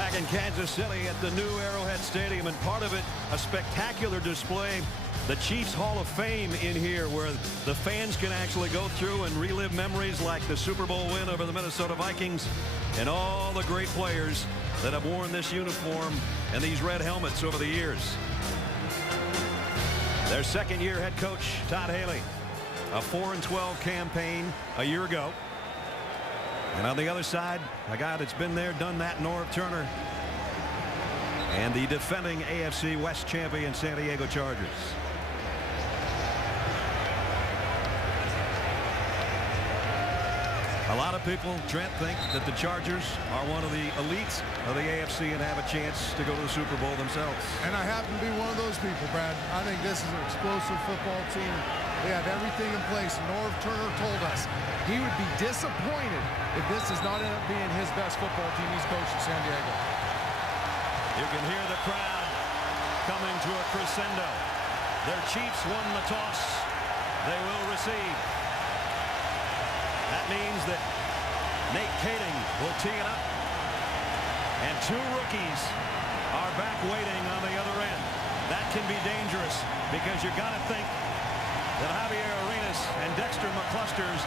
Back in Kansas City at the new Arrowhead Stadium, and part of it a spectacular display. The Chiefs Hall of Fame in here, where the fans can actually go through and relive memories like the Super Bowl win over the Minnesota Vikings and all the great players that have worn this uniform and these red helmets over the years. Their second-year head coach, Todd Haley, a 4-12 campaign a year ago. And on the other side, a guy that's been there, done that, Norv Turner, and the defending AFC West champion San Diego Chargers. A lot of people, Trent, think that the Chargers are one of the elites of the AFC and have a chance to go to the Super Bowl themselves. And I happen to be one of those people, Brad. I think this is an explosive football team. They have everything in place. Norv Turner told us he would be disappointed if this does not end up being his best football team he's coached in San Diego. You can hear the crowd coming to a crescendo. Their Chiefs won the toss. They will receive. That means that Nate Kading will tee it up. And two rookies are back waiting on the other end. That can be dangerous because you got to think that Javier Arenas and Dexter McClusters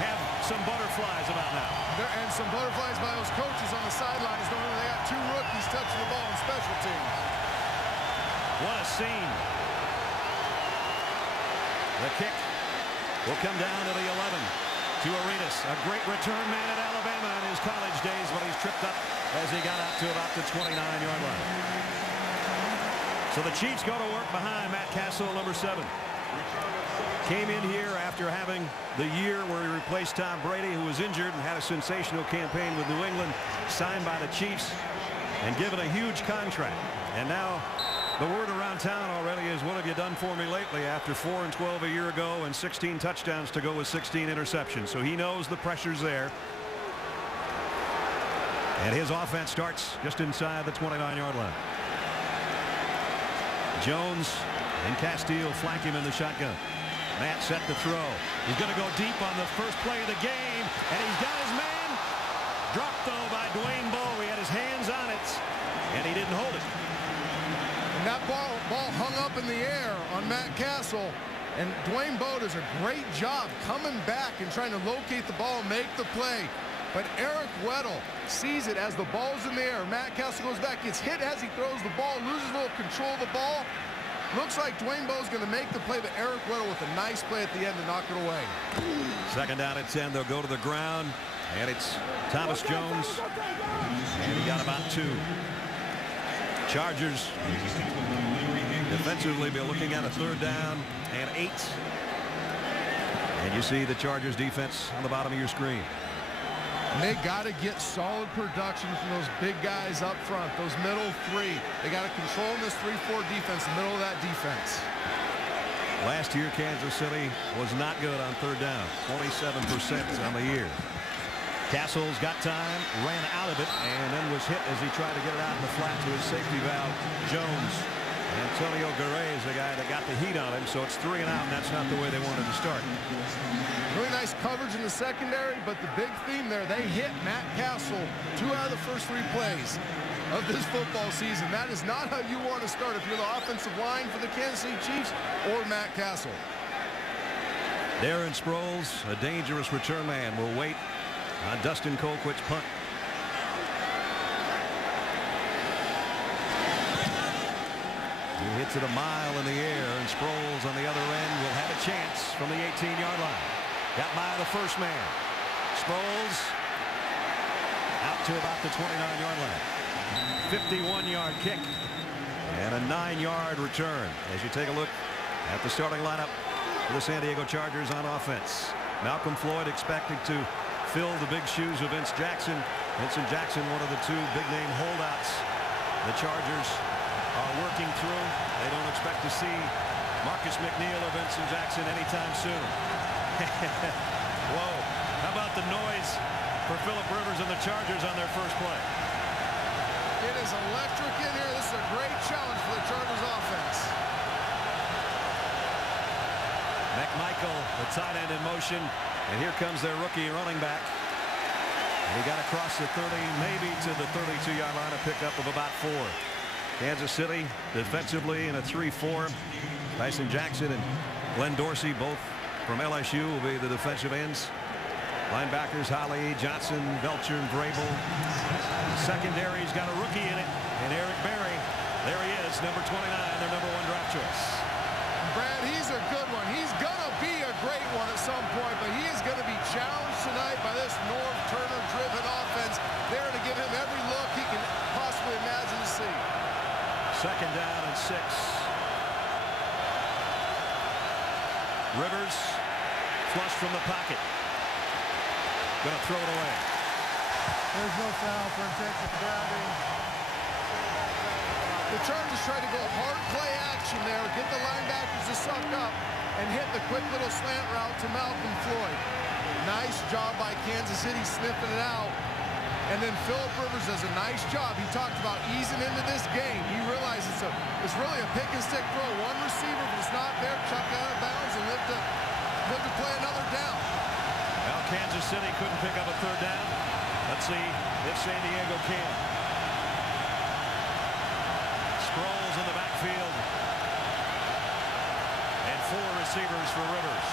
have some butterflies about now. And some butterflies by those coaches on the sidelines, knowing they got two rookies touching the ball in special teams. What a scene. The kick will come down to the 11 to Arenas. A great return man at Alabama in his college days, but he's tripped up as he got out to about the 29-yard line. So the Chiefs go to work behind Matt Castle, number 7. Came in here after having the year where he replaced Tom Brady, who was injured and had a sensational campaign with New England, signed by the Chiefs and given a huge contract. And now the word around town already is, what have you done for me lately, after 4-12 a year ago and 16 touchdowns to go with 16 interceptions. So he knows the pressure's there. And his offense starts just inside the 29-yard line. Jones and Castile flank him in the shotgun. Matt set to throw. He's going to go deep on the first play of the game, and he's got his man. Dropped, though, by Dwayne Bowe. He had his hands on it, and he didn't hold it. And that ball hung up in the air on Matt Castle, and Dwayne Bowe does a great job coming back and trying to locate the ball and make the play. But Eric Weddle sees it as the ball's in the air. Matt Castle goes back, gets hit as he throws the ball, loses a little control of the ball. Looks like Dwayne Bowe's going to make the play, but Eric Weddle with a nice play at the end to knock it away. Second down at 10. They'll go to the ground, and it's Thomas Jones, and he got about 2. Chargers defensively be looking at a 3rd down and 8. And you see the Chargers defense on the bottom of your screen. And they got to get solid production from those big guys up front, those middle 3. They got to control this 3-4 defense, the middle of that defense. Last year, Kansas City was not good on 3rd down, 27% on the year. Castle's got time, ran out of it, and then was hit as he tried to get it out in the flat to his safety valve, Jones. Antonio Garay is the guy that got the heat on him, so it's 3 and out, and that's not the way they wanted to start. Really nice coverage in the secondary, but the big theme there, they hit Matt Castle 2 out of the first 3 plays of this football season. That is not how you want to start if you're the offensive line for the Kansas City Chiefs or Matt Castle. Darren Sproles, a dangerous return man, will wait on Dustin Colquitt's punt. He hits it a mile in the air, and Sproles on the other end will have a chance from the 18-yard line. Got by the first man. Sproles out to about the 29-yard line. 51-yard kick and a 9-yard return as you take a look at the starting lineup for the San Diego Chargers on offense. Malcolm Floyd expected to fill the big shoes of Vince Jackson. Vincent Jackson, one of the 2 big-name holdouts the Chargers are working through. They don't expect to see Marcus McNeil or Vincent Jackson anytime soon. Whoa. How about the noise for Phillip Rivers and the Chargers on their first play? It is electric in here. This is a great challenge for the Chargers offense. McMichael, the tight end in motion, and here comes their rookie running back. He got across the 30, maybe to the 32-yard line, a pickup of about 4. Kansas City defensively in a 3-4. Tyson Jackson and Glenn Dorsey, both from LSU, will be the defensive ends. Linebackers Holly, Johnson, Belcher, and Vrabel. The secondary's got a rookie in it, and Eric Berry. There he is, number 29, their number 1 draft choice. Brad, he's a good one. He's going to be a great one at some point, but he is going to be challenged tonight by this Norv Turner-driven offense. They're going to give him every look he can possibly imagine to see. 2nd down and 6. Rivers flush from the pocket. Going to throw it away. There's no foul for intentional grounding. The Chargers tried to go hard play action there, get the linebackers to suck up, and hit the quick little slant route to Malcolm Floyd. Nice job by Kansas City sniffing it out. And then Phillip Rivers does a nice job. He talked about easing into this game. He realized it's really a pick and stick throw. One receiver, if it's not there, chuck out of bounds and live to play another down. Well, Kansas City couldn't pick up a 3rd down. Let's see if San Diego can. Sproles in the backfield. And 4 receivers for Rivers.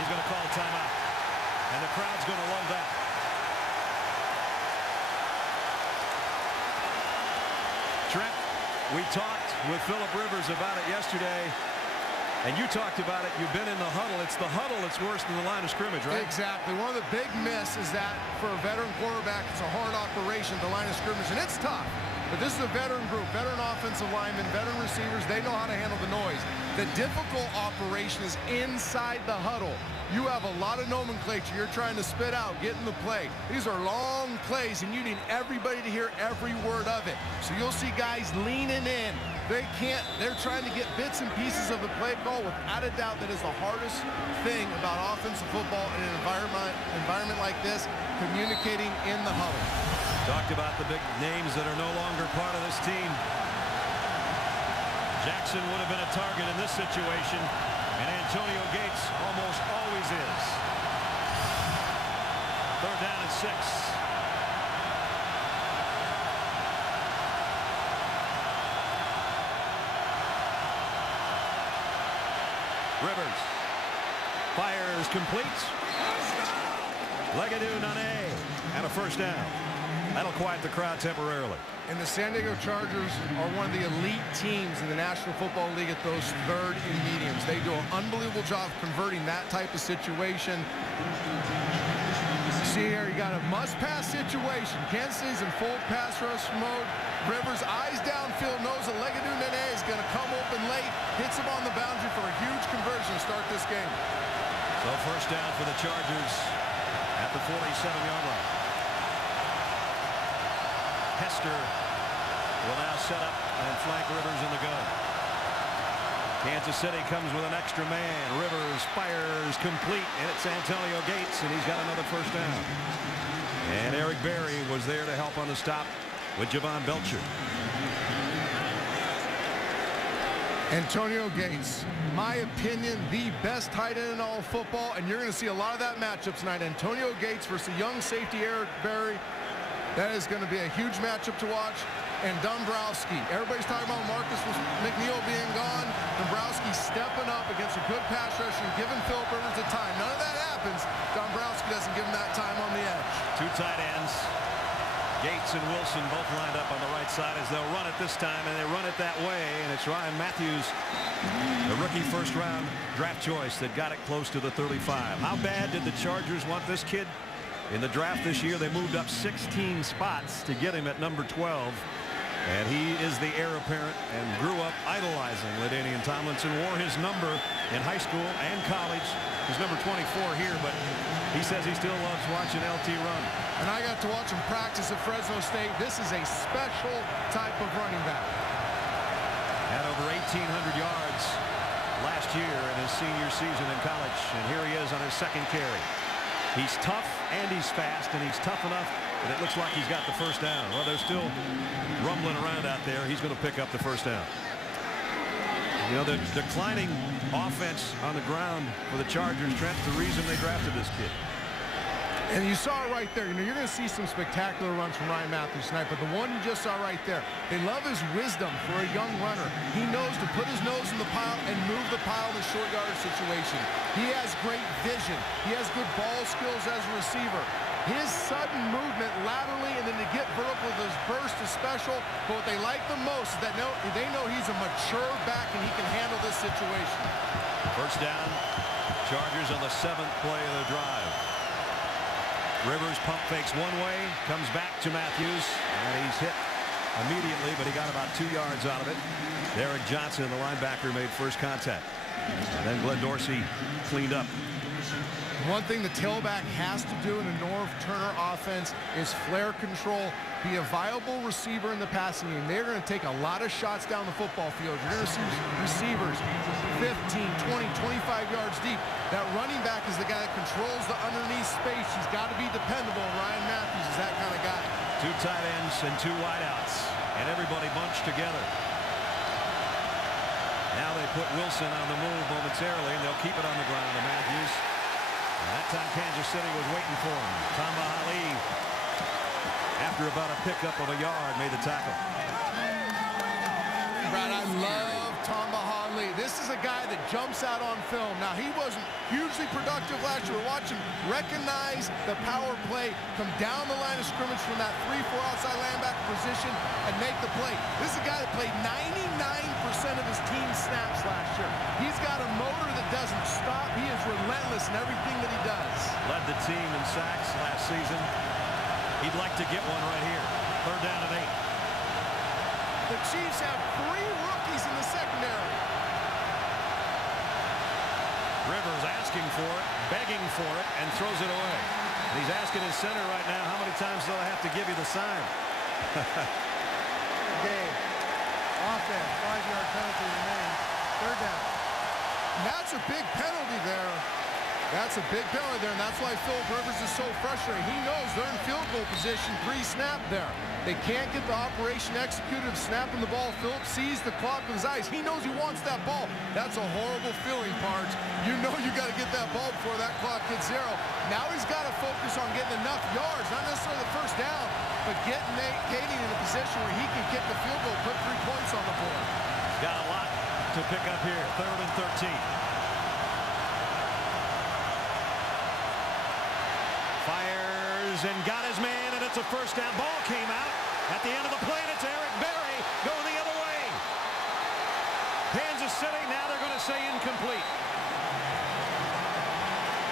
He's going to call timeout. And the crowd's going to love that. Trent, we talked with Phillip Rivers about it yesterday. And you talked about it. You've been in the huddle. It's the huddle that's worse than the line of scrimmage, right? Exactly. One of the big myths is that for a veteran quarterback, it's a hard operation, the line of scrimmage, and it's tough. But this is a veteran group, veteran offensive linemen, veteran receivers. They know how to handle the noise. The difficult operation is inside the huddle. You have a lot of nomenclature you're trying to spit out, get in the play. These are long plays, and you need everybody to hear every word of it. So you'll see guys leaning in. They're trying to get bits and pieces of the play call. Without a doubt, that is the hardest thing about offensive football in an environment like this, communicating in the huddle. Talked about the big names that are no longer part of this team. Jackson would have been a target in this situation, and Antonio Gates almost always is. 3rd down and 6. Rivers fires complete. Legadou Nane and a 1st down. That'll quiet the crowd temporarily. And the San Diego Chargers are one of the elite teams in the National Football League at those 3rd and mediums. They do an unbelievable job converting that type of situation. See here, you got a must-pass situation. Kansas City's in full pass rush mode. Rivers, eyes downfield, knows that Legadou Nane is going to come open late, hits him on the boundary for a huge conversion to start this game. So 1st down for the Chargers at the 47-yard line. Hester will now set up and flank Rivers in the gun. Kansas City comes with an extra man. Rivers fires complete, and it's Antonio Gates, and he's got another 1st down. And Eric Berry was there to help on the stop with Javon Belcher. Antonio Gates, my opinion, the best tight end in all of football, and you're going to see a lot of that matchup tonight. Antonio Gates versus young safety Eric Berry. That is going to be a huge matchup to watch. And Dombrowski. Everybody's talking about Marcus McNeil being gone. Dombrowski stepping up against a good pass rush and giving Phillip Rivers the time. None of that happens. Dombrowski doesn't give him that time on the edge. 2 tight ends. Gates and Wilson both lined up on the right side as they'll run it this time, and they run it that way. And it's Ryan Matthews, the rookie 1st-round draft choice, that got it close to the 35. How bad did the Chargers want this kid? In the draft this year, they moved up 16 spots to get him at number 12. And he is the heir apparent and grew up idolizing LaDainian Tomlinson, wore his number in high school and college. He's number 24 here, but he says he still loves watching LT run. And I got to watch him practice at Fresno State. This is a special type of running back. Had over 1,800 yards last year in his senior season in college, and here he is on his 2nd carry. He's tough and he's fast, and he's tough enough that it looks like he's got the 1st down. Well, they're still rumbling around out there. He's going to pick up the 1st down. You know, the declining offense on the ground for the Chargers, Trent's the reason they drafted this kid. And you saw it right there. You know, you're going to see some spectacular runs from Ryan Matthews tonight, but the one you just saw right there, they love his wisdom for a young runner. He knows to put his nose in the pile and move the pile in a short yardage situation. He has great vision. He has good ball skills as a receiver. His sudden movement laterally and then to get vertical with his burst is special, but what they like the most is that they know he's a mature back and he can handle this situation. First down, Chargers on the 7th play of the drive. Rivers pump fakes one way, comes back to Matthews, and he's hit immediately, but he got about 2 yards out of it. Derek Johnson, the linebacker, made first contact. And then Glenn Dorsey cleaned up. One thing the tailback has to do in a Norv Turner offense is flare control, be a viable receiver in the passing game. They're going to take a lot of shots down the football field. You're going to see receivers 15, 20, 25 yards deep. That running back is the guy that controls the underneath space. He's got to be dependable. Ryan Matthews is that kind of guy. 2 tight ends and 2 wideouts, and everybody bunched together. Now they put Wilson on the move momentarily, and they'll keep it on the ground to Matthews. That time Kansas City was waiting for him. Tamba Hali, after about a pickup of a yard, made the tackle. Brad, I love Tamba Hali. This is a guy that jumps out on film. Now, he wasn't hugely productive last year. Watch him recognize the power play, come down the line of scrimmage from that 3-4 outside linebacker position and make the play. This is a guy that played 99% of his team snaps last year. He's got a motor that doesn't stop. He is relentless in everything that he does. Led the team in sacks last season. He'd like to get one right here. 3rd down and 8. The Chiefs have 3 rookies in the secondary. Rivers asking for it, begging for it, and throws it away. And he's asking his center right now, how many times do I have to give you the sign? Game. Offense. 5-yard penalty remains. 3rd down. And that's a big penalty there. That's a big penalty there, and that's why Philip Rivers is so frustrated. He knows they're in field goal position pre-snap there. They can't get the operation executed of snapping the ball. Philip sees the clock with his eyes. He knows he wants that ball. That's a horrible feeling, Pards. You know you got to get that ball before that clock hits 0. Now he's got to focus on getting enough yards, not necessarily the first down, but getting Nate Kaeding in a position where he can kick the field goal, put 3 points on the board. Got a lot to pick up here. 3rd and 13. Fires and got his man, and it's a first down. Ball came out at the end of the play, and it's Eric Berry going the other way. Kansas City, now they're going to say incomplete.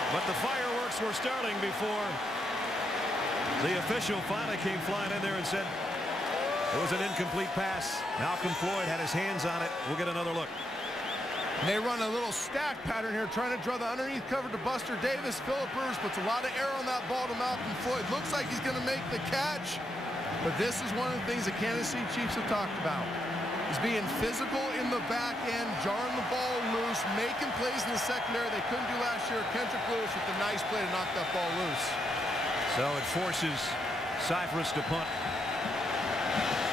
But the fireworks were starting before the official finally came flying in there and said it was an incomplete pass. Malcolm Floyd had his hands on it. We'll get another look. They run a little stack pattern here, trying to draw the underneath cover to Buster Davis. Philip Rivers puts a lot of air on that ball to Malcolm Floyd. Looks like he's going to make the catch. But this is one of the things the Kansas City Chiefs have talked about. He's being physical in the back end, jarring the ball loose, making plays in the secondary they couldn't do last year. Kendrick Lewis with a nice play to knock that ball loose. So it forces Cypress to punt.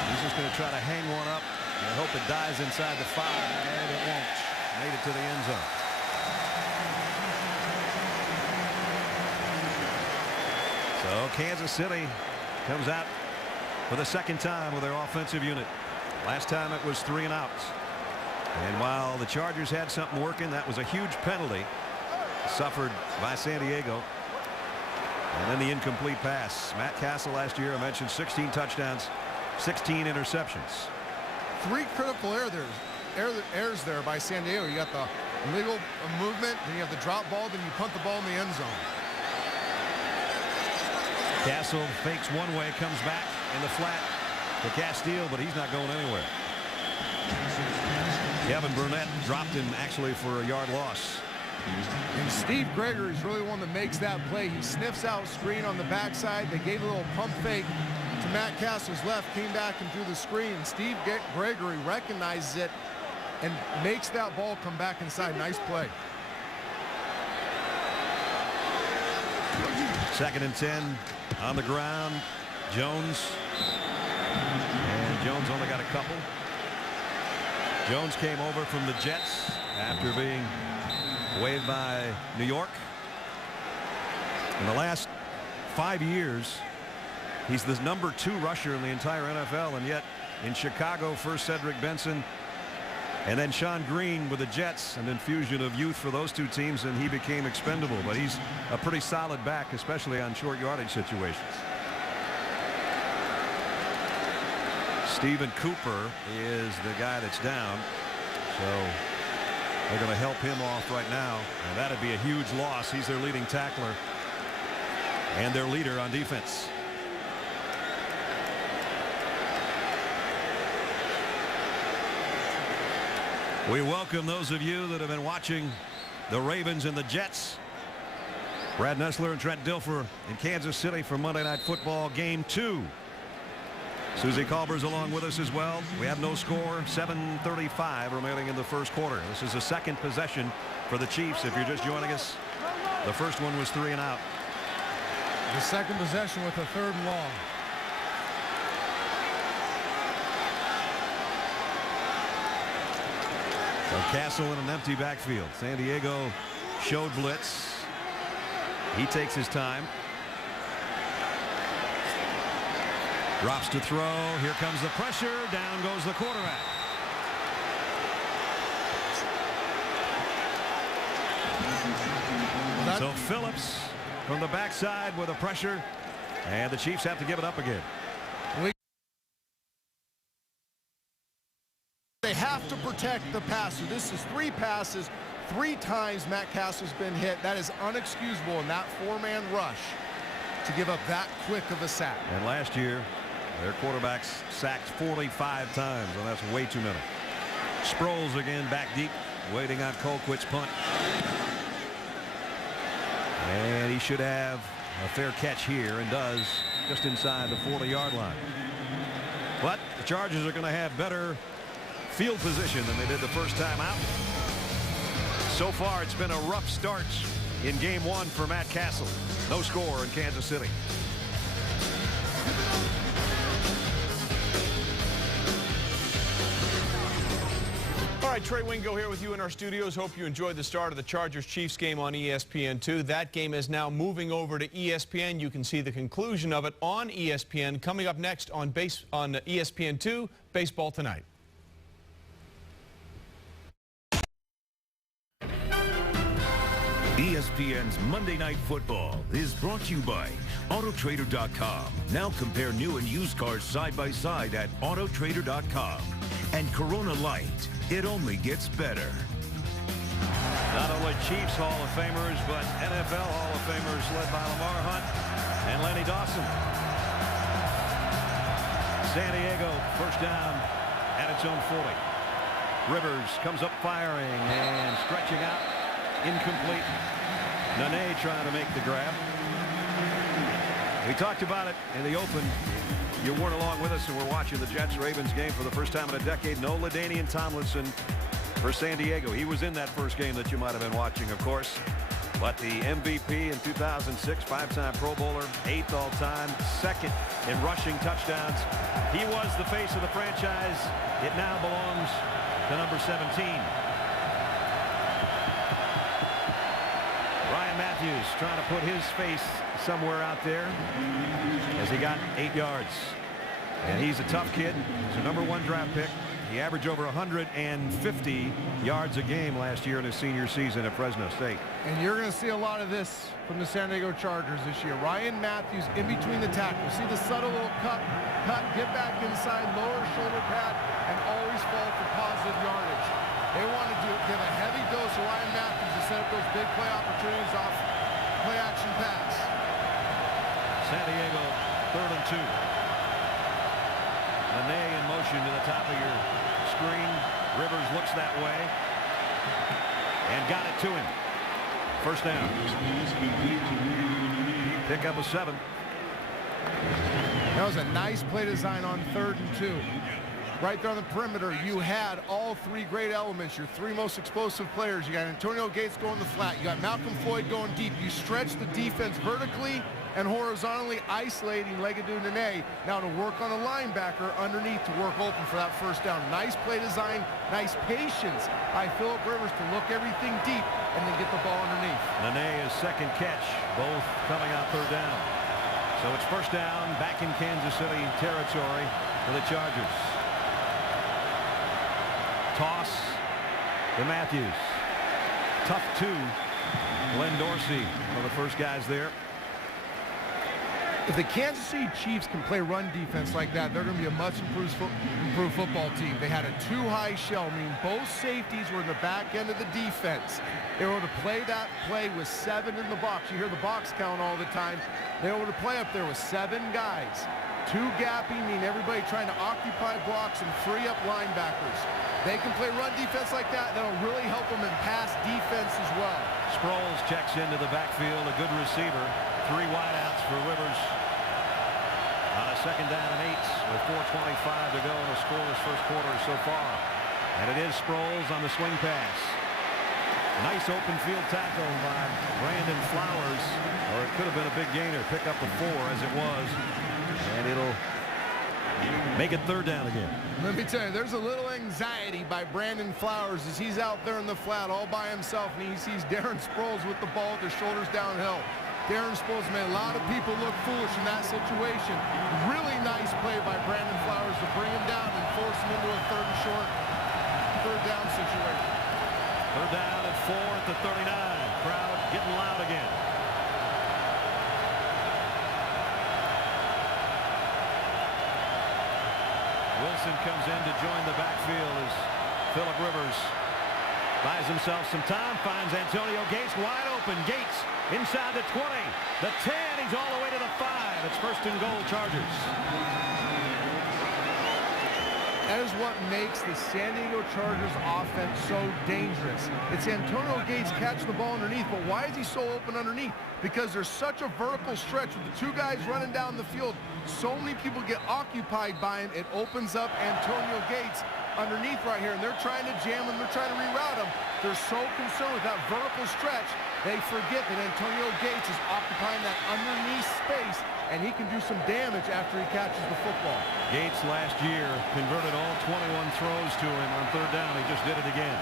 He's just going to try to hang one up and hope it dies inside the 5, and it won't. Made it to the end zone. So Kansas City comes out for the 2nd time with their offensive unit. Last time it was 3 and outs. And while the Chargers had something working, that was a huge penalty suffered by San Diego. And then the incomplete pass. Matt Castle last year, I mentioned 16 touchdowns, 16 interceptions. 3 critical errors there by San Diego. You got the illegal movement, then you have the drop ball, then you punt the ball in the end zone. Castle fakes one way, comes back in the flat to Castile, but he's not going anywhere. Kevin Burnett dropped him actually for a yard loss. And Steve Gregory is really one that makes that play. He sniffs out screen on the backside. They gave a little pump fake to Matt Castle's left, came back and threw the screen. Steve Gregory recognizes it and makes that ball come back inside. Nice play. 2nd and 10 on the ground. Jones. And Jones only got a couple. Jones came over from the Jets after being waived by New York. In the last 5 years, he's the number 2 rusher in the entire NFL, and yet in Chicago, first Cedric Benson, and then Sean Green with the Jets, an infusion of youth for those 2 teams, and he became expendable. But he's a pretty solid back, especially on short yardage situations. Stephen Cooper is the guy that's down, so they're going to help him off right now, and that'd be a huge loss. He's their leading tackler and their leader on defense. We welcome those of you that have been watching the Ravens and the Jets. Brad Nessler and Trent Dilfer in Kansas City for Monday Night Football Game 2. Susie Colbert's along with us as well. We have no score. 7:35 remaining in the first quarter. This is the second possession for the Chiefs. If you're just joining us, the first one was 3 and out. The second possession with a 3rd and long. So Castle in an empty backfield. San Diego showed blitz. He takes his time. Drops to throw. Here comes the pressure. Down goes the quarterback. So Phillips from the backside with a pressure, and the Chiefs have to give it up again. They have to protect the passer. This is 3 passes. 3 times Matt Castle's been hit. That is unexcusable in that 4-man rush to give up that quick of a sack. And last year, their quarterbacks sacked 45 times, and that's way too many. Sproles again back deep, waiting on Colquitt's punt. And he should have a fair catch here, and does, just inside the 40-yard line. But the Chargers are going to have better field position than they did the first time out. So far, it's been a rough start in Game 1 for Matt Castle. No score in Kansas City. All right, Trey Wingo here with you in our studios. Hope you enjoyed the start of the Chargers-Chiefs game on ESPN2. That game is now moving over to ESPN. You can see the conclusion of it on ESPN. Coming up next on ESPN2, Baseball Tonight. ESPN's Monday Night Football is brought to you by Autotrader.com. Now compare new and used cars side by side at Autotrader.com. And Corona Light, it only gets better. Not only Chiefs Hall of Famers, but NFL Hall of Famers led by Lamar Hunt and Lenny Dawson. San Diego first down at its own 40. Rivers comes up firing and stretching out. Incomplete. Nene trying to make the grab. We talked about it in the open. You weren't along with us, and we're watching the Jets-Ravens game for the first time in a decade. No LaDainian Tomlinson for San Diego. He was in that first game that you might have been watching, of course. But the MVP in 2006, 5-time Pro Bowler, 8th all-time, 2nd in rushing touchdowns. He was the face of the franchise. It now belongs to number 17. Ryan Matthews trying to put his face somewhere out there as he got 8 yards. And he's a tough kid. He's a number 1 draft pick. He averaged over 150 yards a game last year in his senior season at Fresno State. And you're going to see a lot of this from the San Diego Chargers this year. Ryan Matthews in between the tackles. See the subtle little cut, get back inside, lower shoulder pad, and always fall for positive yardage. They want to give a heavy dose of Ryan Matthews to set up those big play opportunities off play action pass. San Diego 3rd and 2. Nene in motion to the top of your screen. Rivers looks that way and got it to him. First down. Pick up a 7. That was a nice play design on 3rd and 2. Right there on the perimeter, you had all 3 great elements. Your 3 most explosive players. You got Antonio Gates going the flat. You got Malcolm Floyd going deep. You stretch the defense vertically and horizontally, isolating Legadou Nene. Now to work on a linebacker underneath to work open for that first down. Nice play design, nice patience by Philip Rivers to look everything deep and then get the ball underneath. Nene's 2nd catch, both coming out 3rd down. So it's first down back in Kansas City territory for the Chargers. Toss to Matthews. Tough two. Glenn Dorsey, one of the first guys there. If the Kansas City Chiefs can play run defense like that, they're going to be a much improved football team. They had a too-high shell, meaning both safeties were in the back end of the defense. They were able to play that play with 7 in the box. You hear the box count all the time. They were able to play up there with 7 guys. 2 gapping, meaning everybody trying to occupy blocks and free up linebackers. They can play run defense like that. That'll really help them in pass defense as well. Sproles checks into the backfield, a good receiver. 3 wideouts for Rivers. On a second down and 8 with 4:25 to go in a scoreless first quarter so far. And it is Sproles on the swing pass. Nice open field tackle by Brandon Flowers, or it could have been a big gainer. Pick up the 4 as it was, and it'll make it third down again. Let me tell you, there's a little anxiety by Brandon Flowers as he's out there in the flat all by himself, and he sees Darren Sproles with the ball with his shoulders downhill. Darren Sproles made a lot of people look foolish in that situation. Really nice play by Brandon Flowers to bring him down and force him into a third down situation. Third down and 4 at the 39. Crowd getting loud again. Wilson comes in to join the backfield as Phillip Rivers buys himself some time, finds Antonio Gates wide open. Gates inside the 20, the 10, he's all the way to the 5. It's first and goal, Chargers. That is what makes the San Diego Chargers offense so dangerous. It's Antonio Gates catching the ball underneath, but why is he so open underneath? Because there's such a vertical stretch with the 2 guys running down the field. So many people get occupied by him. It opens up Antonio Gates underneath right here, and they're trying to jam him, they're trying to reroute him. They're so concerned with that vertical stretch, they forget that Antonio Gates is occupying that underneath space, and he can do some damage after he catches the football. Gates last year converted all 21 throws to him on third down. He just did it again.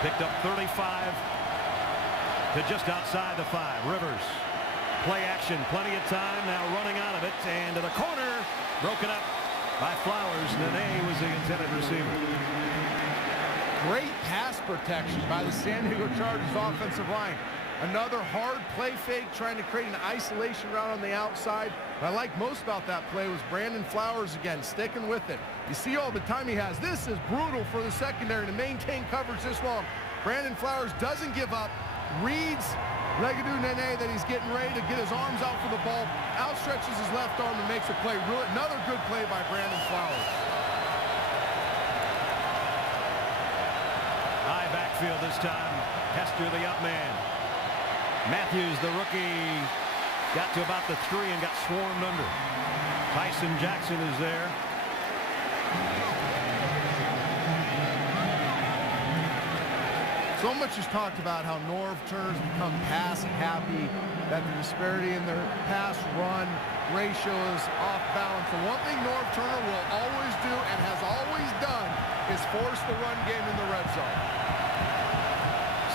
Picked up 35 to just outside the 5. Rivers, play action, plenty of time, now running out of it, and to the corner, broken up by Flowers. Nene was the intended receiver. Great pass protection by the San Diego Chargers offensive line. Another hard play fake, trying to create an isolation route on the outside. What I like most about that play was Brandon Flowers again, sticking with it. You see all the time he has. This is brutal for the secondary to maintain coverage this long. Brandon Flowers doesn't give up, reads Legadou Nene that he's getting ready to get his arms out for the ball, outstretches his left arm and makes a play. Another good play by Brandon Flowers. High backfield this time. Hester the up man. Matthews, the rookie, got to about the 3 and got swarmed under. Tyson Jackson is there. So much is talked about how Norv Turner's become pass happy, that the disparity in their pass-run ratio is off balance. The one thing Norv Turner will always do and has always done is force the run game in the red zone.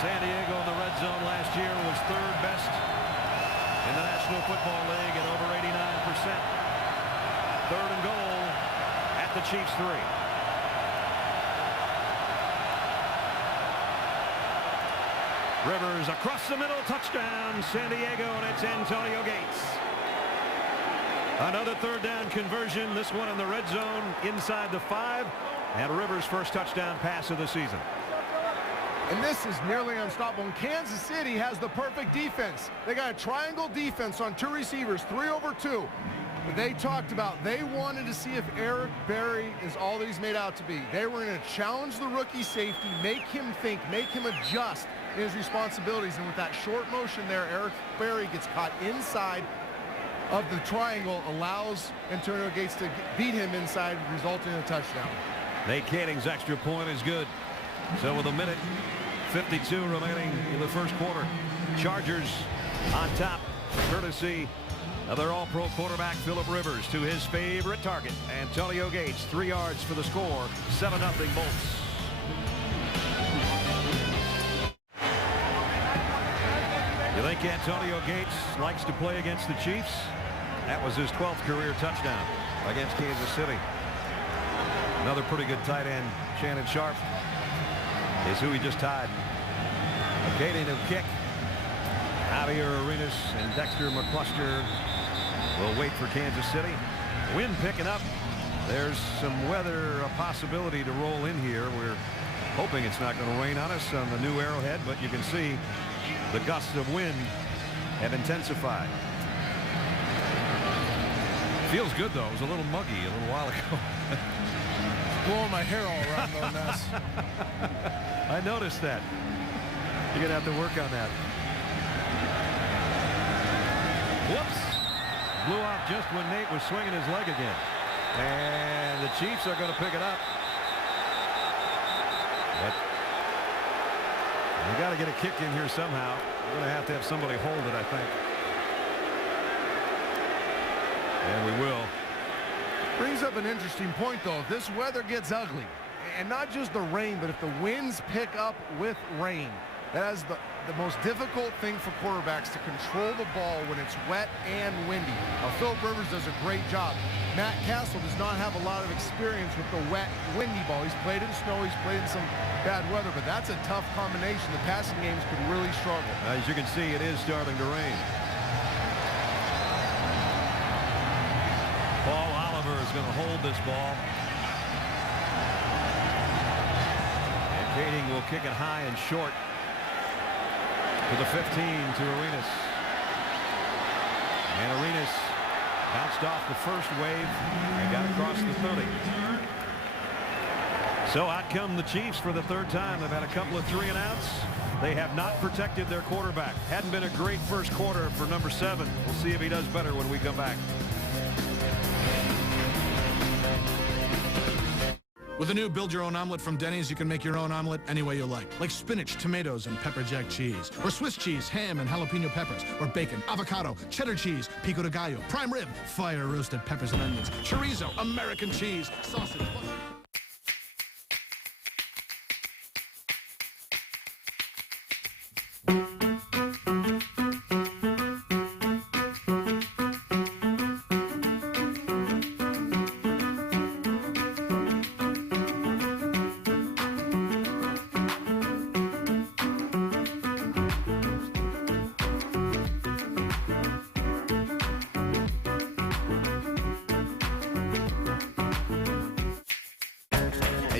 San Diego in the red zone last year was 3rd best in the National Football League at over 89%. 3rd and goal at the Chiefs 3. Rivers across the middle, touchdown, San Diego, and it's Antonio Gates. Another 3rd down conversion, this one in the red zone inside the 5, and Rivers' first touchdown pass of the season. And this is nearly unstoppable. And Kansas City has the perfect defense. They got a triangle defense on 2 receivers, 3 over 2. But they talked about, they wanted to see if Eric Berry is all that he's made out to be. They were going to challenge the rookie safety, make him think, make him adjust in his responsibilities. And with that short motion there, Eric Berry gets caught inside of the triangle, allows Antonio Gates to beat him inside, resulting in a touchdown. Nate Canning's extra point is good. So with 1:52 remaining in the first quarter, Chargers on top, courtesy of their all-pro quarterback Phillip Rivers to his favorite target, Antonio Gates. 3 yards for the score, 7-0 Bolts. You think Antonio Gates likes to play against the Chiefs? That was his 12th career touchdown against Kansas City. Another pretty good tight end, Shannon Sharpe, is who he just tied. Katie will kick. Javier Arenas and Dexter McCluster will wait for Kansas City. Wind picking up. There's some weather, a possibility to roll in here. We're hoping it's not going to rain on us on the new Arrowhead, but you can see the gusts of wind have intensified. Feels good though. It was a little muggy a little while ago. Blowing my hair all around though, Ness. I noticed that. You're gonna have to work on that. Whoops. Blew off just when Nate was swinging his leg again. And the Chiefs are going to pick it up. But we got to get a kick in here somehow. We're going to have somebody hold it, I think. And we will. Brings up an interesting point, though. If this weather gets ugly, and not just the rain, but if the winds pick up with rain, that is the most difficult thing for quarterbacks, to control the ball when it's wet and windy. Now, Philip Rivers does a great job. Matt Castle does not have a lot of experience with the wet, windy ball. He's played in snow, he's played in some bad weather, but that's a tough combination. The passing games could really struggle. As you can see, it is starting to rain. Paul Oliver is going to hold this ball. And Kading will kick it high and short to the 15 to Arenas. And Arenas bounced off the first wave and got across the 30. So out come the Chiefs for the third time. They've had a couple of 3-and-outs. They have not protected their quarterback. Hadn't been a great first quarter for number 7. We'll see if he does better when we come back. With a new Build Your Own Omelet from Denny's, you can make your own omelet any way you like spinach, tomatoes, and pepper jack cheese, or Swiss cheese, ham, and jalapeno peppers, or bacon, avocado, cheddar cheese, pico de gallo, prime rib, fire roasted peppers and onions, chorizo, American cheese, sausage.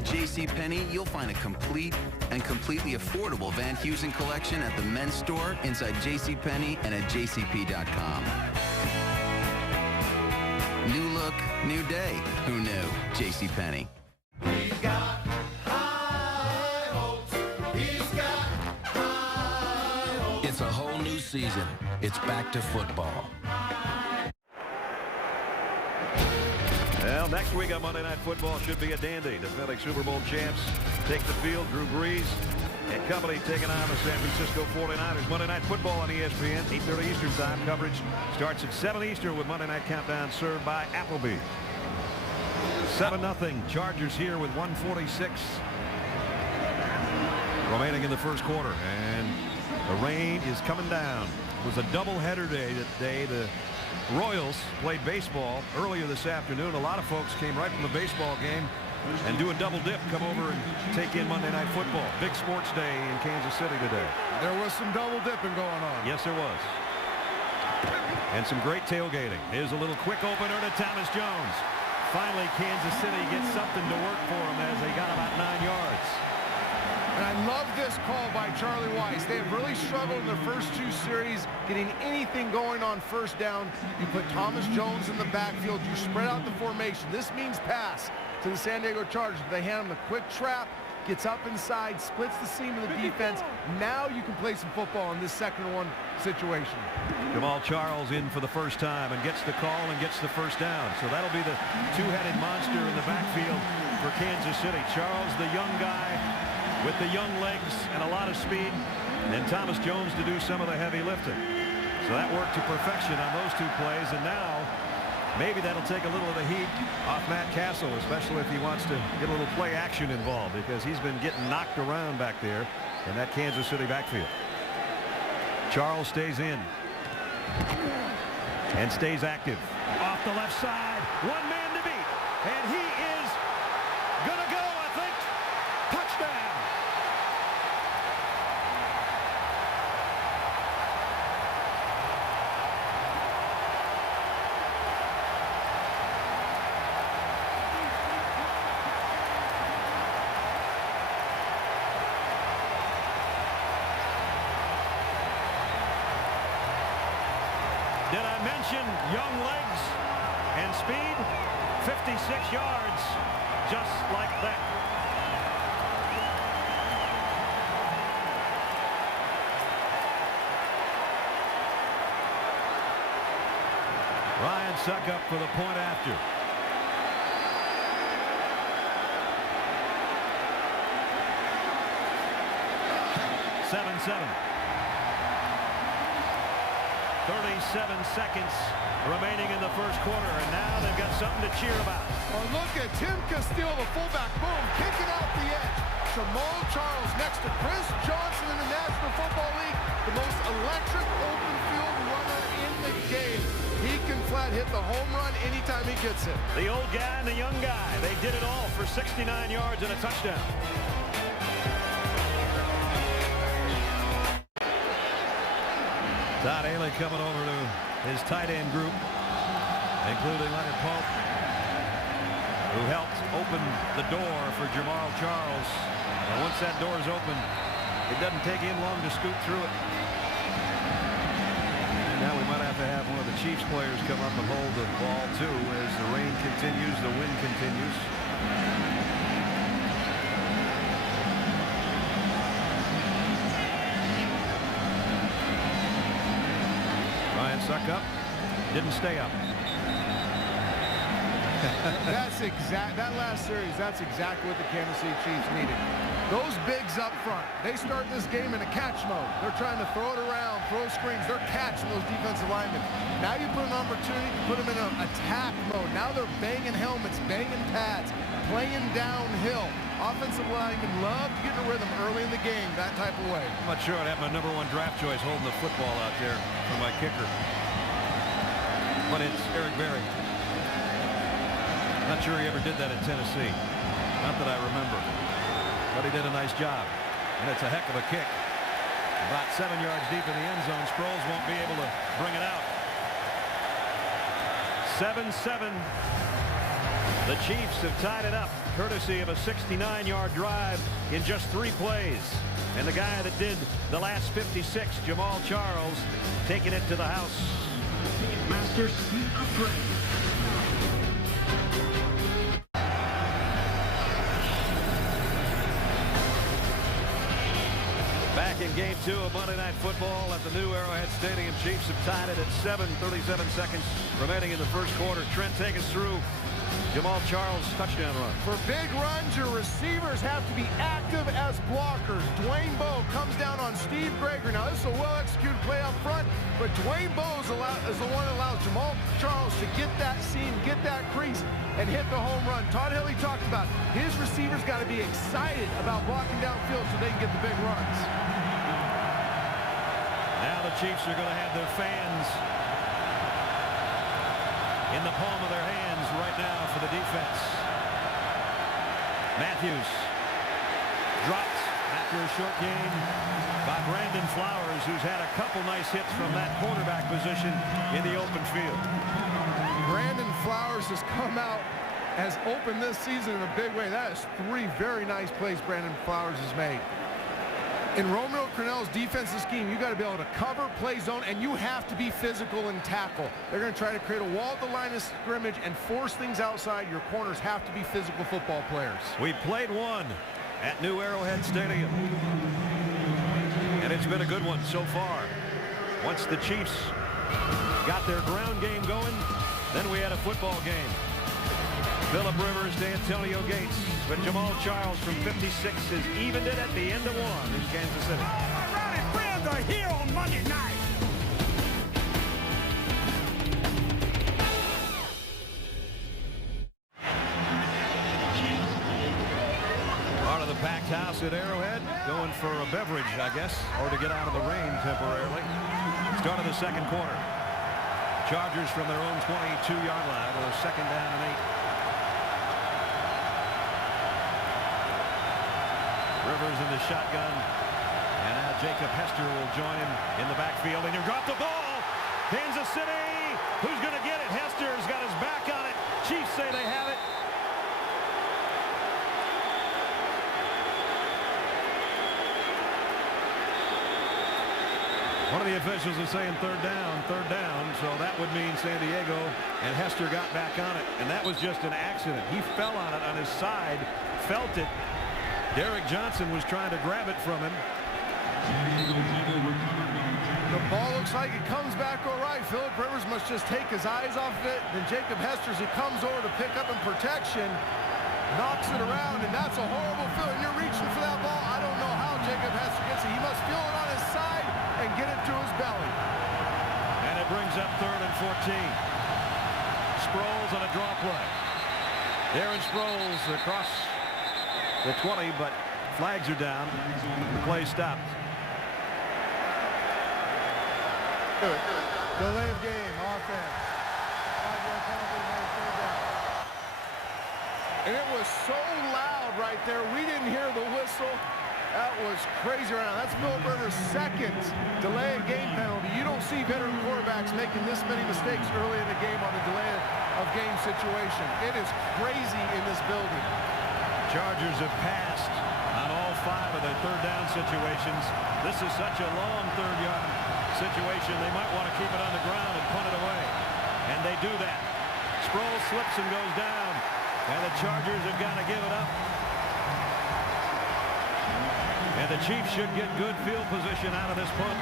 JCPenney, you'll find a complete and completely affordable Van Heusen collection at the men's store inside JCPenney and at jcp.com. New look, new day. Who knew? JCPenney. He's got high hopes. He's got high hopes. It's a whole new season. It's back to football. Well, next week on Monday Night Football should be a dandy. Defending Super Bowl champs take the field. Drew Brees and company taking on the San Francisco 49ers. Monday Night Football on ESPN, 8:30 Eastern Time. Coverage starts at 7 Eastern with Monday Night Countdown served by Applebee's. 7-0 Chargers here with 1:46 remaining in the first quarter. And the rain is coming down. It was a doubleheader day today. The Royals played baseball earlier this afternoon. A lot of folks came right from the baseball game and do a double dip, come over and take in Monday Night Football. Big sports day in Kansas City today. There was some double dipping going on. Yes, there was. And some great tailgating. Here's a little quick opener to Thomas Jones. Finally, Kansas City gets something to work for them as they got about 9 yards. And I love this call by Charlie Weiss. They have really struggled in their first 2 series getting anything going on first down. You put Thomas Jones in the backfield. You spread out the formation. This means pass to the San Diego Chargers. They hand him the quick trap, gets up inside, splits the seam of the defense. Now you can play some football in this 2nd-and-1 situation. Jamal Charles in for the first time and gets the call and gets the first down. So that'll be the two-headed monster in the backfield for Kansas City. Charles, the young guy, with the young legs and a lot of speed, and Thomas Jones to do some of the heavy lifting. So that worked to perfection on those 2 plays, and now maybe that'll take a little of the heat off Matt Castle, especially if he wants to get a little play action involved, because he's been getting knocked around back there in that Kansas City backfield. Charles stays in. and stays active. Off the left side, one man to beat, and he is gonna go, I think. Touchdown. Did I mention young legs and speed? 56 yards, just like that. Ryan Succop for the point after. Seven. 37 seconds remaining in the first quarter, and now they've got something to cheer about. Oh, look at Tim Castile, the fullback, boom, kicking out the edge. Jamal Charles next to Chris Johnson in the National Football League, the most electric open field runner in the game. He can flat hit the home run anytime he gets it. The old guy and the young guy, they did it all for 69 yards and a touchdown. Todd Haley coming over to his tight end group, including Leonard Pope, who helped open the door for Jamal Charles. And once that door is open, it doesn't take him long to scoot through it. And now we might have to have one of the Chiefs players come up and hold the ball too as the rain continues, the wind continues. Succop didn't stay up. That last series, that's exactly what the Kansas City Chiefs needed. Those bigs up front, they start this game in a catch mode. They're trying to throw it around, throw screens. They're catching those defensive linemen. Now you put an opportunity to put them in an attack mode. Now they're banging helmets, banging pads, playing downhill. Offensive linemen love to get in a rhythm early in the game, that type of way. I'm not sure I'd have my #1 draft choice holding the football out there for my kicker. But it's Eric Berry. Not sure he ever did that in Tennessee. Not that I remember. But he did a nice job. And it's a heck of a kick. About 7 yards deep in the end zone. Sproles won't be able to bring it out. 7-7. The Chiefs have tied it up, courtesy of a 69-yard drive in just 3 plays. And the guy that did the last 56, Jamal Charles, taking it to the house. Master Speed Upgrade. Back in game 2 of Monday Night Football at the new Arrowhead Stadium. Chiefs have tied it at 7:37 seconds remaining in the first quarter. Trent, take us through Jamal Charles' touchdown run. For big runs, your receivers have to be active as blockers. Dwayne Bowe comes down on Steve Gregory. Now, this is a well-executed play up front, but Dwayne Bowe is the one that allows Jamal Charles to get that seam, get that crease, and hit the home run. Todd Haley talked about his receivers got to be excited about blocking downfield so they can get the big runs. Now the Chiefs are going to have their fans in the palm of their hands right now for the defense. Matthews dropped after a short gain by Brandon Flowers, who's had a couple nice hits from that quarterback position in the open field. Brandon Flowers has come out, has opened this season in a big way. That is 3 very nice plays Brandon Flowers has made. In Romeo Crennel's defensive scheme, you got to be able to cover, play zone, and you have to be physical and tackle. They're going to try to create a wall at the line of scrimmage and force things outside. Your corners have to be physical football players. We played one at New Arrowhead Stadium, and it's been a good one so far. Once the Chiefs got their ground game going, then we had a football game. Phillip Rivers to Antonio Gates, but Jamal Charles from 56 has evened it at the end of 1 in Kansas City. All my rowdy friends are here on Monday night. Part of the packed house at Arrowhead, going for a beverage, I guess, or to get out of the rain temporarily. Start of the second quarter. Chargers from their own 22-yard line with a 2nd down and 8. Rivers in the shotgun. And now Jacob Hester will join him in the backfield. And he'll drop the ball. Kansas City. Who's going to get it? Hester's got his back on it. Chiefs say they have it. One of the officials is saying third down, so that would mean San Diego, and Hester got back on it, and that was just an accident. He fell on it on his side, felt it. Derek Johnson was trying to grab it from him. The ball looks like it comes back all right. Philip Rivers must just take his eyes off of it. Then Jacob Hester, as he comes over to pick up in protection, knocks it around, and that's a horrible feeling. You're reaching for that ball. I don't know how Jacob Hester gets it. He must feel it on his side and get it to his belly. And it brings up 3rd and 14. Sproles on a draw play. Darren Sproles across the 20, but flags are down. The play stopped. Delay of game, offense. 5-yard penalty, made 3rd down. And it was so loud right there. We didn't hear the whistle. That was crazy right now. That's Philip Rivers' 2nd delay of game penalty. You don't see veteran quarterbacks making this many mistakes early in the game on the delay of game situation. It is crazy in this building. Chargers have passed on all 5 of their 3rd down situations. This is such a long 3rd-yard situation. They might want to keep it on the ground and punt it away. And they do that. Sproles slips and goes down. And the Chargers have got to give it up. And the Chiefs should get good field position out of this punt.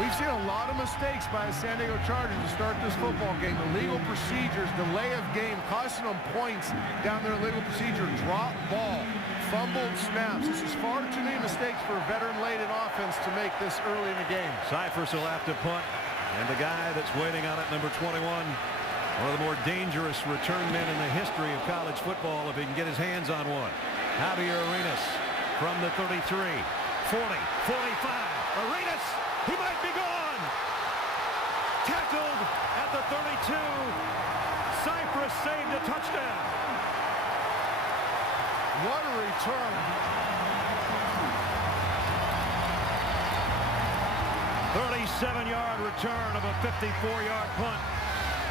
We've seen a lot of mistakes by the San Diego Chargers to start this football game. Illegal procedures, delay of game, costing them points down their illegal procedure, drop ball, fumbled snaps. This is far too many mistakes for a veteran-laden offense to make this early in the game. Cyphers will have to punt. And the guy that's waiting on it, number 21, one of the more dangerous return men in the history of college football, if he can get his hands on one. Javier Arenas from the 33, 40, 45. Arenas, he might be gone. Tackled at the 32. Cypress saved a touchdown. What a return. 37-yard return of a 54-yard punt.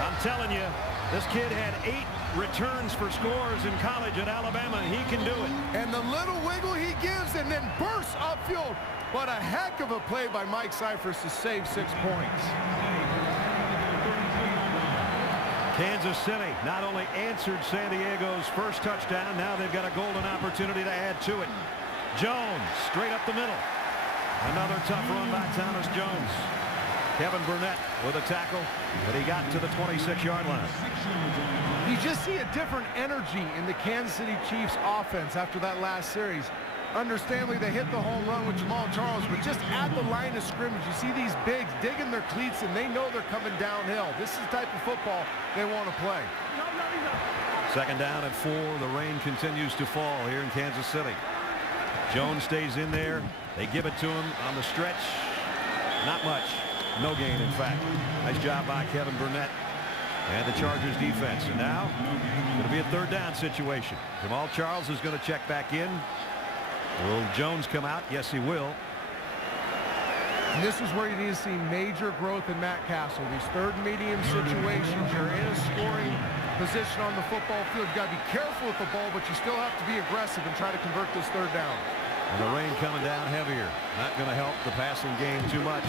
I'm telling you, this kid had 8 returns for scores in college at Alabama. He can do it. And the little wiggle he gives and then bursts upfield. But a heck of a play by Mike Cyphers to save 6 points. Kansas City not only answered San Diego's first touchdown, now they've got a golden opportunity to add to it. Jones straight up the middle. Another tough run by Thomas Jones. Kevin Burnett with a tackle, but he got to the 26-yard line. You just see a different energy in the Kansas City Chiefs offense after that last series. Understandably, they hit the home run with Jamal Charles, but just at the line of scrimmage, you see these bigs digging their cleats, and they know they're coming downhill. This is the type of football they want to play. 2nd down and 4. The rain continues to fall here in Kansas City. Jones stays in there. They give it to him on the stretch. Not much. No gain, in fact. Nice job by Kevin Burnett and the Chargers defense. And now, going to be a 3rd down situation. Jamal Charles is going to check back in. Will Jones come out? Yes, he will. And this is where you need to see major growth in Matt Castle. These 3rd and medium situations, you're in a scoring position on the football field. You've got to be careful with the ball, but you still have to be aggressive and try to convert this 3rd down. And the rain coming down heavier. Not going to help the passing game too much.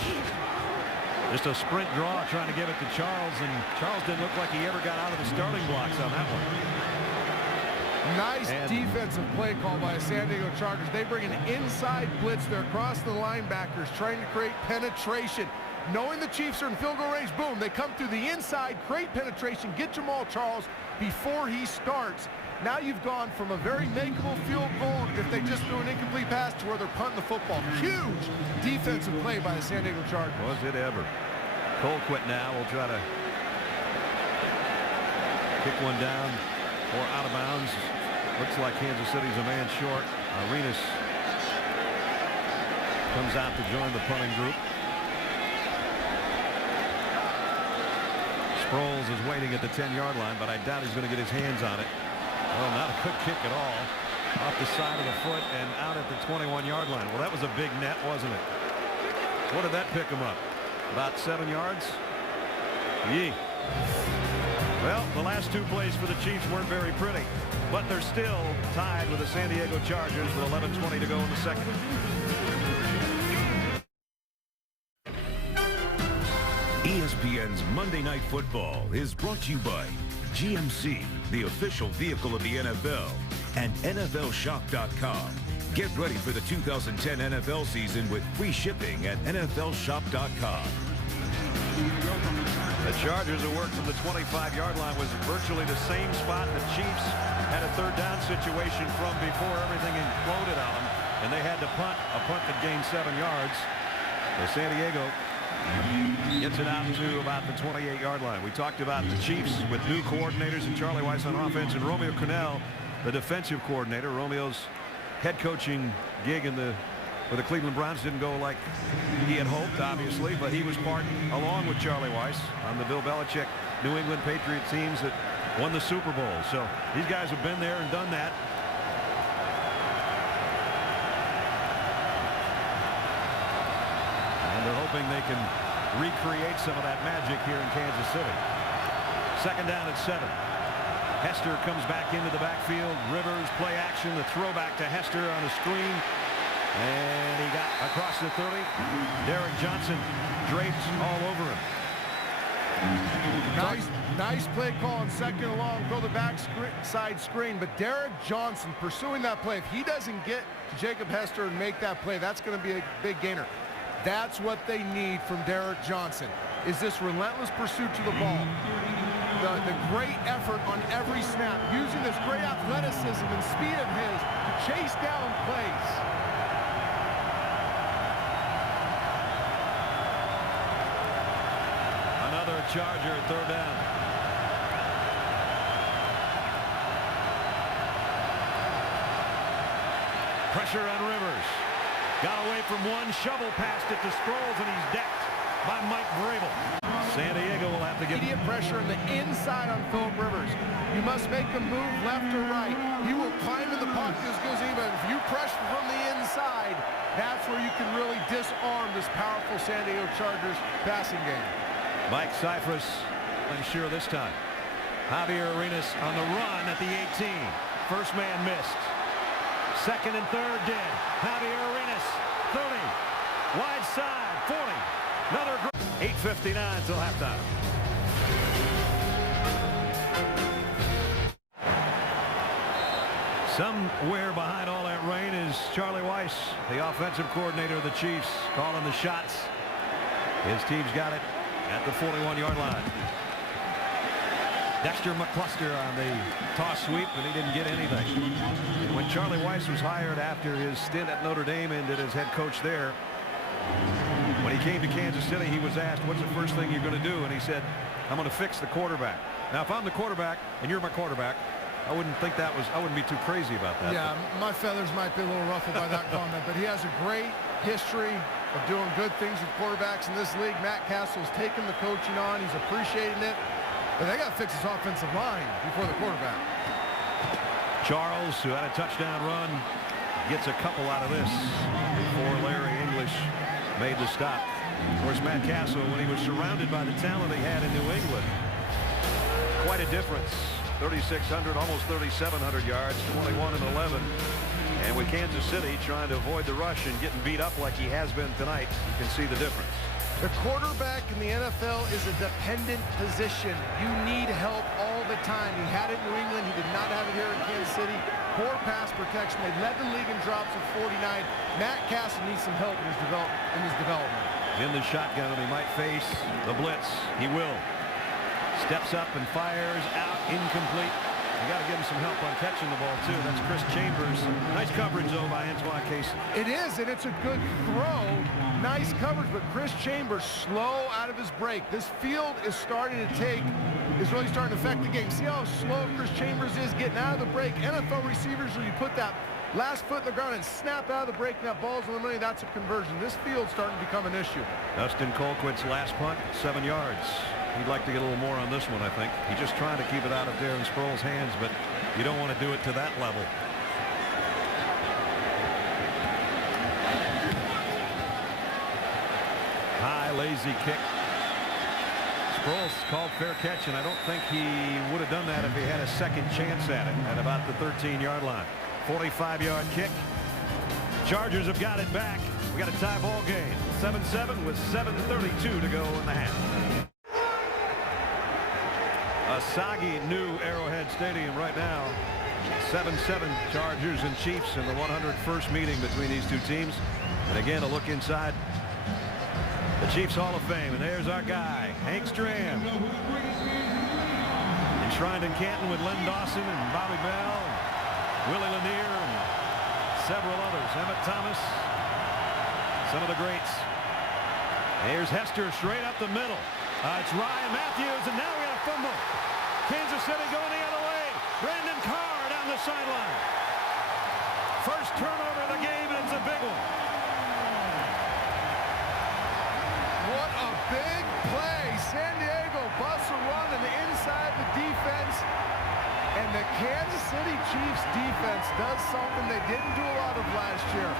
Just a sprint draw trying to give it to Charles, and Charles didn't look like he ever got out of the starting blocks on that one. Nice defensive play call by the San Diego Chargers. They bring an inside blitz. They're across the linebackers trying to create penetration. Knowing the Chiefs are in field goal range, boom, they come through the inside, create penetration, get Jamal Charles before he starts. Now you've gone from a very makeable field goal if they just threw an incomplete pass to where they're punting the football. Huge defensive play by the San Diego Chargers. Was it ever? Colquitt now will try to kick one down or out of bounds. Looks like Kansas City's a man short. Arenas comes out to join the punting group. Sproles is waiting at the 10-yard line, but I doubt he's going to get his hands on it. Oh, not a good kick at all. Off the side of the foot and out at the 21-yard line. Well, that was a big net, wasn't it? What did that pick him up? About 7 yards? Yee. Well, the last two plays for the Chiefs weren't very pretty, but they're still tied with the San Diego Chargers with 11:20 to go in the second. ESPN's Monday Night Football is brought to you by GMC, the official vehicle of the NFL, and NFLShop.com. Get ready for the 2010 NFL season with free shipping at NFLShop.com. The Chargers who worked from the 25-yard line was virtually the same spot the Chiefs had a third down situation from before everything imploded on them, and they had to punt, a punt that gained 7 yards. So San Diego gets it out to about the 28-yard line. We talked about the Chiefs with new coordinators and Charlie Weis on offense and Romeo Crennel, the defensive coordinator. Romeo's head coaching gig with the Cleveland Browns didn't go like he had hoped, obviously, but he was part, along with Charlie Weis, on the Bill Belichick New England Patriot teams that won the Super Bowl. So these guys have been there and done that. And they're hoping they can recreate some of that magic here in Kansas City. Second down at 7. Hester comes back into the backfield. Rivers play action. The throwback to Hester on a screen. And he got across the 30. Derek Johnson draped all over him. Nice play call on second and long. Go the backside screen. But Derek Johnson pursuing that play. If he doesn't get to Jacob Hester and make that play, that's going to be a big gainer. That's what they need from Derek Johnson, is this relentless pursuit to the ball. The great effort on every snap, using this great athleticism and speed of his to chase down plays. Another Charger third down. Pressure on Rivers. Got away from one, shovel past it to Sproles, and he's decked by Mike Vrabel. San Diego will have to get immediate pressure on the inside on Philip Rivers. You must make a move left or right. He will climb in the pocket as good as anybody. If you pressure from the inside, that's where you can really disarm this powerful San Diego Chargers passing game. Mike Cyphers unsure this time. Javier Arenas on the run at the 18. First man missed. Second and third did. Javier Arenas, 30. Wide side, 40. Another 8:59 till halftime. Somewhere behind all that rain is Charlie Weis, the offensive coordinator of the Chiefs, calling the shots. His team's got it at the 41-yard line. Dexter McCluster on the toss sweep, and he didn't get anything. When Charlie Weis was hired after his stint at Notre Dame and did his head coach there, when he came to Kansas City, he was asked, what's the first thing you're going to do? And he said, I'm going to fix the quarterback. Now, if I'm the quarterback and you're my quarterback, I wouldn't be too crazy about that. Yeah, my feathers might be a little ruffled by that comment, but he has a great history of doing good things with quarterbacks in this league. Matt Castle's taken the coaching on. He's appreciating it. But they got to fix his offensive line before the quarterback. Charles, who had a touchdown run, gets a couple out of this before Larry English made the stop. Of course, Matt Castle, when he was surrounded by the talent he had in New England, quite a difference. 3,600, almost 3,700 yards, 21 and 11. And with Kansas City trying to avoid the rush and getting beat up like he has been tonight, you can see the difference. The quarterback in the NFL is a dependent position. You need help all the time. He had it in New England. He did not have it here in Kansas City. Poor pass protection. They led the league in drops of 49. Matt Castle needs some help in his development. In the shotgun, he might face the blitz. He will. Steps up and fires out, incomplete. You got to give him some help on catching the ball, too. That's Chris Chambers. Nice coverage, though, by Antoine Casey. It is, and it's a good throw. Nice coverage, but Chris Chambers slow out of his break. This field is really starting to affect the game. See how slow Chris Chambers is getting out of the break. NFL receivers, when you put that last foot in the ground and snap out of the break, and that ball's in the money, that's a conversion. This field's starting to become an issue. Dustin Colquitt's last punt, 7 yards. He'd like to get a little more on this one, I think. He's just trying to keep it out of Darren Sproles' hands, but you don't want to do it to that level. High, lazy kick. Sproles called fair catch, and I don't think he would have done that if he had a second chance at it at about the 13-yard line. 45-yard kick. Chargers have got it back. We got a tie ball game. 7-7 with 7:32 to go in the half. A soggy new Arrowhead Stadium right now. 7-7 Chargers and Chiefs in the 101st meeting between these two teams. And again, a look inside the Chiefs Hall of Fame. And there's our guy, Hank Stram. Enshrined in Canton with Len Dawson and Bobby Bell, and Willie Lanier, and several others. Emmett Thomas, some of the greats. Here's Hester straight up the middle. It's Ryan Matthews, and now we got a fumble. Kansas City going the other way. Brandon Carr down the sideline. First turnover of the game, and it's a big one. What a big play. San Diego busts a run and inside the defense. And the Kansas City Chiefs defense does something they didn't do a lot of last year.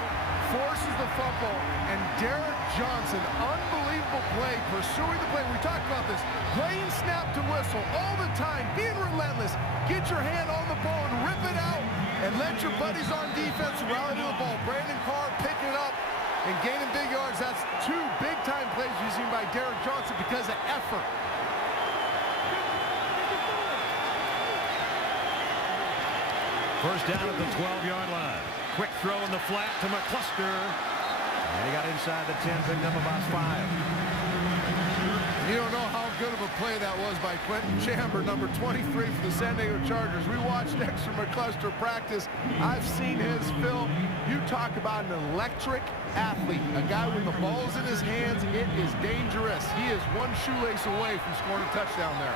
Forces the fumble, and Derek Johnson, unbelievable play, pursuing the play. We talked about this. Playing snap to whistle all the time, being relentless. Get your hand on the ball and rip it out, and let your buddies on defense rally to the ball. Brandon Carr picking it up and gaining big yards. That's two big-time plays you've seen by Derek Johnson because of effort. First down at the 12-yard line. Quick throw in the flat to McCluster. And he got inside the 10, picked up about 5. You don't know how good of a play that was by Quentin Chamber, number 23 for the San Diego Chargers. We watched Dexter McCluster practice. I've seen his film. You talk about an electric athlete, a guy with the balls in his hands. It is dangerous. He is one shoelace away from scoring a touchdown there.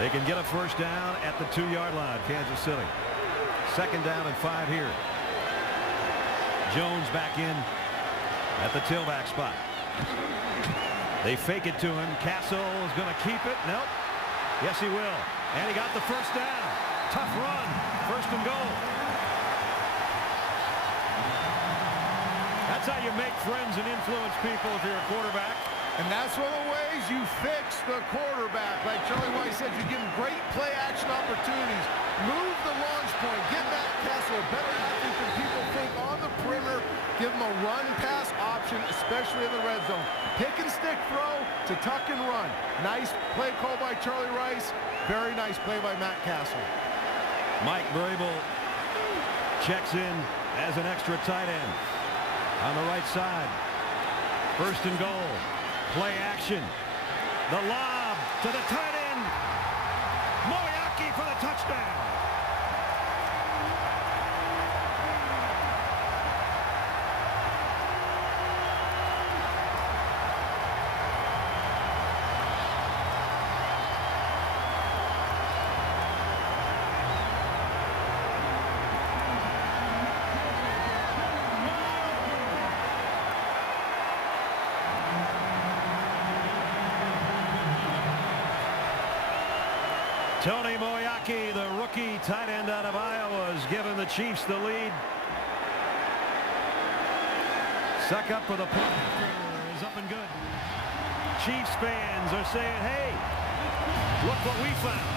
They can get a first down at the 2-yard line, Kansas City. Second down and 5 here. Jones back in at the tailback spot. They fake it to him. Castle is going to keep it. Nope. Yes, he will. And he got the first down. Tough run. First and goal. That's how you make friends and influence people if you're a quarterback. And that's one of the ways you fix the quarterback. Like Charlie White said, you give him great play action opportunities. Move the launch point. Get Matt Castle a better athlete than people think on the perimeter. Give him a run-pass option, especially in the red zone. Pick and stick throw to tuck and run. Nice play call by Charlie Rice. Very nice play by Matt Castle. Mike Vrabel checks in as an extra tight end on the right side. First and goal. Play action. The lob to the tight end. Moyaki for the touchdown. Tony Moyaki, the rookie tight end out of Iowa, has given the Chiefs the lead. Suck up for the punt is up and good. Chiefs fans are saying, hey, look what we found.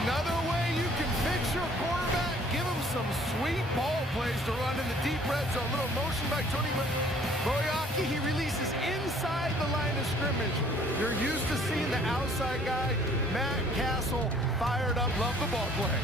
Another way you can fix your quarterback, give him some sweet ball plays to run in the deep red zone. Little motion by Tony Moyaki. He releases inside the line of scrimmage. You're used to seeing the outside guy. Matt Castle fired up. Love the ball play.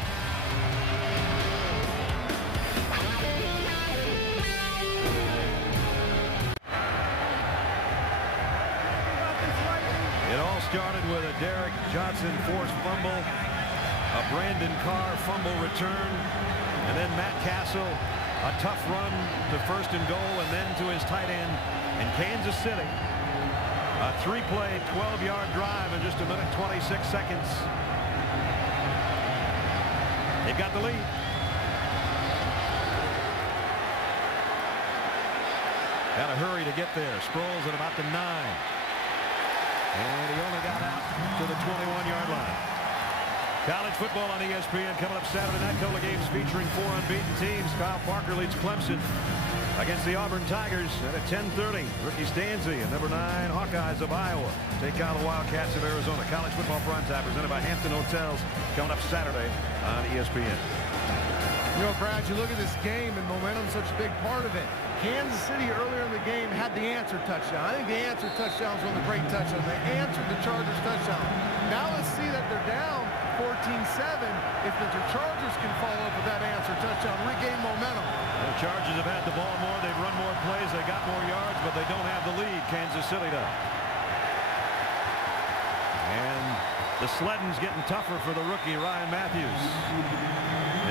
It all started with a Derek Johnson forced fumble, a Brandon Carr fumble return, and then Matt Castle, a tough run to first and goal, and then to his tight end in Kansas City. A 3-play, 12-yard drive in just a minute, 26 seconds. They've got the lead. Got to hurry to get there. Sproles at about the 9. And he only got out to the 21-yard line. College football on ESPN coming up Saturday night. Couple of games featuring 4 unbeaten teams. Kyle Parker leads Clemson against the Auburn Tigers at 10:30. Ricky Stanzi and number 9 Hawkeyes of Iowa take on the Wildcats of Arizona. College football primetime presented by Hampton Hotels coming up Saturday on ESPN. You know, Brad, you look at this game and momentum's such a big part of it. Kansas City earlier in the game had the answer touchdown. I think the answer touchdown was one of the great touchdowns. They answered the Chargers touchdown. Now let's see that they're down 14-7. If the Chargers can follow up with that answer touchdown, regain momentum. The Chargers have had the ball more. They've run more plays. They got more yards, but they don't have the lead. Kansas City does. And the sledding's getting tougher for the rookie, Ryan Matthews.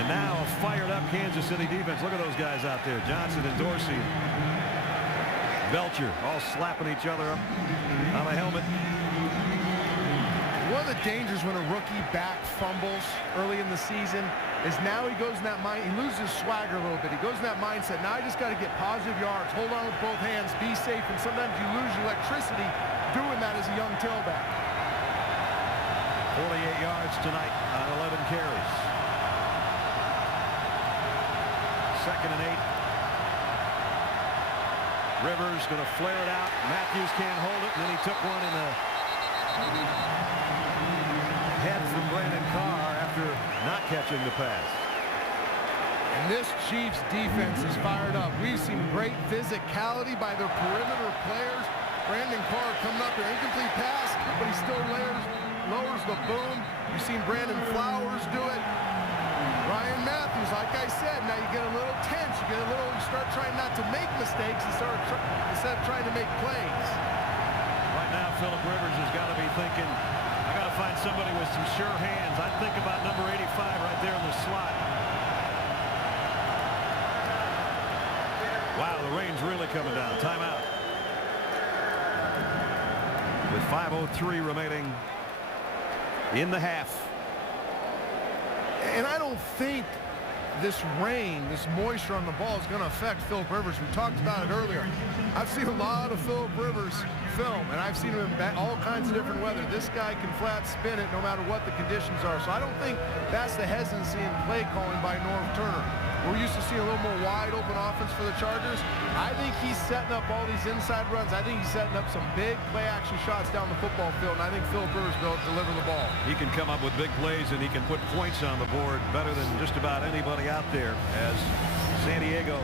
And now a fired-up Kansas City defense. Look at those guys out there. Johnson and Dorsey. Belcher all slapping each other up on the helmet. One of the dangers when a rookie back fumbles early in the season is now he goes in that mind, he loses swagger a little bit. He goes in that mindset. Now I just got to get positive yards, hold on with both hands, be safe, and sometimes you lose your electricity doing that as a young tailback. 48 yards tonight on 11 carries. 2nd and 8. Rivers going to flare it out. Matthews can't hold it, and then he took one in the head from Brandon Carr after not catching the pass. And this Chiefs defense is fired up. We've seen great physicality by their perimeter players. Brandon Carr coming up there, incomplete pass, but he still lowers the boom. You've seen Brandon Flowers do it. Ryan Matthews, like I said, now you get a little tense. You start trying not to make mistakes instead of trying to make plays. Right now, Philip Rivers has got to be thinking, I got to find somebody with some sure hands. I think about number 85 right there in the slot. Wow, the rain's really coming down. Timeout. With 5:03 remaining in the half. And I don't think this rain, this moisture on the ball is going to affect Philip Rivers. We talked about it earlier. I've seen a lot of Philip Rivers film, and I've seen him in all kinds of different weather. This guy can flat spin it no matter what the conditions are. So I don't think that's the hesitancy in play calling by Norv Turner. We're used to seeing a little more wide open offense for the Chargers. I think he's setting up all these inside runs. I think he's setting up some big play action shots down the football field, and I think Philip Rivers will deliver the ball. He can come up with big plays, and he can put points on the board better than just about anybody out there, as San Diego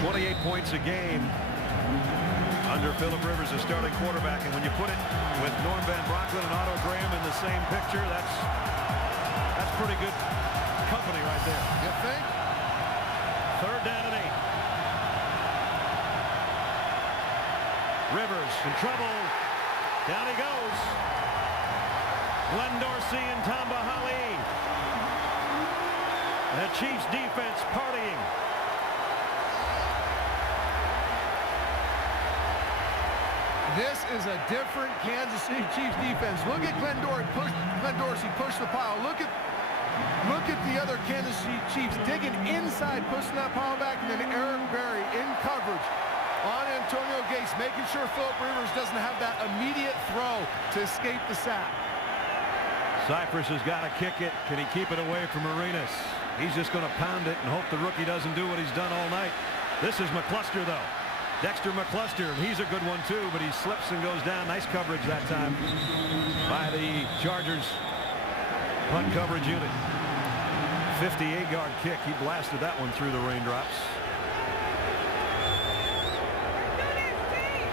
28 points a game under Philip Rivers as starting quarterback. And when you put it with Norm Van Brocklin and Otto Graham in the same picture, that's pretty good company right there. You think? 3rd down and 8. Rivers in trouble. Down he goes. Glenn Dorsey and Tamba Hali. The Chiefs defense partying. This is a different Kansas City Chiefs defense. Look at Glenn Dorsey push the pile. Look at the other Kansas City Chiefs digging inside, pushing that pile back, and then Eric Berry in coverage on Antonio Gates, making sure Philip Rivers doesn't have that immediate throw to escape the sack. Cypress has got to kick it. Can he keep it away from Arenas? He's just going to pound it and hope the rookie doesn't do what he's done all night. This is McCluster, though. Dexter McCluster, he's a good one, too, but he slips and goes down. Nice coverage that time by the Chargers punt coverage unit. 58-yard kick. He blasted that one through the raindrops.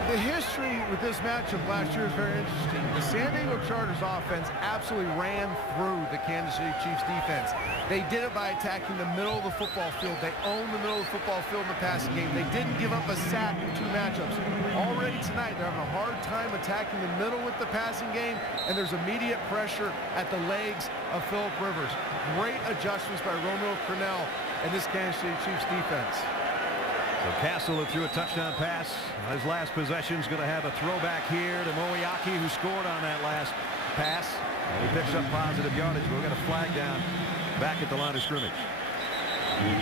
The history with this matchup last year is very interesting. The San Diego Chargers offense absolutely ran through the Kansas City Chiefs defense. They did it by attacking the middle of the football field. They owned the middle of the football field in the passing game. They didn't give up a sack in 2 matchups. Already tonight, they're having a hard time attacking the middle with the passing game, and there's immediate pressure at the legs of Philip Rivers. Great adjustments by Romeo Crennel and this Kansas City Chiefs defense. So Castle, who threw a touchdown pass on his last possession, is going to have a throwback here to Moiaki, who scored on that last pass. And he picks up positive yardage. We'll get a flag down back at the line of scrimmage.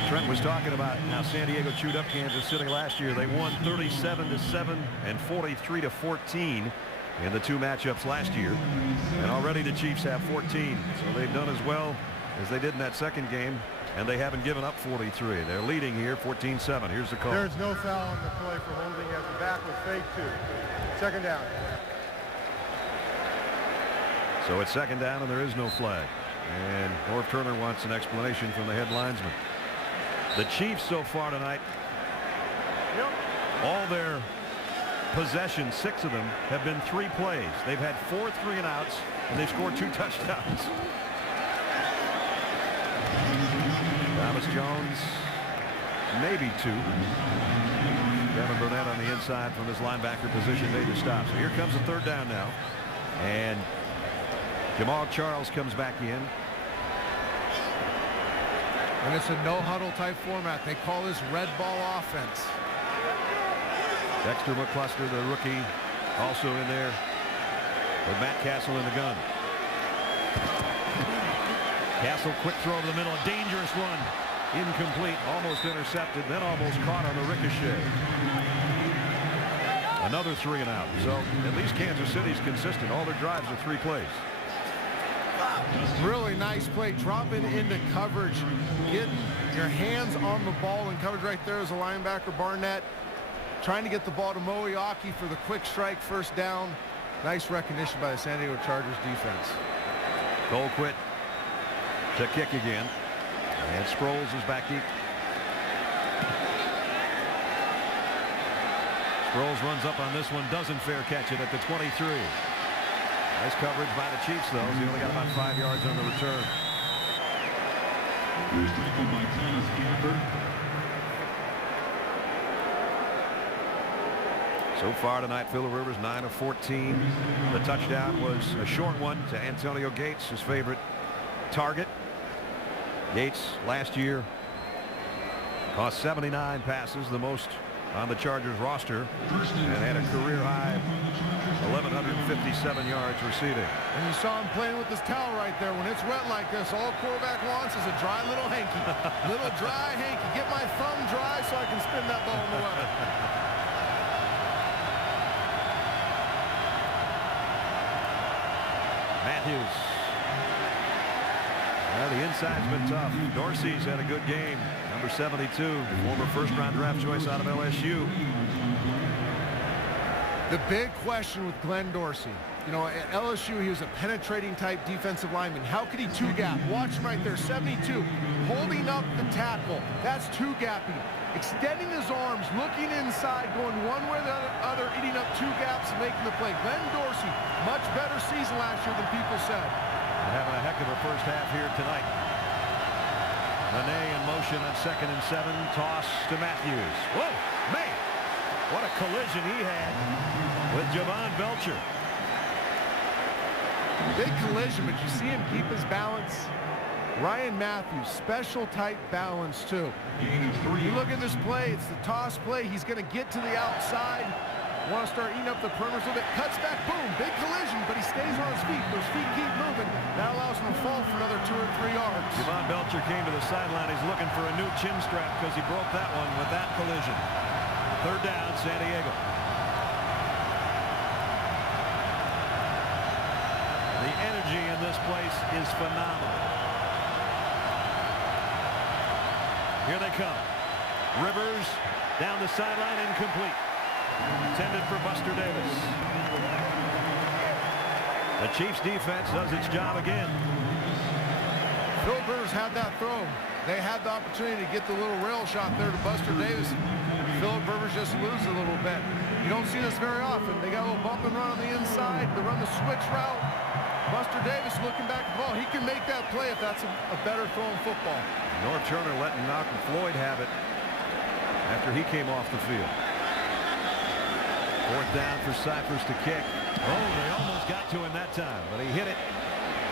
Trent was talking about how San Diego chewed up Kansas City last year. They won 37-7 and 43-14 in the 2 matchups last year. And already the Chiefs have 14. So they've done as well as they did in that second game. And they haven't given up 43. They're leading here 14-7. Here's the call. There's no foul on the play for holding as the back was fake 2. Second down. So it's second down and there is no flag. And Norv Turner wants an explanation from the head linesman. The Chiefs so far tonight, all their possessions, 6 of them, have been 3 plays. They've had 4 3-and-outs, and they've scored 2 touchdowns. Thomas Jones, maybe 2. Kevin Burnett on the inside from his linebacker position made the stop. So here comes a third down now. And Jamal Charles comes back in. And it's a no-huddle type format. They call this red ball offense. Dexter McCluster, the rookie, also in there with Matt Castle in the gun. Castle, quick throw over the middle, a dangerous one. Incomplete, almost intercepted, then almost caught on the ricochet. Another 3-and-out. So at least Kansas City's consistent. All their drives are 3 plays. Really nice play, dropping into coverage, getting your hands on the ball in coverage. Right there is a linebacker, Barnett, trying to get the ball to Mo Iaki for the quick strike, first down. Nice recognition by the San Diego Chargers defense. Colquitt to kick again, and Sproles is back deep. Sproles runs up on this one, doesn't fair catch it at the 23. Nice coverage by the Chiefs, though. He only got about 5 yards on the return. So far tonight, Phillip Rivers 9 of 14. The touchdown was a short one to Antonio Gates, his favorite target. Gates last year caught 79 passes, the most on the Chargers roster, and had a career high 1,157 yards receiving. And you saw him playing with his towel right there. When it's wet like this, all quarterback wants is a dry little hanky. Little dry hanky. Get my thumb dry so I can spin that ball in the weather. Matthews. Well, the inside's been tough. Dorsey's had a good game. Number 72, former first-round draft choice out of LSU. The big question with Glenn Dorsey, you know, at LSU, he was a penetrating type defensive lineman. How could he two-gap? Watch him right there, 72, holding up the tackle. That's two-gapping. Extending his arms, looking inside, going one way or the other, eating up 2 gaps and making the play. Glenn Dorsey, much better season last year than people said. Having a heck of a first half here tonight. Nene in motion on 2nd and 7. Toss to Matthews. Whoa, man. What a collision he had with Javon Belcher. Big collision, but you see him keep his balance. Ryan Matthews, special type balance too. You look at this play, it's the toss play. He's going to get to the outside. Want to start eating up the perimeter a little bit. Cuts back, boom, big collision, but he stays on his feet. Those feet keep moving. That allows him to fall for another 2 or 3 yards. Javon Belcher came to the sideline. He's looking for a new chin strap because he broke that one with that collision. 3rd down, San Diego. The energy in this place is phenomenal. Here they come. Rivers down the sideline, incomplete. Intended for Buster Davis. The Chiefs defense does its job again. Phillip Rivers had that throw. They had the opportunity to get the little rail shot there to Buster Davis. Phillip Rivers just loses a little bit. You don't see this very often. They got a little bump and run on the inside. They run the switch route. Buster Davis looking back at the ball. He can make that play if that's a better throw in football. Norv Turner letting Malcolm Floyd have it after he came off the field. 4th down for Cyphers to kick. Oh, they almost got to him that time, but he hit it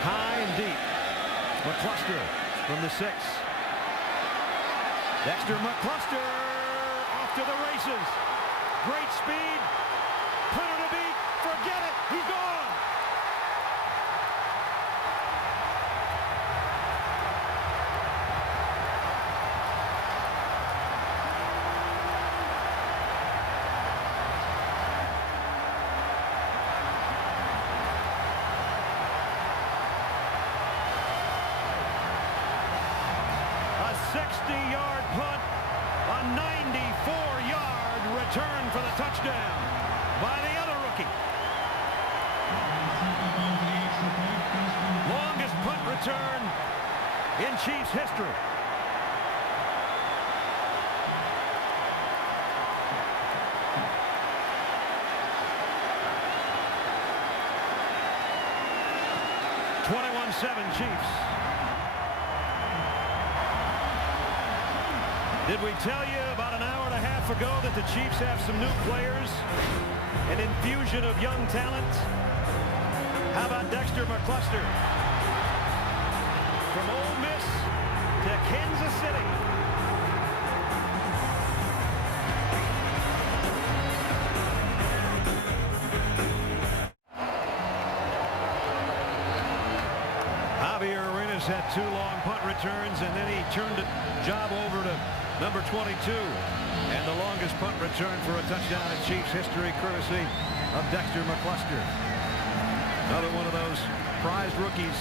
high and deep. McCluster from the 6. Dexter McCluster off to the races. Great speed. Punter to beat. Forget it. He's gone. 60-yard punt, a 94-yard return for the touchdown by the other rookie. Longest punt return in Chiefs history. Chiefs. Did we tell you about an hour and a half ago that the Chiefs have some new players? An infusion of young talent? How about Dexter McCluster? From Ole Miss to Kansas City. Javier Arenas had 2 long punt returns, and then he turned the job over to number 22. And the longest punt return for a touchdown in Chiefs history, courtesy of Dexter McCluster. Another one of those prized rookies.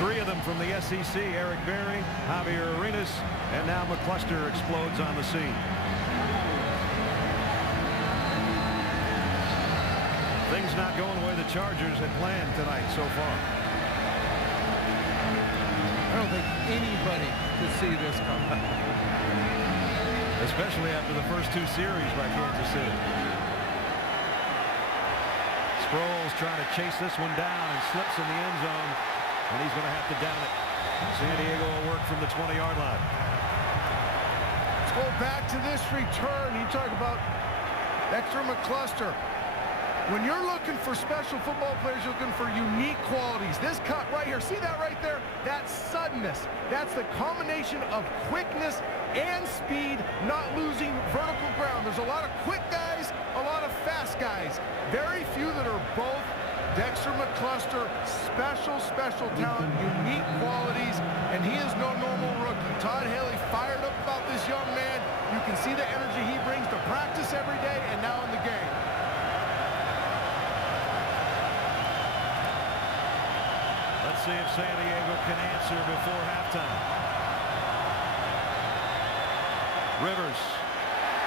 3 of them from the SEC, Eric Berry, Javier Arenas, and now McCluster explodes on the scene. Things not going the way the Chargers had planned tonight so far. I don't think anybody could see this coming. Especially after the first 2 series by Kansas City. Sproles trying to chase this one down and slips in the end zone, and he's going to have to down it. San Diego will work from the 20-yard line. Let's go back to this return. You talk about Dexter McCluster. When you're looking for special football players, you're looking for unique qualities. This cut right here, see that right there? That's suddenness. That's the combination of quickness and speed, not losing vertical ground. There's a lot of quick guys, a lot of fast guys. Very few that are both. Dexter McCluster, special talent, unique qualities, and he is no normal rookie. Todd Haley fired up about this young man. You can see the energy he brings to practice every day and now in the game. Let's see if San Diego can answer before halftime. Rivers,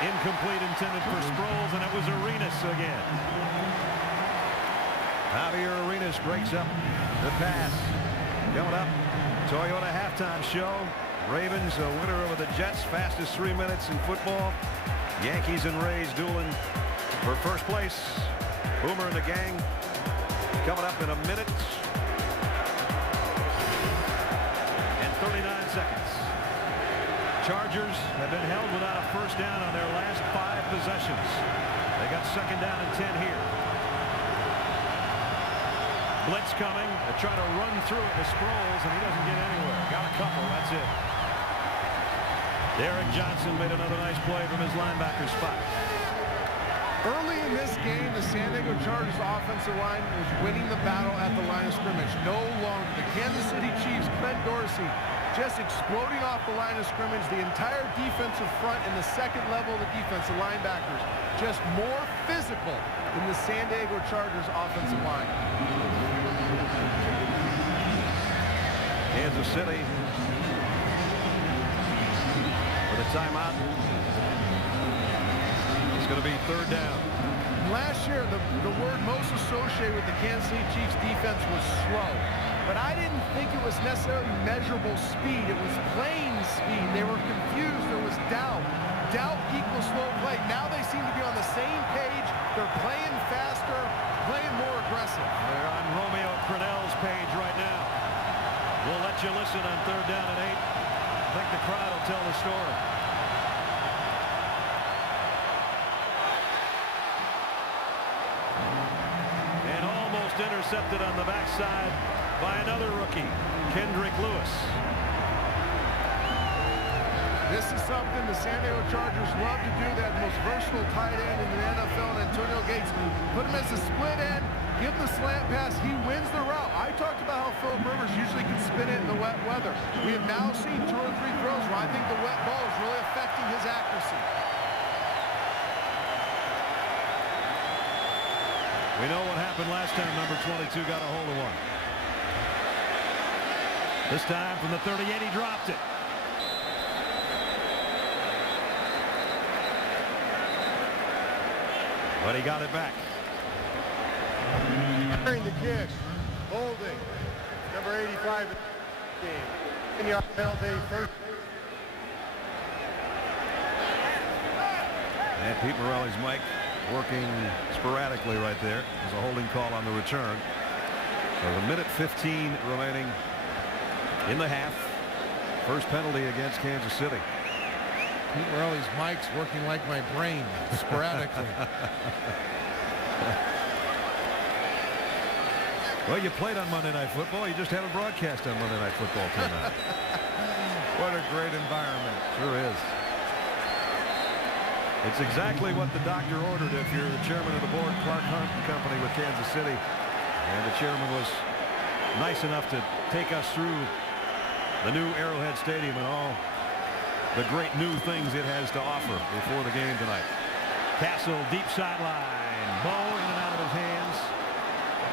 incomplete, intended for Sproles, and it was Arenas again. Javier Arenas breaks up the pass. Coming up, Toyota halftime show. Ravens a winner over the Jets, fastest 3 minutes in football. Yankees and Rays dueling for first place. Boomer and the gang coming up in a minute. 39 seconds. Chargers have been held without a first down on their last 5 possessions. They got second down and 10 here. Blitz coming. They try to run through it to Sproles, and he doesn't get anywhere. Got a couple. That's it. Derek Johnson made another nice play from his linebacker spot. Early in this game, the San Diego Chargers offensive line was winning the battle at the line of scrimmage. No longer. The Kansas City Chiefs, Clint Dorsey, just exploding off the line of scrimmage. The entire defensive front and the second level of the defensive linebackers just more physical than the San Diego Chargers offensive line. Kansas City with a timeout. It's going to be third down. Last year, the word most associated with the Kansas City Chiefs defense was slow. But I didn't think it was necessarily measurable speed. It was playing speed. They were confused. There was doubt. Doubt equals slow play. Now they seem to be on the same page. They're playing faster, playing more aggressive. They're on Romeo Crennel's page right now. We'll let you listen on third down and 8. I think the crowd will tell the story. And almost intercepted on the backside by another rookie, Kendrick Lewis. This is something the San Diego Chargers love to do. That most versatile tight end in the NFL, and Antonio Gates. Put him as a split end, give him the slant pass, he wins the route. I talked about how Philip Rivers usually can spin it in the wet weather. We have now seen 2 or 3 throws where I think the wet ball is really affecting his accuracy. We know what happened last time number 22 got a hold of one. This time from the 38, he dropped it. But he got it back. During the kick, holding, number 85 game. 10-yard penalty, first. And Pete Morelli's mic working sporadically right there. There's a holding call on the return. So the minute 15 remaining in the half. First penalty against Kansas City. Pete Morelli's mic's working like my brain, sporadically. Well, you played on Monday Night Football. You just had a broadcast on Monday Night Football tonight. What a great environment. Sure is. It's exactly what the doctor ordered if you're the chairman of the board, Clark Hunt and Company with Kansas City. And the chairman was nice enough to take us through the new Arrowhead Stadium and all the great new things it has to offer before the game tonight. Castle, deep sideline. Ball in and out of his hands.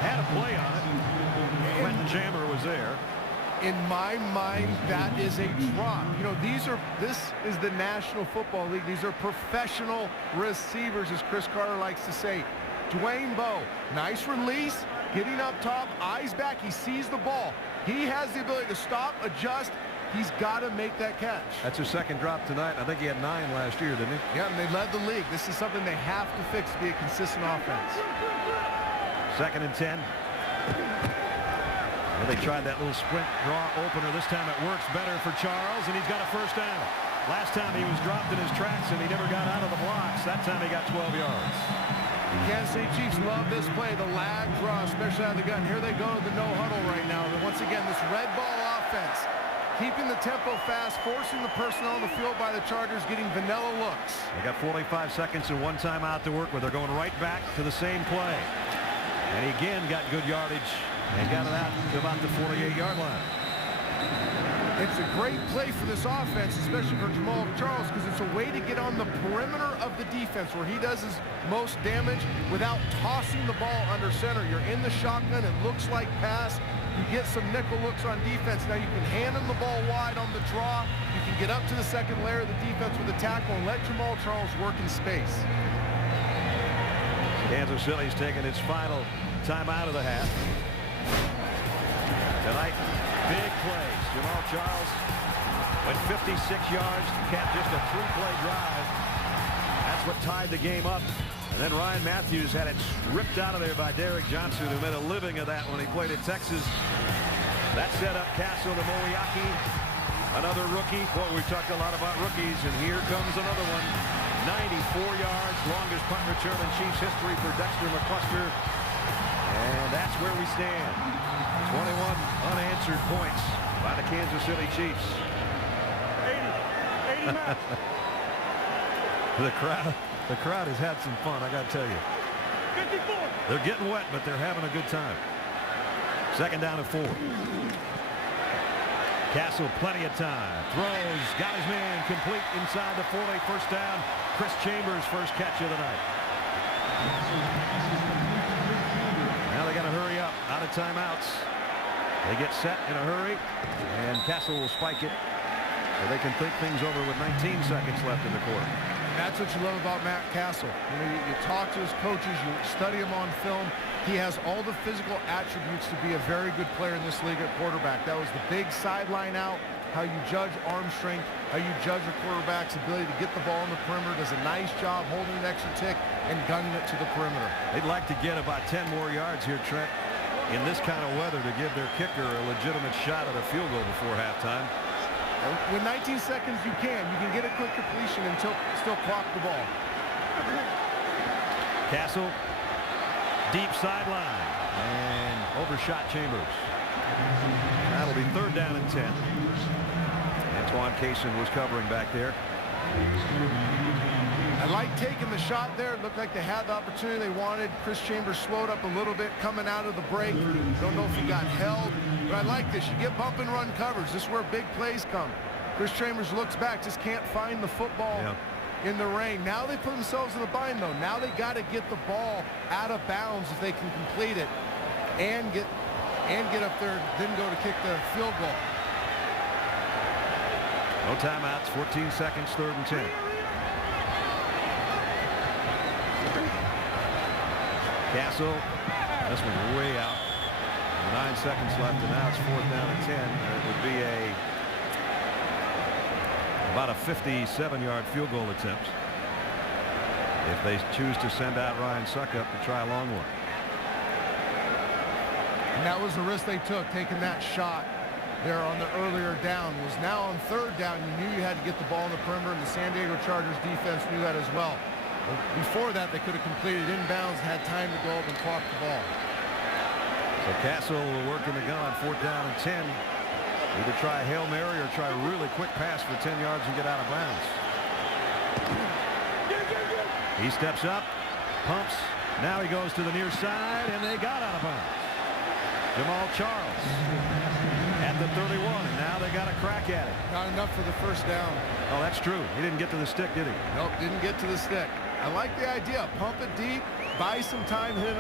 Had a play on it. Quentin Chamber was there. In my mind, that is a drop. You know, this is the National Football League. These are professional receivers, as Chris Carter likes to say. Dwayne Bowe, nice release, getting up top, eyes back, he sees the ball. He has the ability to stop, adjust. He's got to make that catch. That's his second drop tonight. I think he had 9 last year, didn't he? Yeah, and they led the league. This is something they have to fix to be a consistent offense. 2nd and 10. Well, they tried that little sprint draw opener. This time it works better for Charles, and he's got a first down. Last time he was dropped in his tracks, and he never got out of the blocks. That time he got 12 yards. The Kansas City Chiefs love this play, the lag draw, especially out of the gun. Here they go to the no huddle right now. And once again, this red ball offense, keeping the tempo fast, forcing the personnel on the field by the Chargers, getting vanilla looks. They got 45 seconds and 1 timeout to work with. They're going right back to the same play. And he again got good yardage and got it out to about the 48-yard line. It's a great play for this offense, especially for Jamal Charles, because it's a way to get on the perimeter of the defense where he does his most damage without tossing the ball under center. You're in the shotgun. It looks like pass. You get some nickel looks on defense. Now you can hand him the ball wide on the draw. You can get up to the second layer of the defense with a tackle and let Jamal Charles work in space. Kansas City's taking its final time out of the half. Tonight, big plays. Jamal Charles went 56 yards to cap just a 3-play drive. That's what tied the game up. And then Ryan Matthews had it ripped out of there by Derek Johnson, who made a living of that when he played at Texas. That set up Castle to Moiaki, another rookie. Boy, we've talked a lot about rookies, and here comes another one. 94 yards, longest punt return in Chiefs history for Dexter McCluster. And that's where we stand. 21 unanswered points by the Kansas City Chiefs. 80 match. The crowd has had some fun, I got to tell you. 54. They're getting wet, but they're having a good time. 2nd down and 4. Castle, plenty of time. Throws, got his man complete inside the 40. First down. Chris Chambers' first catch of the night. Now they got to hurry up. Out of timeouts. They get set in a hurry, and Castle will spike it so they can think things over with 19 seconds left in the quarter. That's what you love about Matt Castle. You know, you talk to his coaches, you study him on film. He has all the physical attributes to be a very good player in this league at quarterback. That was the big sideline out, how you judge arm strength, how you judge a quarterback's ability to get the ball in the perimeter. Does a nice job holding an extra tick and gunning it to the perimeter. They'd like to get about 10 more yards here, Trent, in this kind of weather to give their kicker a legitimate shot at a field goal before halftime. With 19 seconds, you can get a quick completion and still clock the ball. Castle, deep sideline, and overshot Chambers. That'll be 3rd down and 10. Antoine Cason was covering back there. I like taking the shot there. It looked like they had the opportunity they wanted. Chris Chambers slowed up a little bit coming out of the break. Don't know if he got held, but I like this. You get bump and run coverage. This is where big plays come. Chris Chambers looks back, just can't find the football in the rain. Now they put themselves in a bind, though. Now they got to get the ball out of bounds if they can complete it and get up there, then go to kick the field goal. No timeouts, 14 seconds, 3rd and 10. Castle, this one's way out. 9 seconds left, and now it's 4th down and 10. It would be about a 57-yard field goal attempt if they choose to send out Ryan Succop to try a long one. And that was the risk they took, taking that shot there on the earlier down. Was now on 3rd down. You knew you had to get the ball in the perimeter, and the San Diego Chargers defense knew that as well. Before that, they could have completed inbounds and had time to go up and clock the ball. So Castle will work in the gun on 4th down and 10. Either try a Hail Mary or try a really quick pass for 10 yards and get out of bounds. He steps up, pumps. Now he goes to the near side, and they got out of bounds. Jamal Charles at the 31, and now they got a crack at it. Not enough for the first down. Oh, that's true. He didn't get to the stick, did he? Nope, didn't get to the stick. I like the idea. Pump it deep, buy some time, hit it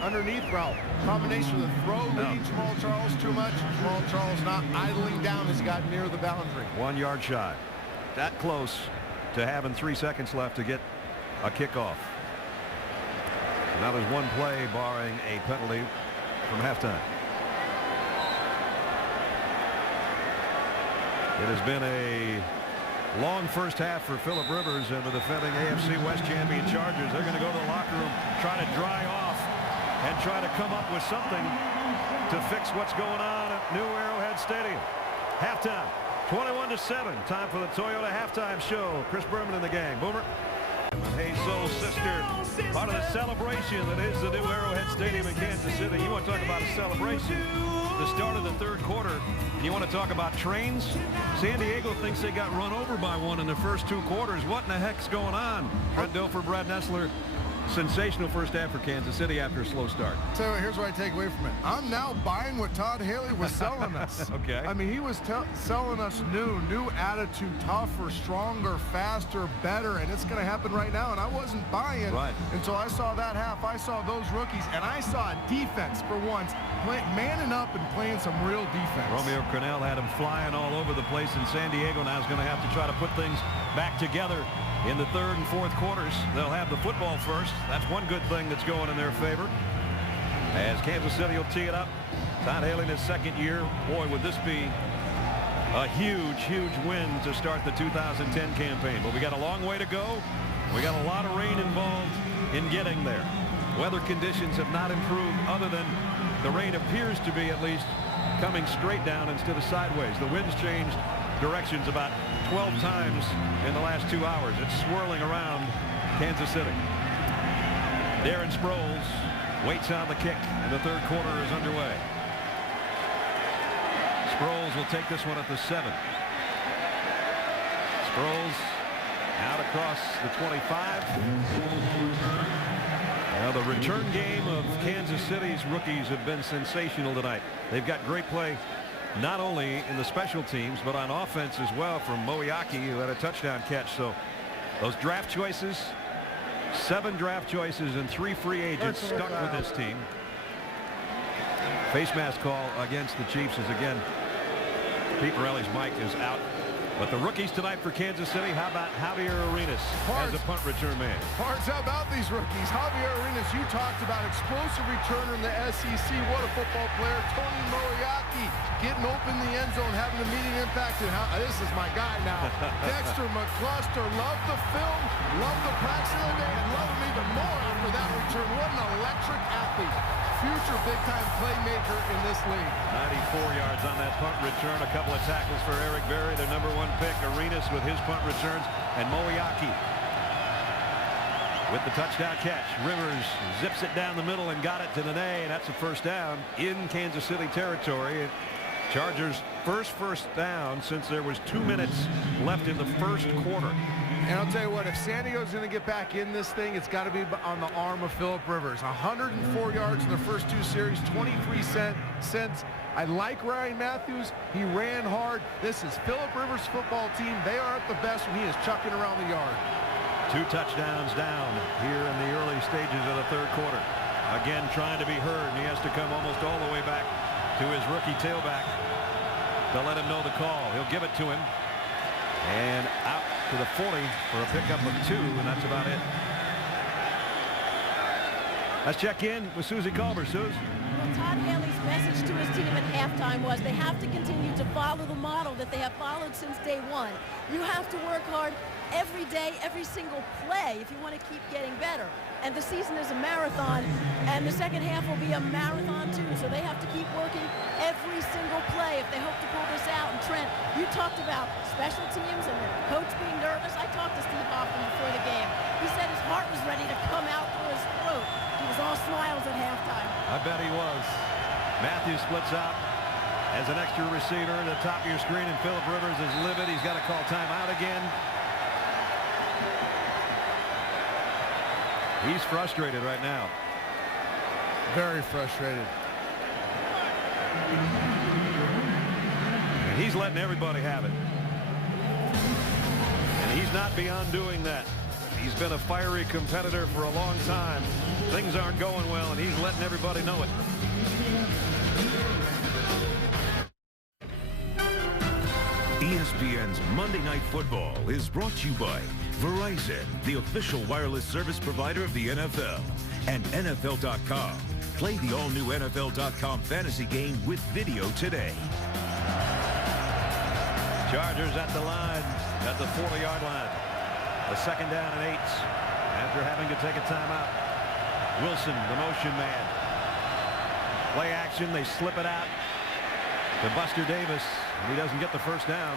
underneath route. Combination of the throw leading Jamal Charles too much. Jamal Charles not idling down as he got near the boundary. 1 yard shy. That close to having 3 seconds left to get a kickoff. Now there's one play barring a penalty from halftime. It has been a long first half for Philip Rivers and the defending AFC West champion Chargers. They're going to go to the locker room, try to dry off, and try to come up with something to fix what's going on at New Arrowhead Stadium. Halftime, 21-7. Time for the Toyota halftime show. Chris Berman and the gang. Boomer. Hey Soul sister, part of the celebration that is the New Arrowhead Stadium in Kansas City. You want to talk about a celebration? The start of the 3rd quarter. You want to talk about trains? San Diego thinks they got run over by one in the first 2 quarters. What in the heck's going on? Brent Dilfer, Brad Nessler. Sensational first half for Kansas City after a slow start. So here's what I take away from it. I'm now buying what Todd Haley was selling us. Okay. I mean, he was selling us new attitude, tougher, stronger, faster, better, and it's going to happen right now. And I wasn't buying until I saw that half. I saw those rookies, and I saw a defense for once manning up and playing some real defense. Romeo Crennel had him flying all over the place, and San Diego now is going to have to try to put things back together. In the 3rd and 4th quarters, they'll have the football first. That's one good thing that's going in their favor. As Kansas City will tee it up. Todd Haley in his 2nd year. Boy, would this be a huge, huge win to start the 2010 campaign. But we got a long way to go. We got a lot of rain involved in getting there. Weather conditions have not improved other than the rain appears to be at least coming straight down instead of sideways. The wind's changed directions about 12 times in the last 2 hours. It's swirling around Kansas City. Darren Sproles waits on the kick, and the 3rd quarter is underway. Sproles will take this one at the 7. Sproles out across the 25. Now the return game of Kansas City's rookies have been sensational tonight. They've got great play not only in the special teams but on offense as well, from Moeaki, who had a touchdown catch. So those draft choices, 7 draft choices and 3 free agents stuck with this team. Face mask call against the Chiefs is again Pete Morelli's mic is out. But the rookies tonight for Kansas City, how about Javier Arenas as a punt return man? Parts, how about these rookies? Javier Arenas, you talked about explosive returner in the SEC. What a football player. Tony Moeaki getting open the end zone, having an immediate impact. And this is my guy now. Dexter McCluster, love the film, love the practice of the day, and love him even more after that return. What an electric athlete. Future big-time playmaker in this league. 94 yards on that punt return. A couple of tackles for Eric Berry, their #1 pick. Arenas with his punt returns, and Moeaki with the touchdown catch. Rivers zips it down the middle and got it to Nene. That's a first down in Kansas City territory. Chargers' first down since there was 2 minutes left in the 1st quarter. And I'll tell you what, if San Diego's going to get back in this thing, it's got to be on the arm of Philip Rivers. 104 yards in the first 2 series, 23 cents. I like Ryan Matthews. He ran hard. This is Philip Rivers' football team. They are at the best when he is chucking around the yard. 2 touchdowns down here in the early stages of the 3rd quarter. Again, trying to be heard, and he has to come almost all the way back to his rookie tailback to let him know the call. He'll give it to him. And out to the 40 for a pickup of 2, and that's about it. Let's check in with Susie Culver. Suze. Well, Todd Haley's message to his team at halftime was they have to continue to follow the model that they have followed since day one. You have to work hard every day, every single play if you want to keep getting better. And the season is a marathon, and the second half will be a marathon too. So they have to keep working every single play if they hope to pull this out. And Trent, you talked about special teams and the coach being nervous. I talked to Steve Hoffman before the game. He said his heart was ready to come out through his throat. He was all smiles at halftime. I bet he was. Matthews splits out as an extra receiver at the top of your screen, and Philip Rivers is livid. He's got to call timeout again. He's frustrated right now. Very frustrated. And he's letting everybody have it. And he's not beyond doing that. He's been a fiery competitor for a long time. Things aren't going well, and he's letting everybody know it. ESPN's Monday Night Football is brought to you by Verizon, the official wireless service provider of the NFL, and NFL.com. Play the all-new NFL.com fantasy game with video today. Chargers at the line, at the 40-yard line. A second down and 8 after having to take a timeout. Wilson, the motion man. Play action, they slip it out to Buster Davis, and he doesn't get the first down.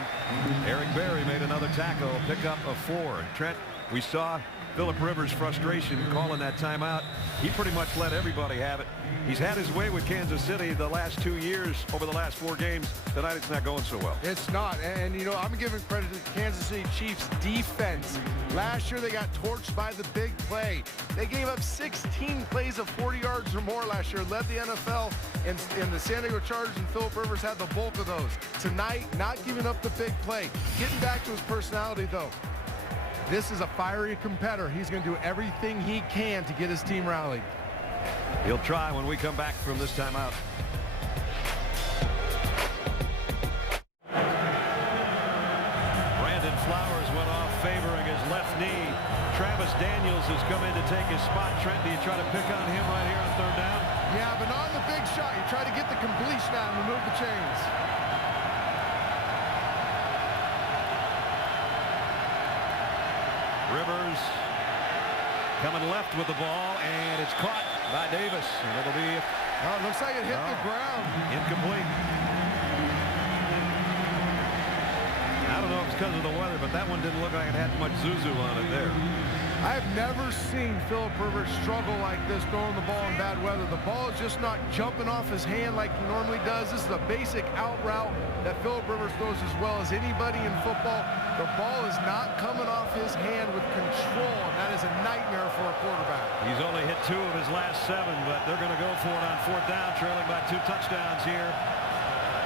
Eric Berry made another tackle, pick up a 4. Trent, we saw Philip Rivers' frustration calling that timeout. He pretty much let everybody have it. He's had his way with Kansas City the last 2 years over the last 4 games. Tonight it's not going so well. It's not, and you know, I'm giving credit to the Kansas City Chiefs defense. Last year they got torched by the big play. They gave up 16 plays of 40 yards or more last year, led the NFL, and the San Diego Chargers and Philip Rivers had the bulk of those. Tonight, not giving up the big play. Getting back to his personality though. This is a fiery competitor. He's going to do everything he can to get his team rallied. He'll try when we come back from this timeout. Brandon Flowers went off favoring his left knee. Travis Daniels has come in to take his spot. Trent, do you try to pick on him right here on third down? Yeah, but not on the big shot. You try to get the completion out and remove the chains. Rivers coming left with the ball, and it's caught by Davis. And it'll be it looks like it hit the ground. Incomplete. I don't know if it's because of the weather, but that one didn't look like it had much zuzu on it there. I've never seen Philip Rivers struggle like this throwing the ball in bad weather. The ball is just not jumping off his hand like he normally does. This is a basic out route that Philip Rivers throws as well as anybody in football. The ball is not coming off his hand with control, and that is a nightmare for a quarterback. He's only hit 2 of his last 7, but they're going to go for it on 4th down, trailing by 2 touchdowns here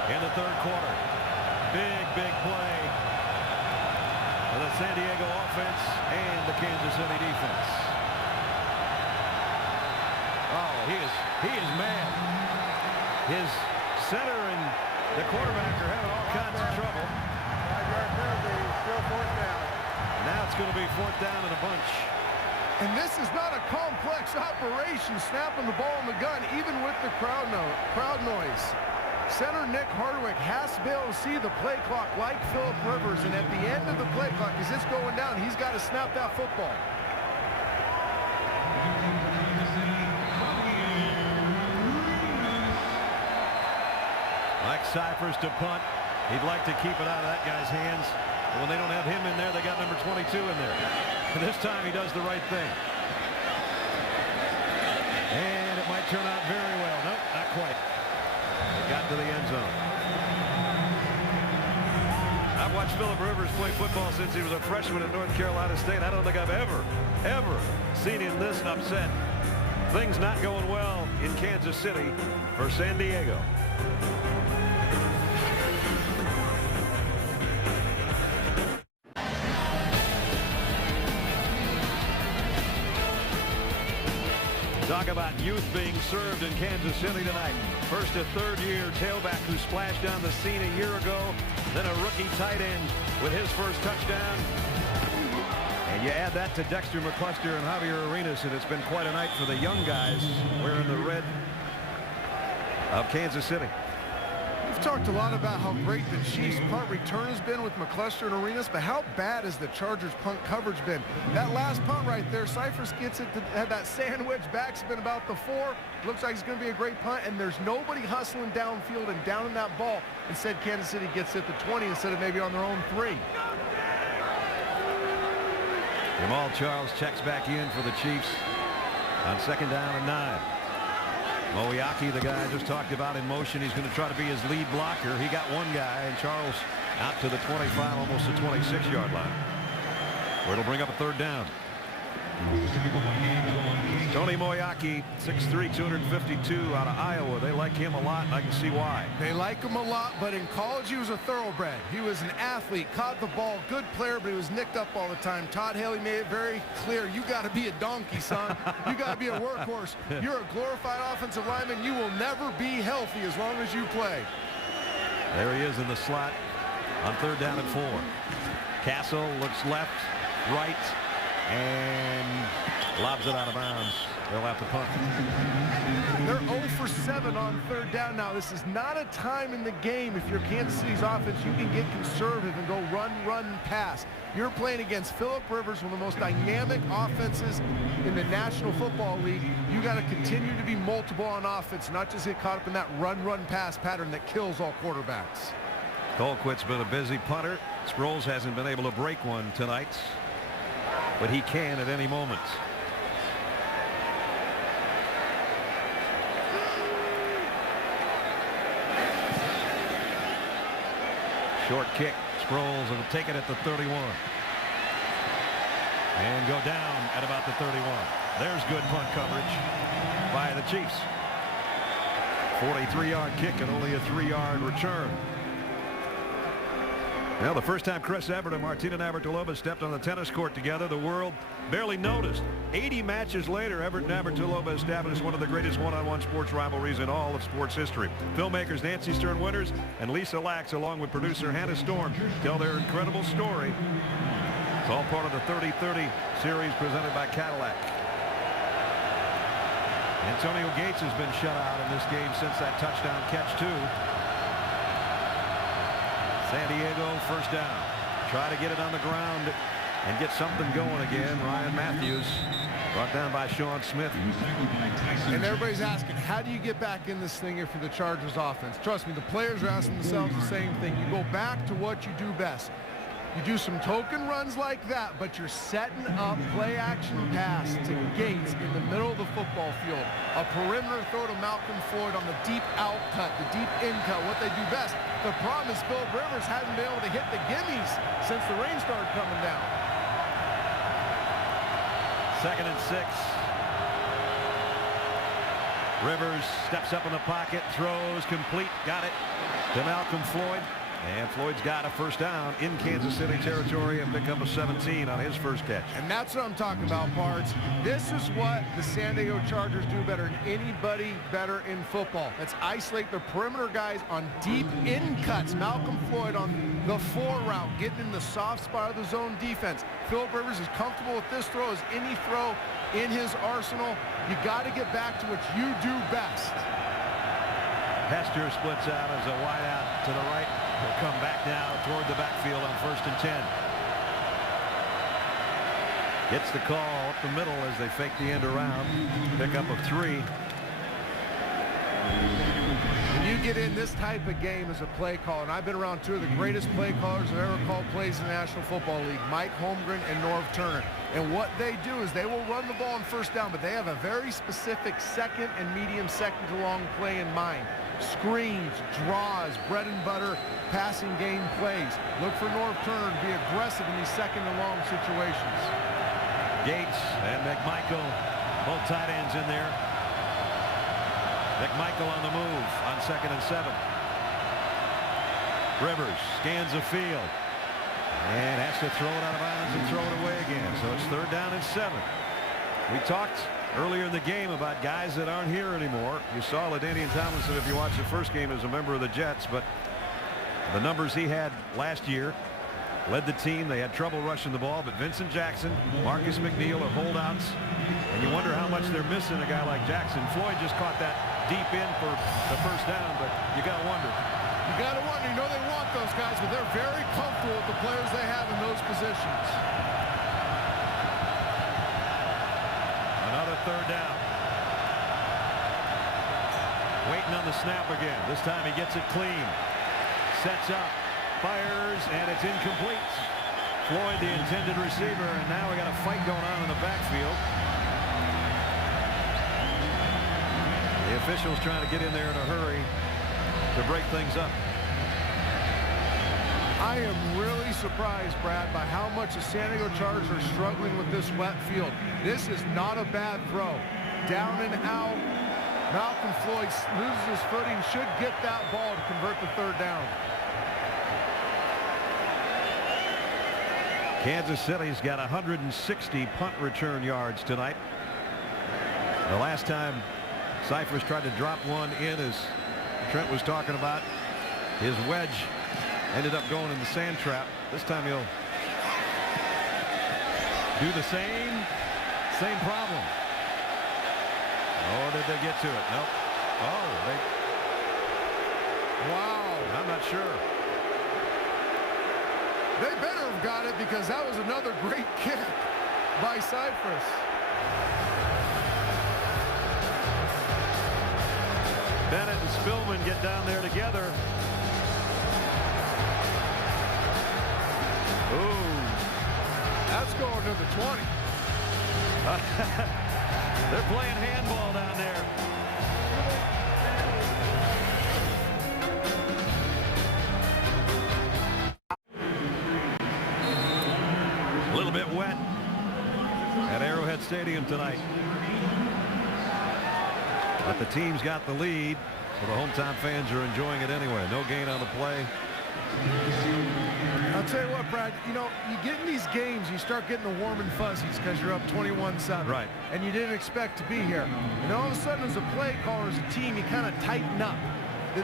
in the third quarter. Big play for the San Diego offense and the Kansas City defense. Oh, he is mad. His center and the quarterback are having all kinds of trouble. 5-yard penalty, still 4th down. Now it's going to be 4th down and a bunch. And this is not a complex operation, snapping the ball in the gun, even with the crowd noise. Center Nick Hardwick has to be able to see the play clock like Philip Rivers, and at the end of the play clock, as it's going down, he's got to snap that football. Mike Cyphers to punt. He'd like to keep it out of that guy's hands. When they don't have him in there, they got number 22 in there. And this time he does the right thing. And it might turn out very well. Nope, not quite. It got to the end zone. I've watched Philip Rivers play football since he was a freshman at North Carolina State. I don't think I've ever seen him this upset. Things not going well in Kansas City for San Diego. Talk about youth being served in Kansas City tonight. First a third-year tailback who splashed on the scene a year ago. Then a rookie tight end with his first touchdown. And You add that to Dexter McCluster and Javier Arenas, and it's been quite a night for the young guys wearing the red of Kansas City. We've talked a lot about how great the Chiefs punt return has been with McCluster and Arenas, but how bad has the Chargers punt coverage been? That last punt right there, Cyphers gets it to have that sandwich, backspin about the 4. Looks like it's going to be a great punt, and there's nobody hustling downfield and down in that ball. Instead, Kansas City gets it to 20 instead of maybe on their own 3. Jamal Charles checks back in for the Chiefs on 2nd down and 9. Moeaki, the guy I just talked about, in motion. He's going to try to be his lead blocker. He got one guy, and Charles out to the 25, almost the 26-yard line, where it'll bring up a 3rd down. Tony Moeaki, 6'3", 252, out of Iowa. They like him a lot, and I can see why. They like him a lot, but in college he was a thoroughbred. He was an athlete, caught the ball, good player, but he was nicked up all the time. Todd Haley made it very clear, you got to be a donkey, son. You got to be a workhorse. You're a glorified offensive lineman. You will never be healthy as long as you play. There he is in the slot on 3rd down and 4. Castle looks left, right, and lobs it out of bounds. They'll have to punt. They're 0 for 7 on 3rd down. Now, this is not a time in the game, if you're Kansas City's offense, you can get conservative and go run, pass. You're playing against Phillip Rivers, one of the most dynamic offenses in the National Football League. You got to continue to be multiple on offense, not just get caught up in that run, pass pattern that kills all quarterbacks. Colquitt's been a busy punter. Sproles hasn't been able to break one tonight, but he can at any moment. Short kick. Sproles will take it at the 31 and go down at about the 31. There's good punt coverage by the Chiefs. 43-yard kick and only a 3-yard return. Now, the first time Chris Evert and Martina Navratilova stepped on the tennis court together, the world barely noticed. 80 matches later, Evert and Navratilova established one of the greatest one-on-one sports rivalries in all of sports history. Filmmakers Nancy Stern Winters and Lisa Lax, along with producer Hannah Storm, tell their incredible story. It's all part of the 30-30 series presented by Cadillac. Antonio Gates has been shut out in this game since that touchdown catch, too. San Diego, 1st down. Try to get it on the ground and get something going again. Ryan Matthews brought down by Sean Smith. And everybody's asking, how do you get back in this thing here for the Chargers offense? Trust me, the players are asking themselves the same thing. You go back to what you do best. You do some token runs like that, but you're setting up play-action pass to Gates in the middle of the football field. A perimeter throw to Malcolm Floyd on the deep out cut, the deep in cut, what they do best. The problem is Phillip Rivers hasn't been able to hit the gimmies since the rain started coming down. 2nd and 6. Rivers steps up in the pocket, throws complete, got it to Malcolm Floyd. And Floyd's got a 1st down in Kansas City territory and pick up a 17 on his first catch. And that's what I'm talking about, Pards. This is what the San Diego Chargers do better than anybody better in football. That's isolate the perimeter guys on deep in cuts. Malcolm Floyd on the 4 route, getting in the soft spot of the zone defense. Phillip Rivers is comfortable with this throw as any throw in his arsenal. You got to get back to what you do best. Hester splits out as a wide out to the right. He'll come back now toward the backfield on 1st and 10. Gets the call up the middle as they fake the end around. Pick up of 3. When you get in this type of game as a play caller, and I've been around 2 of the greatest play callers that ever called plays in the National Football League, Mike Holmgren and Norv Turner. And what they do is they will run the ball on 1st down, but they have a very specific 2nd and medium 2nd to long play in mind. Screens, draws, bread and butter, passing game plays. Look for Norv Turner to be aggressive in these 2nd and long situations. Gates and McMichael, both tight ends in there. McMichael on the move on 2nd and 7. Rivers scans the field and has to throw it out of bounds and throw it away again. So it's 3rd down and 7. We talked earlier in the game about guys that aren't here anymore. You saw LaDainian Tomlinson, if you watched the first game, as a member of the Jets, but the numbers he had last year led the team. They had trouble rushing the ball, but Vincent Jackson, Marcus McNeil are holdouts. And you wonder how much they're missing a guy like Jackson. Floyd just caught that deep in for the first down, but you got to wonder. You got to wonder. You know they want those guys, but they're very comfortable with the players they have in those positions. Another third down. Waiting on the snap again. This time he gets it clean. Sets up. Fires, and it's incomplete. Floyd, the intended receiver, and now we got a fight going on in the backfield. The officials trying to get in there in a hurry to break things up. I am really surprised, Brad, by how much the San Diego Chargers are struggling with this wet field. This is not a bad throw. Down and out. Malcolm Floyd loses his footing, should get that ball to convert the third down. Kansas City's got 160 punt return yards tonight. The last time Cyphers tried to drop one in, as Trent was talking about, his wedge ended up going in the sand trap. This time he'll do the same problem. Oh, did they get to it? Nope. Oh, wow. I'm not sure. They better have got it, because that was another great kick by Cypress. Bennett and Spillman get down there together. Ooh. That's going to the 20. They're playing handball down there. A little bit wet at Arrowhead Stadium tonight. But the team's got the lead, so the hometown fans are enjoying it anyway. No gain on the play. I'll tell you what, Brad, you know, you get in these games, you start getting the warm and fuzzies because you're up 21-7. Right. And you didn't expect to be here. And all of a sudden, as a play caller, as a team, you kind of tighten up.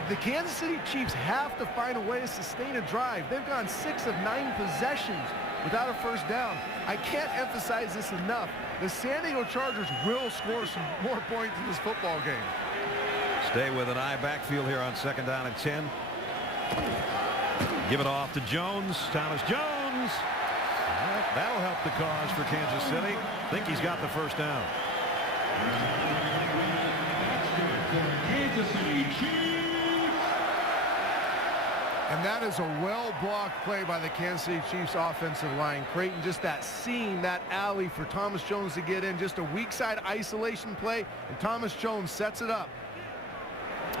The Kansas City Chiefs have to find a way to sustain a drive. They've gone 6 of 9 possessions without a first down. I can't emphasize this enough. The San Diego Chargers will score some more points in this football game. Stay with an eye backfield here on 2nd down and 10. Give it off to Jones. Thomas Jones. That'll help the cause for Kansas City. I think he's got the first down. Kansas City Chiefs. And that is a well-blocked play by the Kansas City Chiefs offensive line. Creighton, just that seam, that alley for Thomas Jones to get in. Just a weak side isolation play, and Thomas Jones sets it up.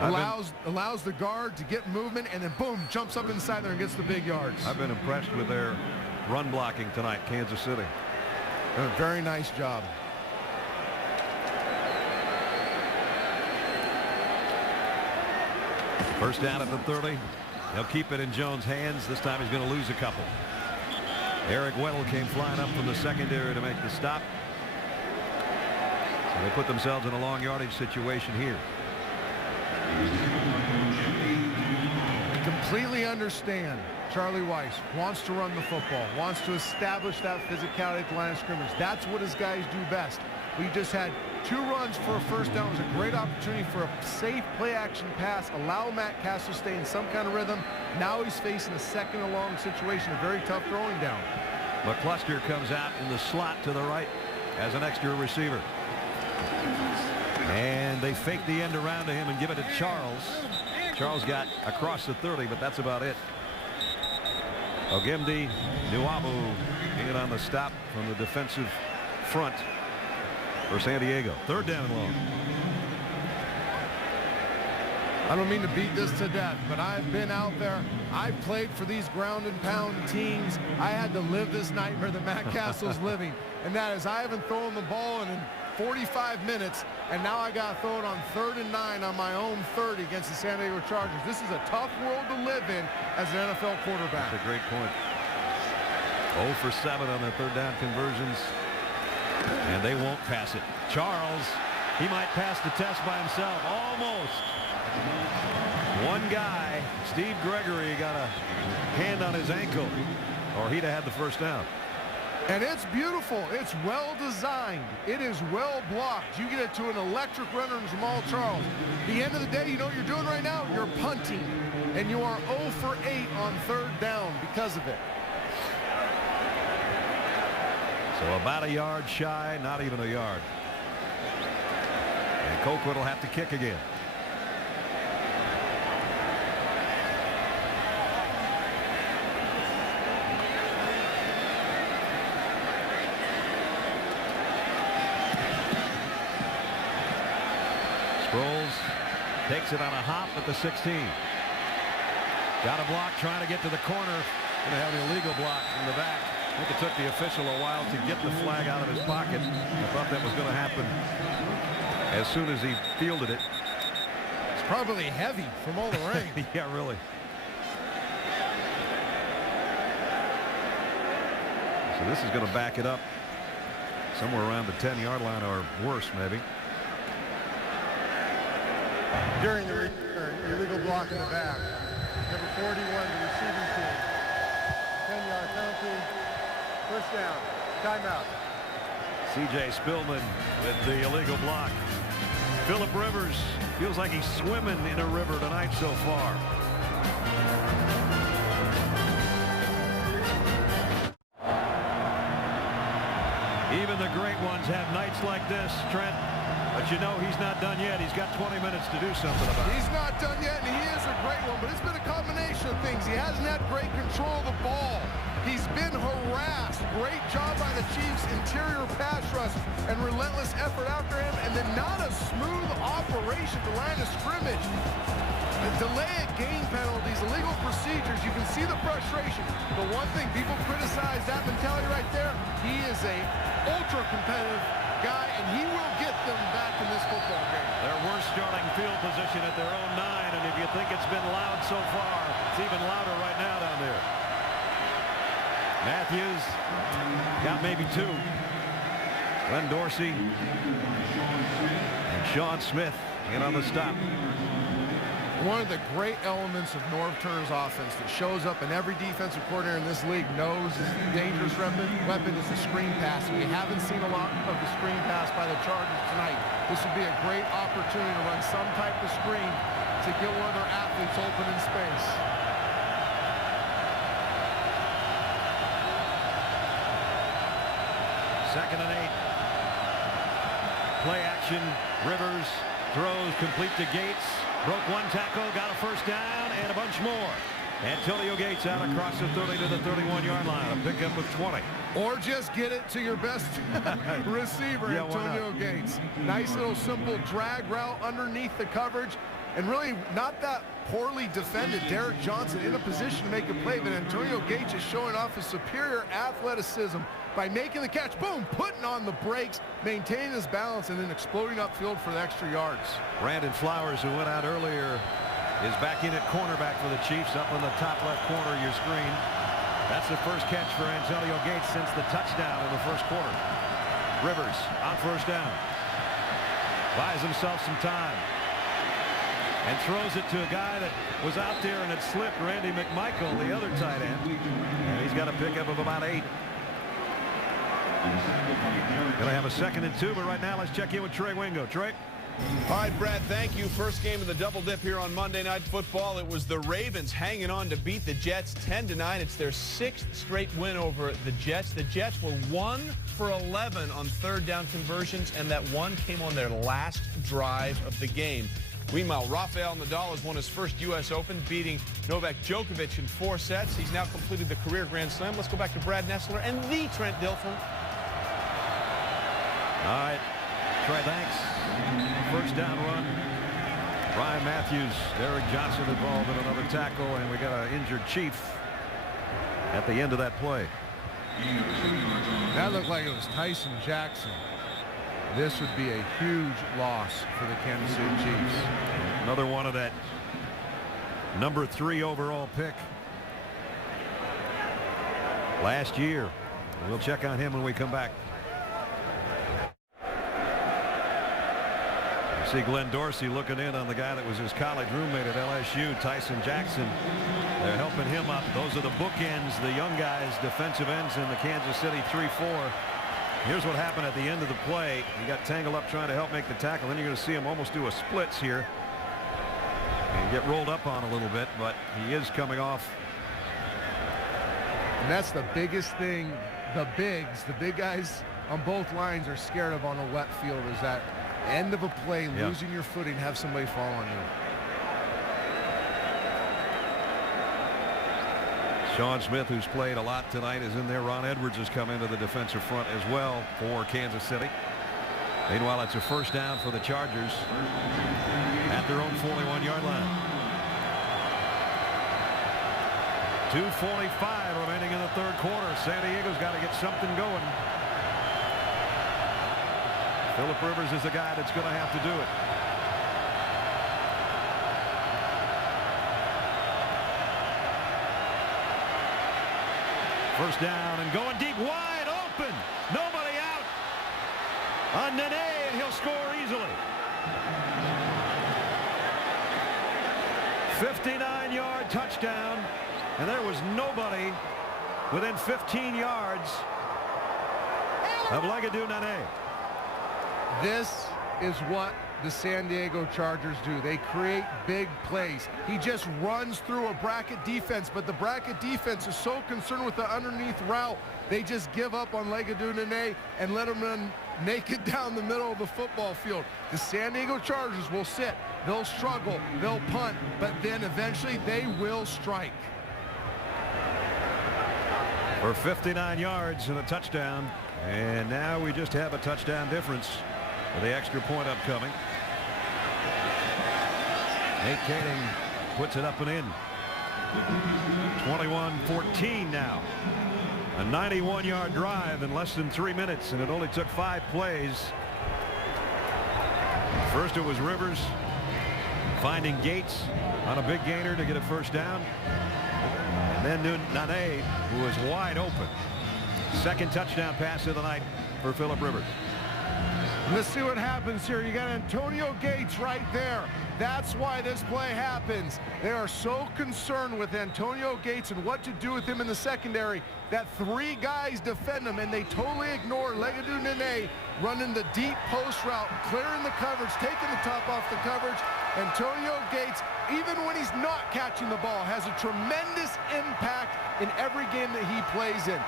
Allows the guard to get movement, and then boom, jumps up inside there and gets the big yards. I've been impressed with their run blocking tonight, Kansas City. A very nice job. First down at the 30. They'll keep it in Jones' hands. This time he's going to lose a couple. Eric Weddle came flying up from the secondary to make the stop. So they put themselves in a long yardage situation here. I completely understand Charlie Weiss wants to run the football, wants to establish that physicality at the line of scrimmage. That's what his guys do best. We just had 2 runs for a first down. It was a great opportunity for a safe play-action pass, allow Matt Cassel to stay in some kind of rhythm. Now he's facing a second and long situation, a very tough throwing down. McCluster comes out in the slot to the right as an extra receiver. And they fake the end around to him and give it to Charles. Charles got across the 30, but that's about it. Ogemdi Nuabu being on the stop from the defensive front for San Diego. 3rd down and long. I don't mean to beat this to death, but I've been out there. I've played for these ground and pound teams. I had to live this nightmare that Matt Cassel's living, and that is I haven't thrown the ball in 45 minutes, and now I got thrown on 3rd and 9 on my own 30 against the San Diego Chargers. This is a tough world to live in as an NFL quarterback. That's a great point. 0 for 7 on their 3rd down conversions, and they won't pass it. Charles, he might pass the test by himself. Almost. One guy, Steve Gregory, got a hand on his ankle. or he'd have had the first down. And it's beautiful. It's well designed. It is well blocked. You get it to an electric runner in Jamal Charles. At the end of the day, you know what you're doing right now? You're punting. And you are 0 for 8 on 3rd down because of it. So about a yard shy, not even a yard. And Colquitt will have to kick again. Sproles takes it on a hop at the 16. Got a block trying to get to the corner. Going to have an illegal block in the back. I think it took the official a while to get the flag out of his pocket. I thought that was going to happen as soon as he fielded it. It's probably heavy from all the rain. Yeah, really. So this is going to back it up somewhere around the 10-yard line or worse, maybe. During the return, illegal block in the back. Number 41, the receiving team. 10-yard penalty. First down. Timeout. C.J. Spillman with the illegal block. Phillip Rivers feels like he's swimming in a river tonight so far. Even the great ones have nights like this, Trent. But you know he's not done yet. He's got 20 minutes to do something about it. He's not done yet, and he is a great one, but it's been a combination of things. He hasn't had great control of the ball. He's been harassed. Great job by the Chiefs' interior pass rush and relentless effort after him, and then not a smooth operation to line of scrimmage. The delay of game penalties, illegal procedures, you can see the frustration. The one thing, people criticize that mentality right there. He is a ultra-competitive guy, and he will get them back in this football game. Their worst starting field position at their own 9, and if you think it's been loud so far, it's even louder right now down there. Matthews got maybe 2. Glenn Dorsey and Sean Smith in on the stop. One of the great elements of Norv Turner's offense that shows up in every defensive coordinator in this league knows is a dangerous weapon is the screen pass. We haven't seen a lot of the screen pass by the Chargers tonight. This would be a great opportunity to run some type of screen to get one of their athletes open in space. Second and 8. Play action. Rivers throws complete to Gates. Broke one tackle, got a first down, and a bunch more. Antonio Gates out across the 30 to the 31-yard line. A pickup of 20. Or just get it to your best receiver, Yeah, Antonio Gates. Nice little simple drag route underneath the coverage. And really not that poorly defended. Derek Johnson in a position to make a play, but Antonio Gates is showing off his superior athleticism by making the catch, boom, putting on the brakes, maintaining his balance, and then exploding upfield for the extra yards. Brandon Flowers, who went out earlier, is back in at cornerback for the Chiefs, up in the top left corner of your screen. That's the first catch for Antonio Gates since the touchdown in the first quarter. Rivers on first down. Buys himself some time. And throws it to a guy that was out there and had slipped, Randy McMichael, the other tight end. And he's got a pickup of about 8. Going to have a 2nd and 2, but right now let's check in with Trey Wingo. Trey? All right, Brad, thank you. First game of the double dip here on Monday Night Football. It was the Ravens hanging on to beat the Jets 10-9. It's their 6th straight win over the Jets. The Jets were 1 for 11 on 3rd down conversions, and that one came on their last drive of the game. Meanwhile, Rafael Nadal has won his first U.S. Open, beating Novak Djokovic in 4 sets. He's now completed the career Grand Slam. Let's go back to Brad Nessler and the Trent Dilfer. All right, Trey, thanks. First down run. Ryan Matthews, Derek Johnson involved in another tackle, and we got an injured Chief at the end of that play. That looked like it was Tyson Jackson. This would be a huge loss for the Kansas City Chiefs. Another one of that number 3 overall pick last year. We'll check on him when we come back. See Glenn Dorsey looking in on the guy that was his college roommate at LSU, Tyson Jackson. They're helping him up. Those are the bookends, the young guys, defensive ends in the Kansas City 3-4. Here's what happened at the end of the play. He got tangled up trying to help make the tackle. Then you're going to see him almost do a splits here and get rolled up on a little bit, but he is coming off. And that's the biggest thing. The big guys on both lines are scared of on a wet field, is that end of a play, losing your footing, have somebody fall on you. Sean Smith, who's played a lot tonight, is in there. Ron Edwards has come into the defensive front as well for Kansas City. Meanwhile, it's a first down for the Chargers at their own 41-yard line. 2:45 remaining in the third quarter. San Diego's got to get something going. Phillip Rivers is the guy that's going to have to do it. First down and going deep, wide open. Nobody out on Nene, and he'll score easily. 59-yard touchdown, and there was nobody within 15 yards of Legadou Nene. This is what the San Diego Chargers do. They create big plays. He just runs through a bracket defense, but the bracket defense is so concerned with the underneath route, they just give up on Legadou Nene and let him run naked down the middle of the football field. The San Diego Chargers will sit, they'll struggle, they'll punt, but then eventually they will strike. For 59 yards and a touchdown, and now we just have a touchdown difference with the extra point upcoming. Nate Kading puts it up and in. 21-14 now. A 91-yard drive in less than 3 minutes, and it only took 5 plays. First it was Rivers finding Gates on a big gainer to get a first down. And then Nene, who was wide open. Second touchdown pass of the night for Phillip Rivers. Let's see what happens here. You got Antonio Gates right there. That's why this play happens. They are so concerned with Antonio Gates and what to do with him in the secondary that 3 guys defend him, and they totally ignore Legadou Nene running the deep post route, clearing the coverage, taking the top off the coverage. Antonio Gates, even when he's not catching the ball, has a tremendous impact in every game that he plays in.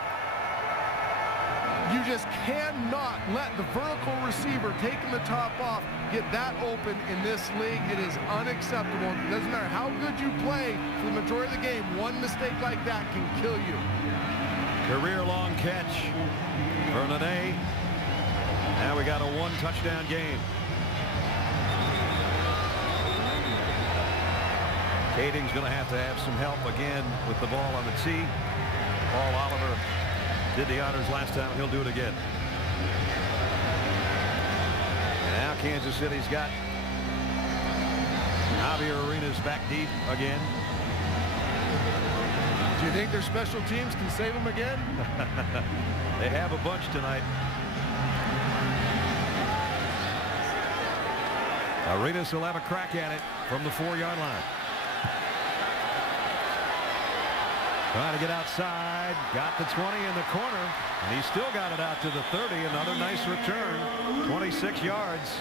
You just cannot let the vertical receiver taking the top off get that open in this league. It is unacceptable. It doesn't matter how good you play for the majority of the game. One mistake like that can kill you. Career long catch for Nene. Now we got a 1-touchdown game. Kading's going to have some help again with the ball on the tee. Paul Oliver did the honors last time, and he'll do it again. And now Kansas City's got Javier Arenas back deep again. Do you think their special teams can save them again? They have a bunch tonight. Arenas will have a crack at it from the 4-yard line. Trying to get outside, got the 20 in the corner, and he still got it out to the 30. Another nice return, 26 yards.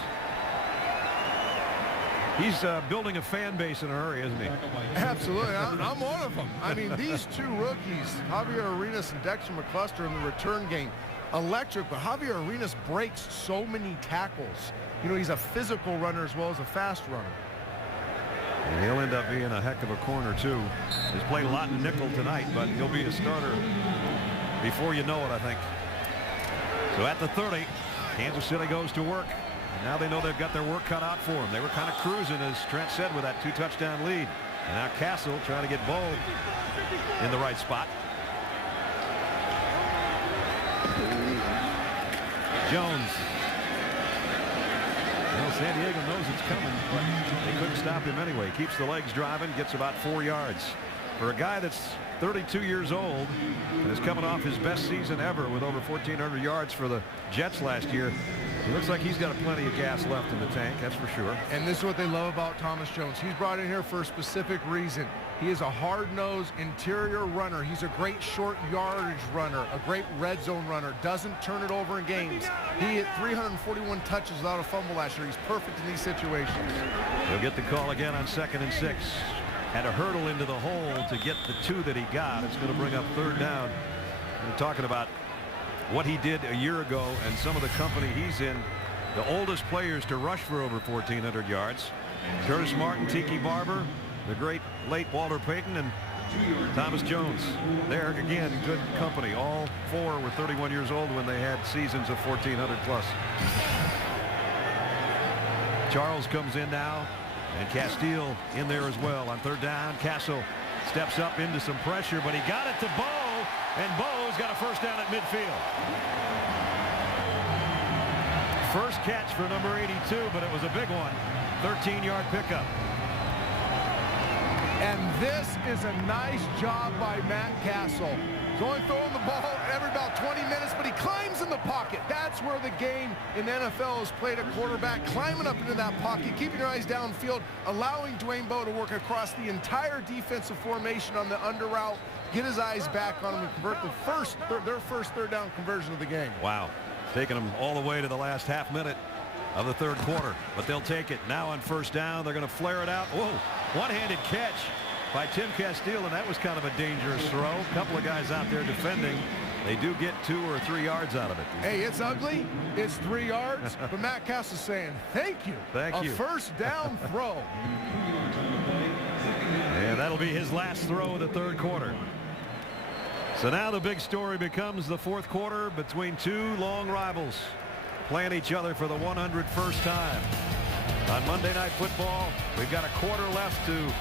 He's building a fan base in a hurry, isn't he? Absolutely. I'm one of them. I mean, these 2 rookies, Javier Arenas and Dexter McCluster, in the return game, electric, but Javier Arenas breaks so many tackles. You know, he's a physical runner as well as a fast runner. And he'll end up being a heck of a corner, too. He's played a lot in nickel tonight, but he'll be a starter before you know it, I think. So at the 30, Kansas City goes to work. And now they know they've got their work cut out for them. They were kind of cruising, as Trent said, with that 2-touchdown lead. And now Castle trying to get Bo in the right spot. Jones. Well, San Diego knows it's coming, but they couldn't stop him anyway. Keeps the legs driving, gets about 4 yards. For a guy that's 32 years old and is coming off his best season ever with over 1,400 yards for the Jets last year, He looks like he's got plenty of gas left in the tank, that's for sure. And this is what they love about Thomas Jones. He's brought in here for a specific reason. He is a hard-nosed interior runner. He's a great short yardage runner, a great red zone runner, doesn't turn it over in games. He hit 341 touches without a fumble last year. He's perfect in these situations. He'll get the call again on 2nd and 6. Had to hurdle into the hole to get the 2 that he got. It's going to bring up 3rd down. We're talking about what he did a year ago and some of the company he's in. The oldest players to rush for over 1,400 yards. Curtis Martin, Tiki Barber, the great late Walter Payton, and Thomas Jones. There again, good company. All 4 were 31 years old when they had seasons of 1,400 plus. Charles comes in now, and Castile in there as well. On 3rd down, Castle steps up into some pressure, but he got it to Bo, and Bo's got a 1st down at midfield. First catch for number 82, but it was a big one. 13-yard pickup. And this is a nice job by Matt Castle. He's only throwing the ball every about 20 minutes, but he climbs in the pocket. That's where the game in the NFL is played at quarterback, climbing up into that pocket, keeping your eyes downfield, allowing Dwayne Bowe to work across the entire defensive formation on the under route, get his eyes back on him, and convert their first 3rd down conversion of the game. Wow. Taking them all the way to the last half minute of the 3rd quarter, but they'll take it. Now on 1st down, they're going to flare it out. Whoa, one-handed catch by Tim Castile, and that was kind of a dangerous throw. A couple of guys out there defending. They do get 2 or 3 yards out of it. Hey, it's ugly. It's 3 yards, but Matt Castle's saying, thank you. Thank you. A 1st down throw. And that'll be his last throw of the 3rd quarter. So now the big story becomes the 4th quarter between 2 long rivals playing each other for the 101st time. On Monday Night Football, we've got a quarter left to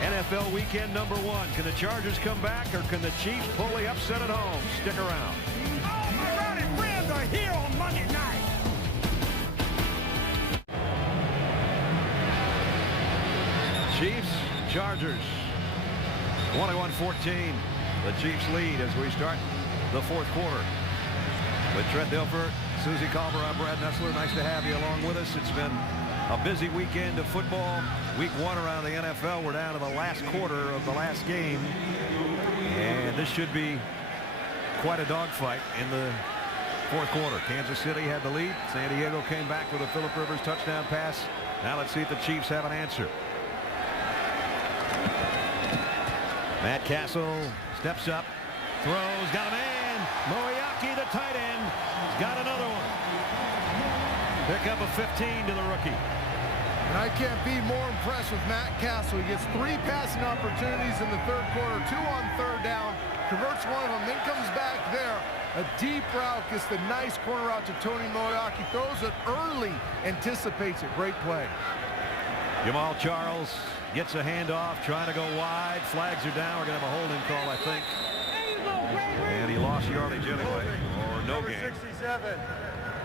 NFL weekend number 1. Can the Chargers come back, or can the Chiefs pull the upset at home? Stick around. All my rowdy friends are here on Monday night. Chiefs, Chargers, 21-14. The Chiefs lead as we start the 4th quarter. With Trent Dilfer, Susie Colbert, I'm Brad Nessler. Nice to have you along with us. It's been a busy weekend of football. Week 1 around the NFL. We're down to the last quarter of the last game. And this should be quite a dogfight in the 4th quarter. Kansas City had the lead. San Diego came back with a Phillip Rivers touchdown pass. Now let's see if the Chiefs have an answer. Matt Castle steps up, throws, got a man. Moriarty, the tight end, got another one. Pick up a 15 to the rookie. And I can't be more impressed with Matt Castle. He gets 3 passing opportunities in the 3rd quarter, 2 on 3rd down, converts 1 of them, then comes back there. A deep route, gets the nice corner route to Tony Moriarty, throws it early, anticipates it. Great play. Jamal Charles gets a handoff, trying to go wide. Flags are down. We're going to have a holding call, I think. And he lost yardage anyway, or no Number gain. 67.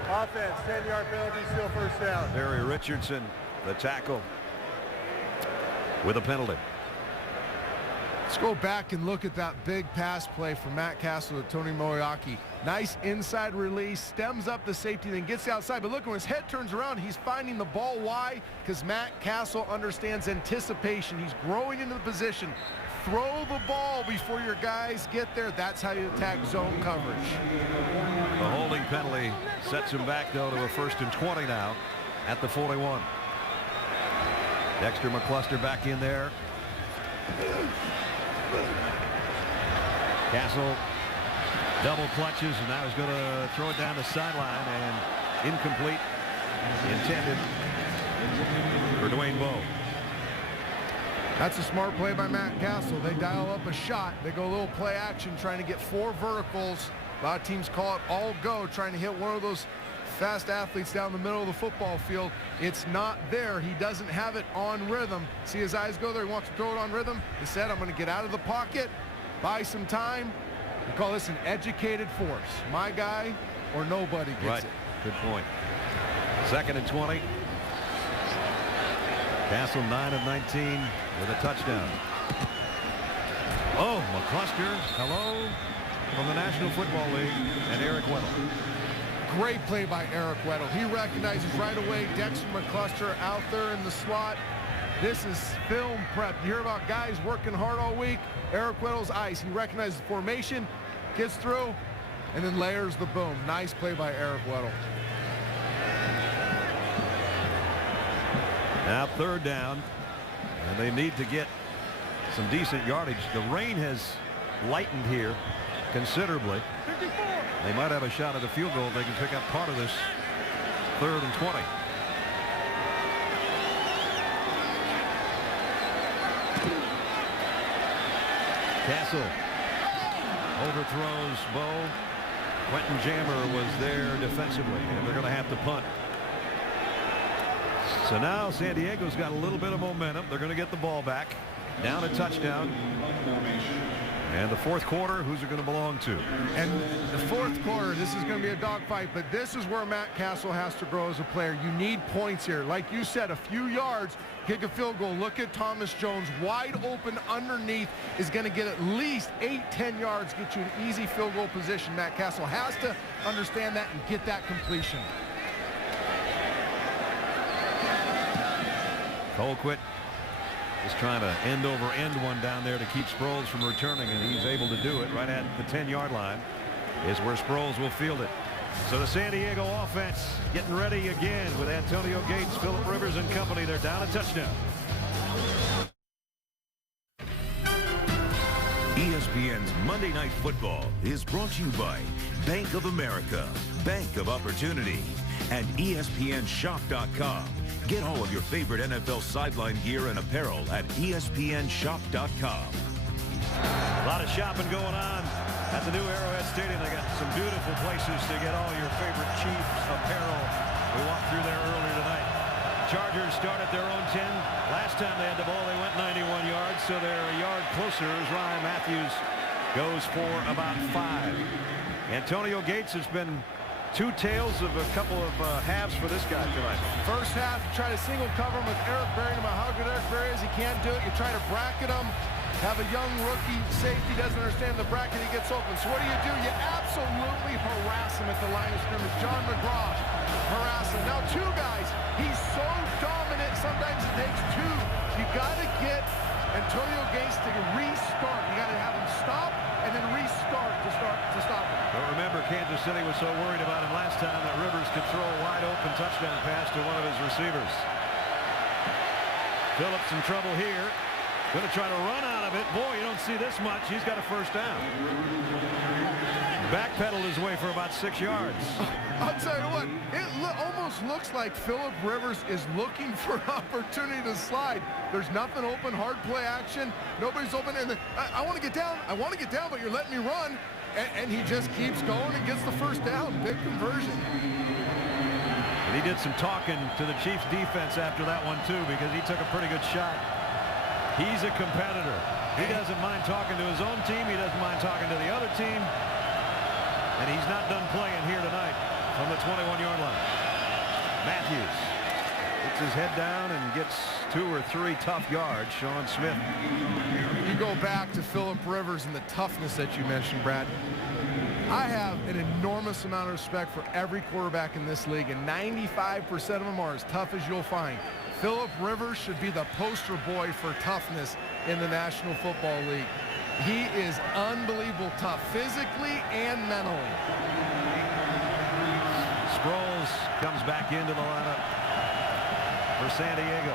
Offense, 10-yard penalty, still 1st down. Barry Richardson, the tackle, with a penalty. Let's go back and look at that big pass play from Matt Castle to Tony Moriarty. Nice inside release, stems up the safety, then gets outside. But look, when his head turns around, he's finding the ball. Why? Because Matt Castle understands anticipation. He's growing into the position. Throw the ball before your guys get there. That's how you attack zone coverage. The holding penalty sets him back, though, to a 1st and 20 now at the 41. Dexter McCluster back in there. Castle double clutches, and now he's going to throw it down the sideline, and incomplete, intended for Dwayne Bowe. That's a smart play by Matt Castle. They dial up a shot. They go a little play action, trying to get 4 verticals. A lot of teams call it all go, trying to hit one of those fast athletes down the middle of the football field. It's not there. He doesn't have it on rhythm. See his eyes go there. He wants to throw it on rhythm. Instead, I'm going to get out of the pocket, buy some time. We call this an educated force. My guy or nobody gets Right. it. Good point. 2nd and 20. Castle 9 of 19 with a touchdown. Oh, McCluster, hello from the National Football League, and Eric Weddle. Great play by Eric Weddle. He recognizes right away Dexter McCluster out there in the slot. This is film prep. You hear about guys working hard all week. Eric Weddle's ice. He recognizes the formation, gets through, and then layers the boom. Nice play by Eric Weddle. Now 3rd down, and they need to get some decent yardage. The rain has lightened here considerably. They might have a shot at a field goal if they can pick up part of this 3rd and 20. Castle overthrows Bo. Quentin Jammer was there defensively, and they're going to have to punt. So now San Diego's got a little bit of momentum. They're going to get the ball back. Down a touchdown. And the 4th quarter, who's it going to belong to? And the 4th quarter, this is going to be a dogfight, but this is where Matt Castle has to grow as a player. You need points here. Like you said, a few yards, kick a field goal. Look at Thomas Jones, wide open underneath, is going to get at least 8-10 yards, get you an easy field goal position. Matt Castle has to understand that and get that completion. Colquitt is trying to end over end one down there to keep Sproles from returning, and he's able to do it right at the 10-yard line is where Sproles will field it. So the San Diego offense getting ready again with Antonio Gates, Phillip Rivers and company. They're down a touchdown. ESPN's Monday Night Football is brought to you by Bank of America, Bank of Opportunity, and ESPNShop.com. Get all of your favorite NFL sideline gear and apparel at ESPNShop.com. A lot of shopping going on at the new Arrowhead Stadium. They got some beautiful places to get all your favorite Chiefs apparel. We walked through there earlier tonight. Chargers start at their own 10. Last time they had the ball, they went 91 yards, so they're a yard closer as Ryan Matthews goes for about 5. Antonio Gates has been two tails of a couple of halves for this guy tonight. First half, you try to single cover him with Eric Berry. No matter how good Eric Berry is, he can't do it. You try to bracket him. Have a young rookie safety, doesn't understand the bracket, he gets open. So what do? You absolutely harass him at the line of scrimmage. John McGraw harass him. Now 2 guys. He's so dominant, sometimes it takes 2. You got to get Antonio Gates to restart. You got to have him stop and then restart to stop him. But remember, Kansas City was so worried about him last time that Rivers could throw a wide open touchdown pass to one of his receivers. Phillips in trouble here. Going to try to run out of it. Boy, you don't see this much. He's got a first down. Backpedaled his way for about 6 yards. I'll tell you what, it almost looks like Phillip Rivers is looking for an opportunity to slide. There's nothing open, hard play action. Nobody's open. And I want to get down. I want to get down, but you're letting me run. And he just keeps going and gets the first down. Big conversion. And he did some talking to the Chiefs defense after that one, too, because he took a pretty good shot. He's a competitor. He doesn't mind talking to his own team. He doesn't mind talking to the other team. And he's not done playing here tonight from the 21-yard line. Matthews puts his head down and gets 2 or 3 tough yards. Sean Smith. You go back to Phillip Rivers and the toughness that you mentioned, Brad. I have an enormous amount of respect for every quarterback in this league, and 95% of them are as tough as you'll find. Phillip Rivers should be the poster boy for toughness in the National Football League. He is unbelievable tough, physically and mentally. Sproles comes back into the lineup for San Diego.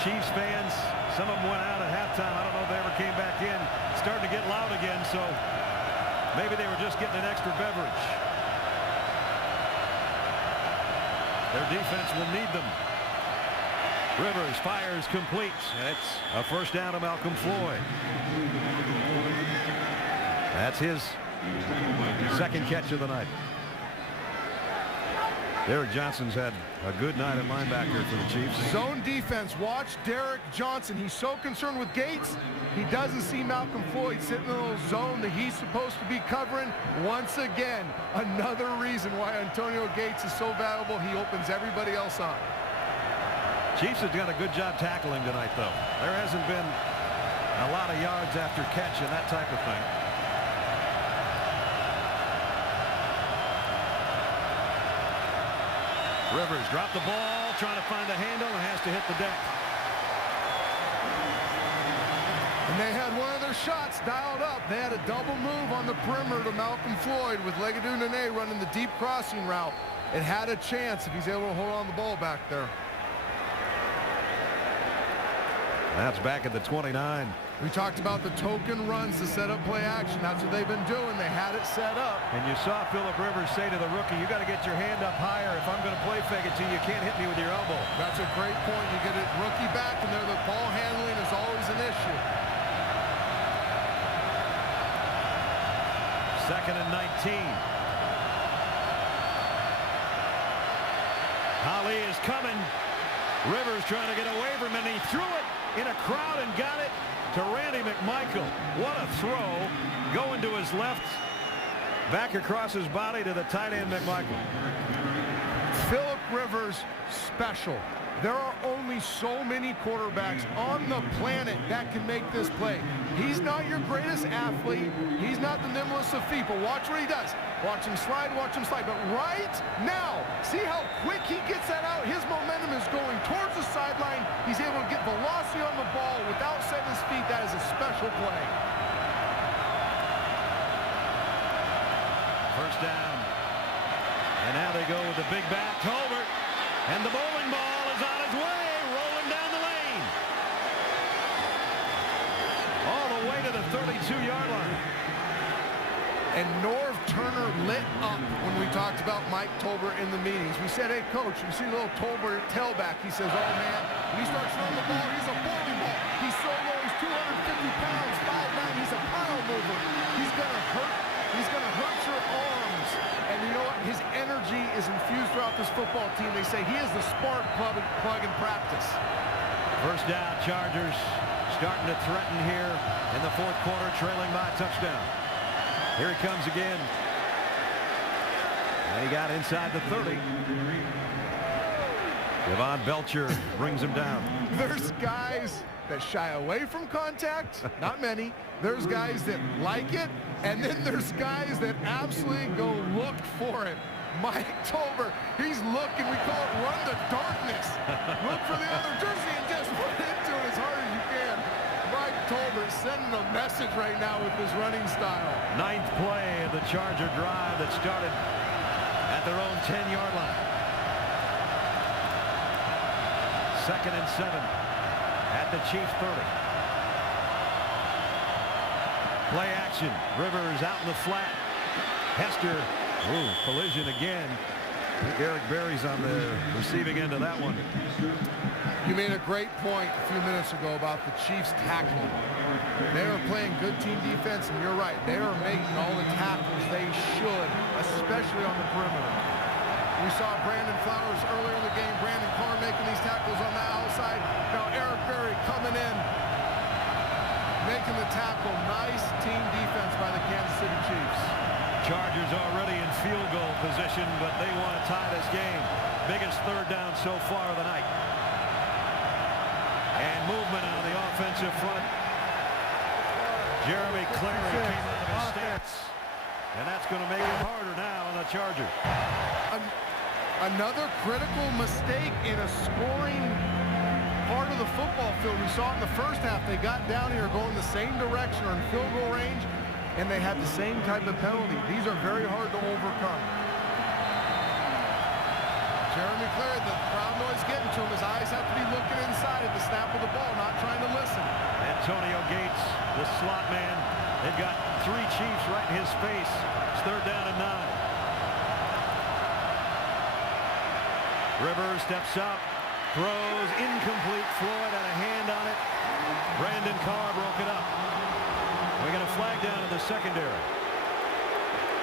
Chiefs fans, some of them went out at halftime. I don't know if they ever came back in. It's starting to get loud again, so maybe they were just getting an extra beverage. Their defense will need them. Rivers fires complete, and it's a first down to Malcolm Floyd. That's his second catch of the night. Derek Johnson's had a good night at linebacker for the Chiefs. Zone defense. Watch Derek Johnson. He's so concerned with Gates, he doesn't see Malcolm Floyd sitting in a little zone that he's supposed to be covering. Once again, another reason why Antonio Gates is so valuable. He opens everybody else up. Chiefs have done a good job tackling tonight, though. There hasn't been a lot of yards after catch and that type of thing. Rivers dropped the ball, trying to find the handle, and has to hit the deck. And they had one of their shots dialed up. They had a double move on the perimeter to Malcolm Floyd with Legadou Nene running the deep crossing route. It had a chance if he's able to hold on the ball back there. That's back at the 29. We talked about the token runs to set up play action. That's what they've been doing. They had it set up. And you saw Phillip Rivers say to the rookie, you got to get your hand up higher. If I'm going to play fake it to you, you can't hit me with your elbow. That's a great point. You get a rookie back in there. The ball handling is always an issue. 2nd and 19. Ali is coming. Rivers trying to get away from it, and he threw it in a crowd and got it to Randy McMichael. What a throw. Going to his left. Back across his body to the tight end McMichael. Phillip Rivers special. There are only so many quarterbacks on the planet that can make this play. He's not your greatest athlete. He's not the nimblest of feet, but watch what he does. Watch him slide, watch him slide. But right now, see how quick he gets that out? His momentum is going towards the sideline. He's able to get velocity on the ball without setting his feet. That is a special play. First down. And now they go with the big back, Tolbert. And the bowling ball is on its way, rolling down the lane. All the way to the 32-yard line. And Norv Turner lit up when we talked about Mike Tolbert in the meetings. We said, hey, coach, you see the little Tolbert tailback. He says, oh, man, when he starts throwing the ball, he's a bowling ball. He's so low, he's 250 pounds, 5'9", he's a pile mover. He's going to hurt your arms. And you know what? His energy is infused throughout this football team. They say he is the spark plug in practice. First down, Chargers starting to threaten here in the fourth quarter, trailing by a touchdown. Here he comes again. And he got inside the 30. Devon Belcher brings him down. There's guys that shy away from contact, not many. There's guys that like it, and then there's guys that absolutely go look for it. Mike Tolbert, he's looking. We call it run the darkness. Look for the other jersey and just run into it as hard as you can. Mike Tolbert sending a message right now with his running style. 9th play of the Charger drive that started at their own 10-yard line. 2nd and 7 at the Chiefs 30. Play action. Rivers out in the flat. Hester. Ooh, collision again. Eric Berry's on the receiving end of that one. You made a great point a few minutes ago about the Chiefs tackling. They are playing good team defense, and you're right. They are making all the tackles they should, especially on the perimeter. We saw Brandon Flowers earlier in the game. Brandon Carr making these tackles on the outside. Now Eric Berry coming in, making the tackle. Nice team defense by the Kansas City Chiefs. Chargers already in field goal position, but they want to tie this game. Biggest third down so far of the night. And movement on the offensive front. Jeremy Clary came out of his stance. And that's going to make it harder now on the Chargers. Another critical mistake in a scoring part of the football field. We saw it in the first half. They got down here going the same direction or in field goal range, and they had the same type of penalty. These are very hard to overcome. Jeremy Clary, the crowd noise getting to him. His eyes have to be looking inside at the snap of the ball, not trying to listen. Antonio Gates, the slot man. They've got 3 Chiefs right in his face. It's 3rd down and 9. Rivers steps up, throws, incomplete. Floyd had a hand on it. Brandon Carr broke it up. We got a flag down in the secondary.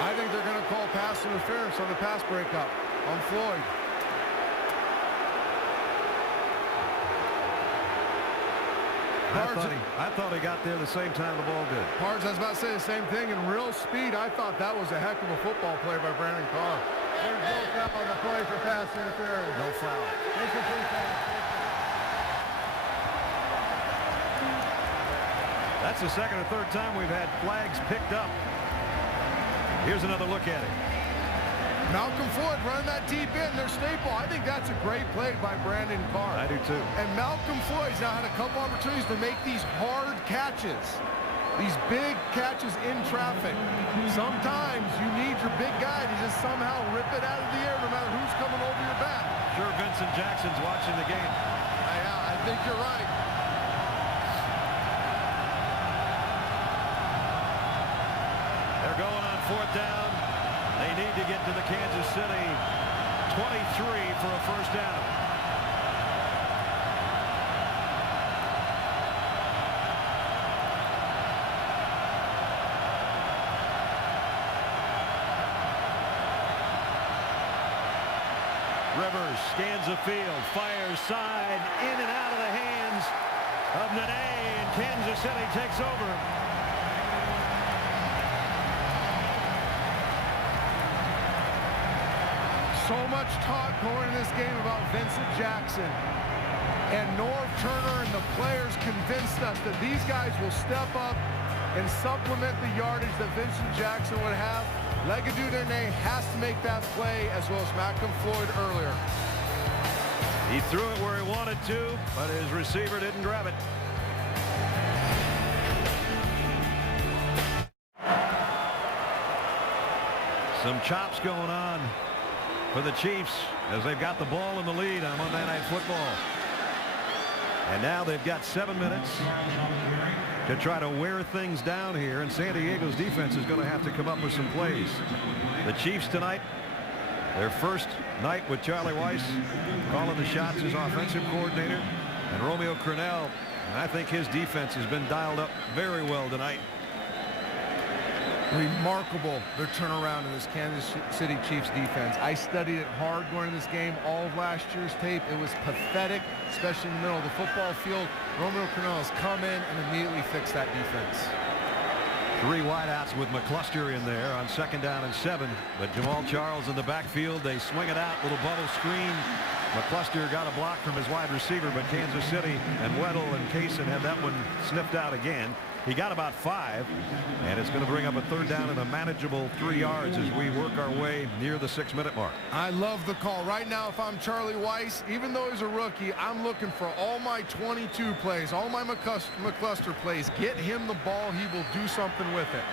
I think they're going to call pass interference on the pass breakup on Floyd. I thought he got there the same time the ball did. Pards, I was about to say the same thing. In real speed, I thought that was a heck of a football play by Brandon Carr. There's no foul on the play for pass interference. No foul. That's the 2nd or 3rd time we've had flags picked up. Here's another look at it. Malcolm Floyd running that deep end, their staple. I think that's a great play by Brandon Carr. I do too. And Malcolm Floyd's now had a couple opportunities to make these hard catches. These big catches in traffic. Sometimes you need your big guy to just somehow rip it out of the air no matter who's coming over your back. Sure, Vincent Jackson's watching the game. Yeah, I think you're right. They're going on 4th down. They need to get to the Kansas City 23 for a first down. Rivers scans the field, fires side, in and out of the hands of Nene, and Kansas City takes over. So much talk going in this game about Vincent Jackson. And Norv Turner and the players convinced us that these guys will step up and supplement the yardage that Vincent Jackson would have. Legadou Nene has to make that play, as well as Malcolm Floyd earlier. He threw it where he wanted to, but his receiver didn't grab it. Some chops going on for the Chiefs as they've got the ball in the lead on Monday Night Football. And now they've got 7 minutes to try to wear things down here, and San Diego's defense is going to have to come up with some plays. The Chiefs tonight, their first night with Charlie Weiss calling the shots as offensive coordinator, and Romeo Crennel, and I think his defense has been dialed up very well tonight. Remarkable, their turnaround in this Kansas City Chiefs defense. I studied it hard going into this game, all of last year's tape. It was pathetic, especially in the middle of the football field. Romeo Crennel has come in and immediately fixed that defense. 3 wideouts with McCluster in there on 2nd down and 7, but Jamal Charles in the backfield. They swing it out, little bubble screen. McCluster got a block from his wide receiver, but Kansas City and Weddle and Kaysen had that one sniffed out again. He got about 5, and it's going to bring up a 3rd down and a manageable 3 yards as we work our way near the 6-minute mark. I love the call. Right now, if I'm Charlie Weiss, even though he's a rookie, I'm looking for all my 22 plays, all my McCluster plays. Get him the ball. He will do something with it.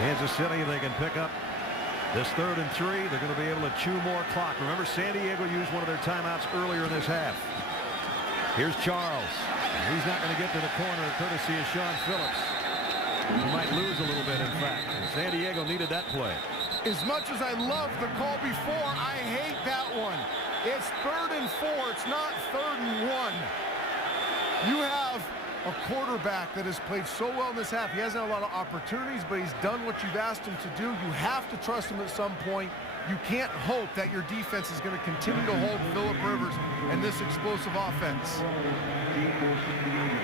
Kansas City, they can pick up this 3rd and 3. They're going to be able to chew more clock. Remember, San Diego used one of their timeouts earlier in this half. Here's Charles. He's not going to get to the corner courtesy of Sean Phillips. He might lose a little bit, in fact. San Diego needed that play. As much as I love the call before, I hate that one. It's 3rd and 4. It's not 3rd and 1. You have a quarterback that has played so well in this half. He hasn't had a lot of opportunities, but he's done what you've asked him to do. You have to trust him at some point. You can't hope that your defense is going to continue to hold Phillip Rivers and this explosive offense.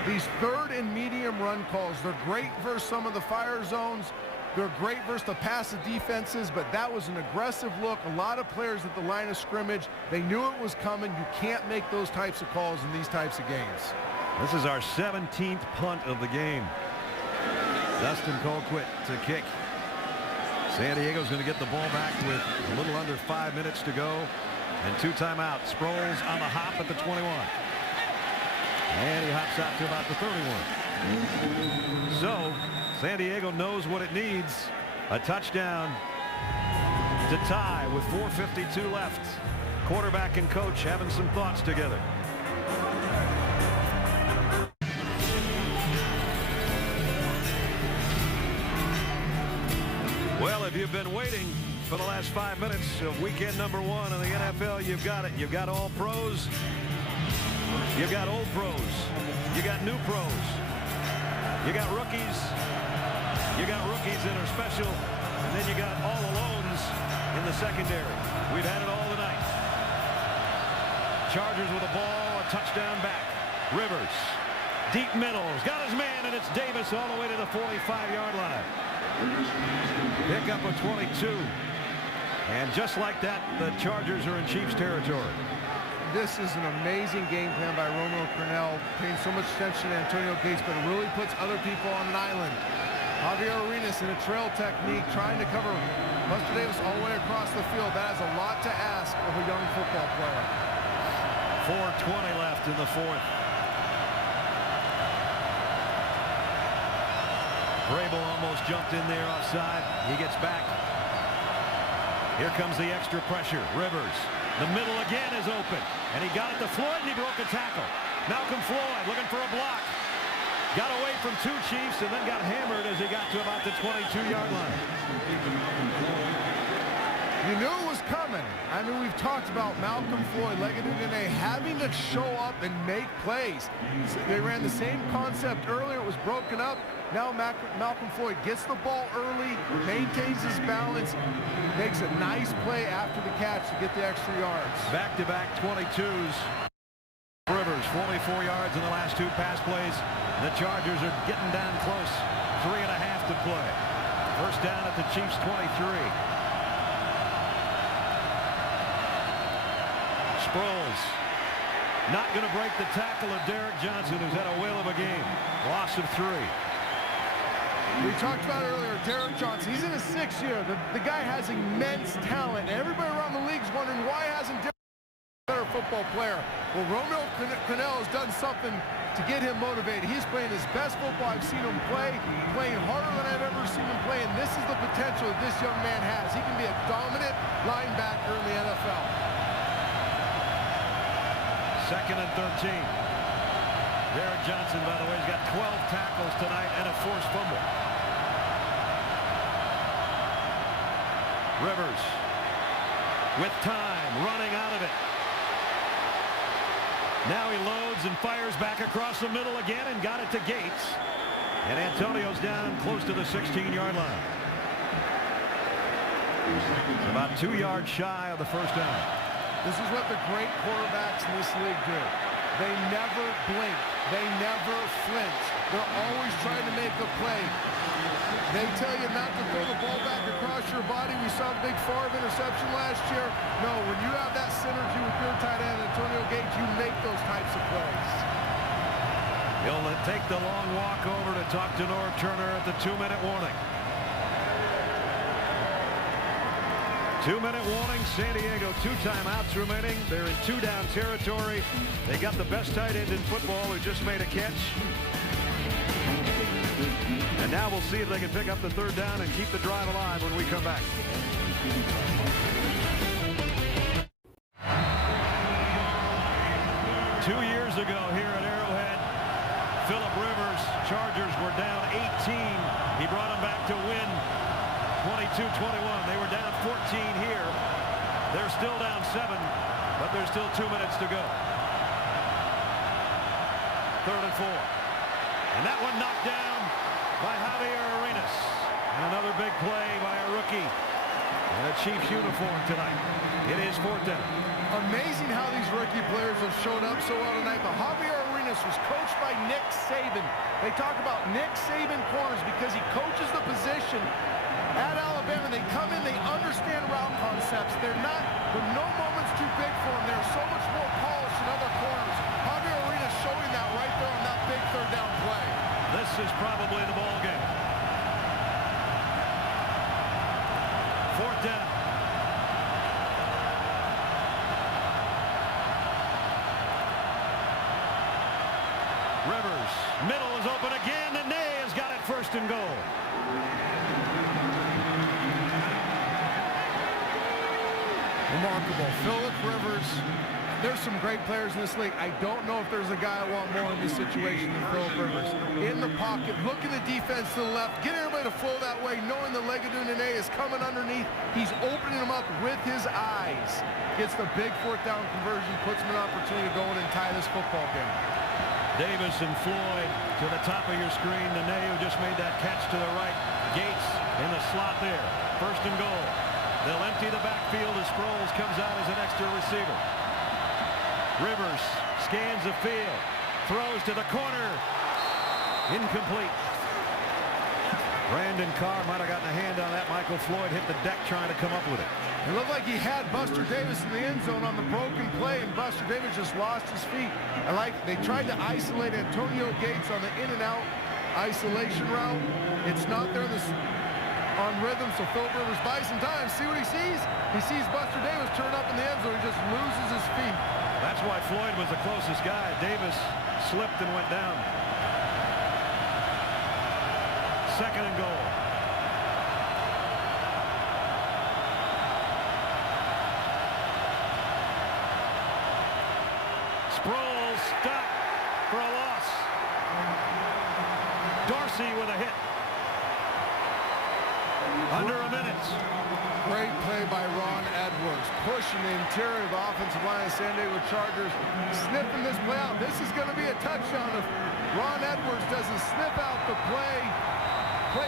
These 3rd and medium run calls, they're great versus some of the fire zones. They're great versus the passive defenses, but that was an aggressive look. A lot of players at the line of scrimmage, they knew it was coming. You can't make those types of calls in these types of games. This is our 17th punt of the game. Dustin Colquitt to kick. San Diego's going to get the ball back with a little under 5 minutes to go and 2 timeouts. Sproles on the hop at the 21. And he hops out to about the 31. So San Diego knows what it needs. A touchdown to tie with 4:52 left. Quarterback and coach having some thoughts together. Well, if you've been waiting for the last 5 minutes of weekend number 1 in the NFL, you've got it. You've got all pros. You've got old pros. You got new pros. You got rookies. You got rookies that are special. And then you got all alones in the secondary. We've had it all tonight. Chargers with the ball, a touchdown back. Rivers, deep middles, got his man, and it's Davis all the way to the 45-yard line. Pick up a 22. And just like that, the Chargers are in Chiefs territory. This is an amazing game plan by Romeo Crennel, paying so much attention to Antonio Gates, but it really puts other people on an island. Javier Arenas in a trail technique, trying to cover Buster Davis all the way across the field. That is a lot to ask of a young football player. 4:20 left in the fourth. Vrabel almost jumped in there offside. He gets back. Here comes the extra pressure. Rivers. The middle again is open. And he got it to Floyd, and he broke a tackle. Malcolm Floyd looking for a block. Got away from two Chiefs and then got hammered as he got to about the 22-yard line. You knew it was coming. I mean, we've talked about Malcolm Floyd, Legadunene having to show up and make plays. They ran the same concept earlier. It was broken up. Now Malcolm Floyd gets the ball early, maintains his balance, makes a nice play after the catch to get the extra yards. Back-to-back 22s. Rivers, 44 yards in the last two pass plays. The Chargers are getting down close. 3.5 to play. First down at the Chiefs' 23. Sproles not going to break the tackle of Derek Johnson, who's had a whale of a game. Loss of 3. We talked about earlier, Derek Johnson. He's in his 6th year. The guy has immense talent. Everybody around the league is wondering why hasn't Derek been a better football player. Well, Romeo Crennel has done something to get him motivated. He's playing his best football I've seen him play, playing harder than I've ever seen him play, and this is the potential that this young man has. He can be a dominant linebacker in the NFL. 2nd and 13. Derek Johnson, by the way, has got 12 tackles tonight and a forced fumble. Rivers with time, running out of it. Now he loads and fires back across the middle again and got it to Gates. And Antonio's down close to the 16-yard line. About 2 yards shy of the first down. This is what the great quarterbacks in this league do. They never blink. They never flinch. They're always trying to make a play. They tell you not to throw the ball back across your body. We saw the big Favre interception last year. No, when you have that synergy with your tight end, Antonio Gates, you make those types of plays. He'll take the long walk over to talk to Norv Turner at the 2-minute warning. 2-minute warning. San Diego, 2 timeouts remaining. They're in 2-down territory. They got the best tight end in football who just made a catch. And now we'll see if they can pick up the 3rd down and keep the drive alive when we come back. Two years ago here at Arrowhead, Phillip Rivers, Chargers were down 18. He brought them back to win 22-21. They were down 14 here. They're still down 7, but there's still 2 minutes to go. 3rd and 4. And that one knocked down by Javier Arenas. And another big play by a rookie in a Chiefs uniform tonight. It is 4th down. Amazing how these rookie players have shown up so well tonight. But Javier Arenas was coached by Nick Saban. They talk about Nick Saban corners because he coaches the position at Alabama. They come in, they understand route concepts. They're no moment's too big for them. They're so much more polished than other corners. Javier Arenas showing that right there on that big 3rd down play. This is probably the ball game. 4th down. Rivers, middle is open again, and Ney has got it 1st and goal. Remarkable. Phillip Rivers. There's some great players in this league. I don't know if there's a guy I want more in this situation than Phillip Rivers. In the pocket, looking the defense to the left, getting everybody to flow that way, knowing the Legadunene is coming underneath. He's opening them up with his eyes. Gets the big 4th down conversion, puts him an opportunity to go in and tie this football game. Davis and Floyd to the top of your screen. The Ney who just made that catch to the right. Gates in the slot there. 1st and goal. They'll empty the backfield as Sproles comes out as an extra receiver. Rivers scans the field, throws to the corner, incomplete. Brandon Carr might have gotten a hand on that. Michael Floyd hit the deck trying to come up with it. It looked like he had Buster Davis in the end zone on the broken play, and Buster Davis just lost his feet. They tried to isolate Antonio Gates on the in and out isolation route. It's not there on rhythm, so Philip Rivers buys some time. See what he sees? He sees Buster Davis turn up in the end zone. He just loses his feet. That's why Floyd was the closest guy. Davis slipped and went down. 2nd and goal. Sproles stopped for a loss. Dorsey with a hit. Under a minute. Great play by Ron Edwards, pushing the interior of the offensive line of San Diego Chargers, sniffing this play out. This is going to be a touchdown if Ron Edwards doesn't sniff out the play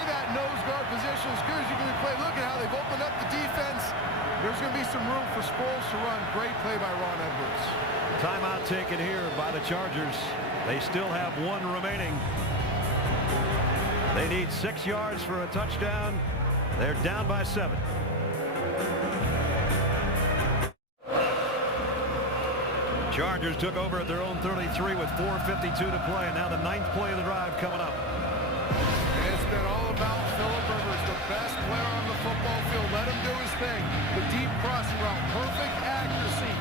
that nose guard position as good as you can play. Look at how they've opened up the defense. There's going to be some room for Sproles to run. Great play by Ron Edwards. Timeout taken here by the Chargers. They still have 1 remaining. They need 6 yards for a touchdown. They're down by 7. Chargers took over at their own 33 with 4:52 to play, and now the 9th play of the drive coming up. It's been all about Philip Rivers, the best player on the football field. Let him do his thing. The deep crossing route, perfect accuracy.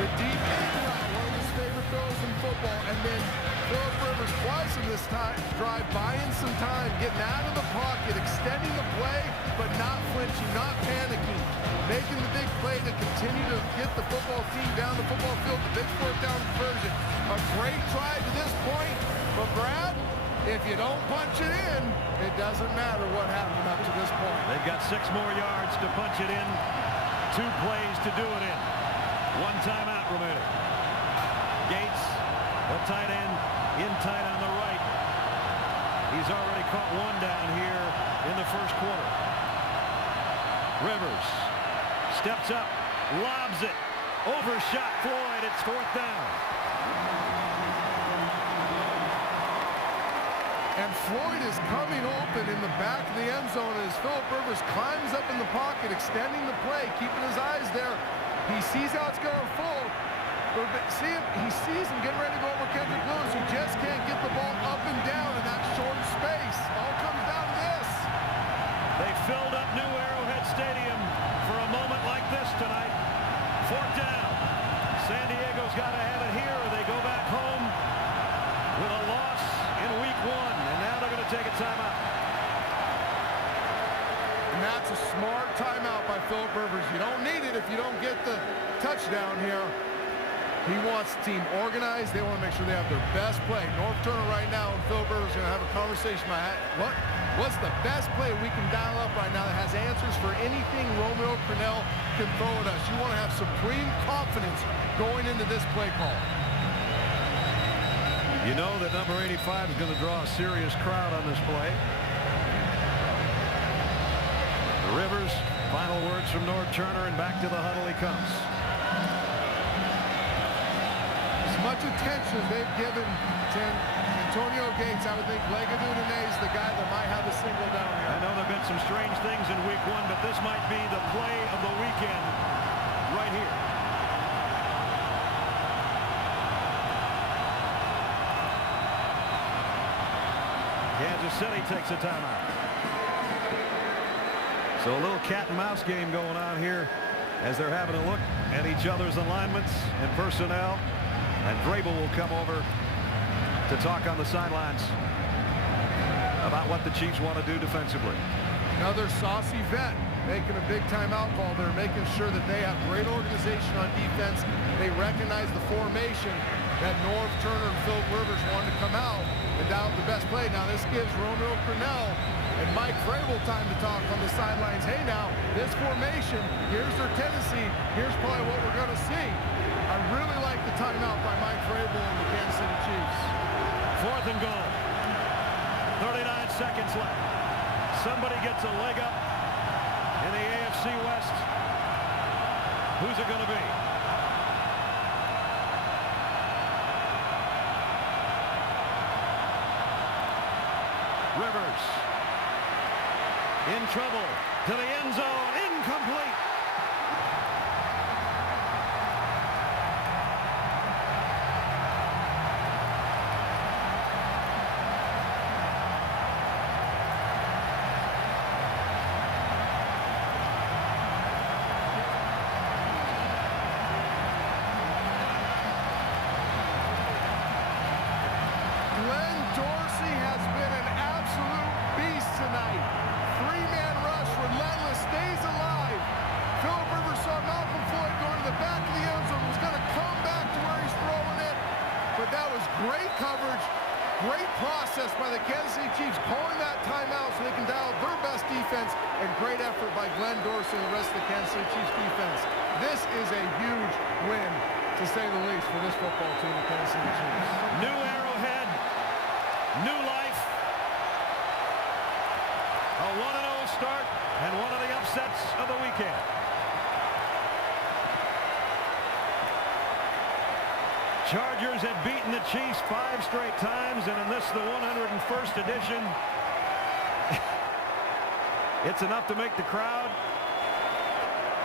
The deep end route, one of his favorite throws in football. And then Philip Rivers twice in this drive, buying some time, getting out of the pocket, extending the play, but not flinching, not panicking, making the big play to continue to get the football team down the football field, the big 4th down conversion. A great drive to this point, but Brad, if you don't punch it in, it doesn't matter what happened up to this point. They've got 6 more yards to punch it in, 2 plays to do it in. 1 timeout remaining. Gates, the tight end, in tight on the right. He's already caught 1 down here in the 1st quarter. Rivers steps up, lobs it, overshot Floyd. It's 4th down. And Floyd is coming open in the back of the end zone as Philip Rivers climbs up in the pocket, extending the play, keeping his eyes there. He sees how it's going to fall. He sees him getting ready to go over Kendrick Lewis, who just can't get the ball up and down in that short space. All comes down to this. They filled up New Arrowhead Stadium for a moment like this tonight. 4th down. San Diego's got to have it here, or they go back home with a loss in week 1, and now they're going to take a timeout. And that's a smart timeout by Philip Rivers. You don't need it if you don't get the touchdown here. He wants the team organized. They want to make sure they have their best play. Norv Turner right now and Philip Rivers are going to have a conversation about what's the best play we can dial up right now that has answers for anything Romeo Crennel can throw at us. You want to have supreme confidence going into this play call. You know that number 85 is going to draw a serious crowd on this play. Rivers, final words from Norv Turner, and back to the huddle he comes. As much attention they've given to Antonio Gates, I would think Legadou is the guy that might have a single down here. I know there have been some strange things in week 1, but this might be the play of the weekend right here. Kansas City takes a timeout. So a little cat and mouse game going on here as they're having a look at each other's alignments and personnel. And Vrabel will come over to talk on the sidelines about what the Chiefs want to do defensively. Another saucy vet making a big timeout call. They're making sure that they have great organization on defense. They recognize the formation that Norv Turner and Philip Rivers wanted to come out and dial the best play. Now this gives Romeo Crennel and Mike Vrabel time to talk on the sidelines. Hey, now this formation, here's their tendency. Here's probably what we're going to see. I really like the timeout by Mike Vrabel and the Kansas City Chiefs. 4th and goal. 39 seconds left. Somebody gets a leg up in the AFC West. Who's it going to be? Rivers in trouble to the end zone. Incomplete. Glenn Dorsey has been an absolute beast tonight. Three-man rush, relentless, stays alive. Philip Rivers saw Malcolm Floyd going to the back of the end zone, was going to come back to where he's throwing it. But that was great coverage, great process by the Kansas City Chiefs, calling that timeout so they can dial their best defense, and great effort by Glenn Dorsey and the rest of the Kansas City Chiefs defense. This is a huge win, to say the least, for this football team, the Kansas City Chiefs. New Arrowhead, new life. A 1-0 start and one of the upsets of the weekend. Chargers had beaten the Chiefs 5 straight times, and in this, the 101st edition, it's enough to make the crowd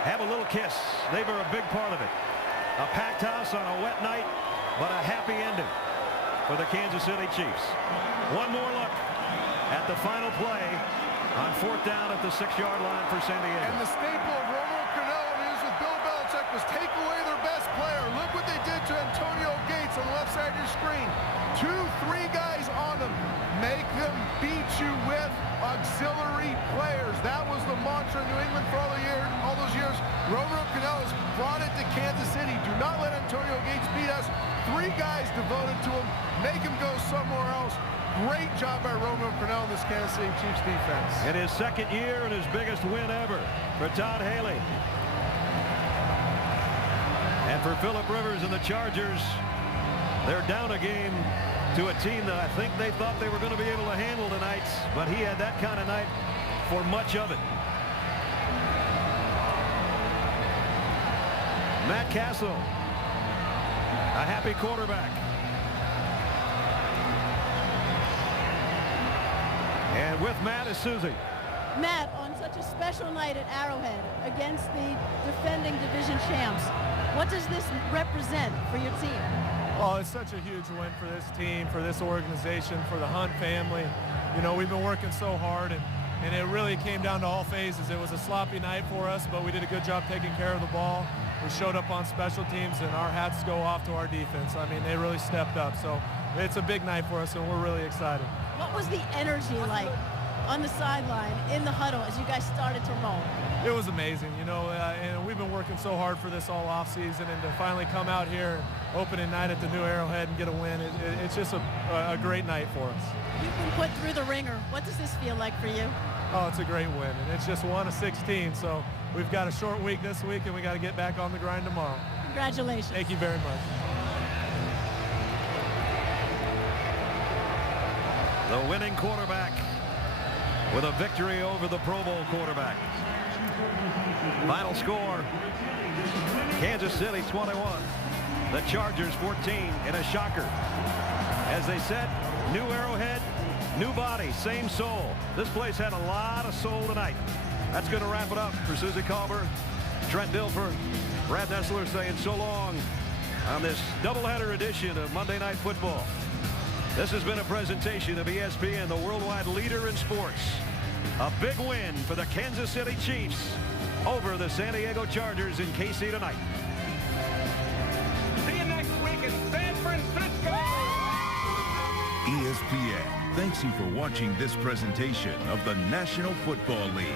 have a little kiss. They were a big part of it. A packed house on a wet night, but a happy ending for the Kansas City Chiefs. One more look at the final play on 4th down at the 6-yard line for San Diego. And the staple of Romeo Crennel and is with Bill Belichick was take away their best player. Look what they did to Antonio Gates on the left side of your screen. 2-3 guys on them. Make them beat you with auxiliary players. That was the mantra in New England for all those years. Romeo Crennel has brought it to Kansas City. Do not let Antonio Gates beat us. 3 guys devoted to him. Make him go somewhere else. Great job by Romeo Crennel in this Kansas City Chiefs defense. In his 2nd year and his biggest win ever for Todd Haley. And for Philip Rivers and the Chargers, they're down a game to a team that I think they thought they were going to be able to handle tonight, but he had that kind of night for much of it. Matt Castle, a happy quarterback. And with Matt is Susie. Matt, on such a special night at Arrowhead against the defending division champs, what does this represent for your team? Oh, it's such a huge win for this team, for this organization, for the Hunt family. You know, we've been working so hard, and it really came down to all phases. It was a sloppy night for us, but we did a good job taking care of the ball. We showed up on special teams, and our hats go off to our defense. I mean, they really stepped up. So it's a big night for us, and we're really excited. What was the energy like on the sideline, in the huddle, as you guys started to roll? It was amazing, you know, and we've been working so hard for this all offseason, and to finally come out here opening night at the new Arrowhead and get a win, it's just a great night for us. You've been put through the ringer. What does this feel like for you? Oh, it's a great win, and it's just 1 of 16, so we've got a short week this week, and we got to get back on the grind tomorrow. Congratulations. Thank you very much. The winning quarterback with a victory over the Pro Bowl quarterback. Final score, Kansas City 21, the Chargers 14 in a shocker. As they said, new Arrowhead, new body, same soul. This place had a lot of soul tonight. That's going to wrap it up for Susie Colbert, Trent Dilfer, Brad Nessler saying so long on this doubleheader edition of Monday Night Football. This has been a presentation of ESPN, the worldwide leader in sports. A big win for the Kansas City Chiefs over the San Diego Chargers in KC tonight. See you next week in San Francisco. ESPN thanks you for watching this presentation of the National Football League.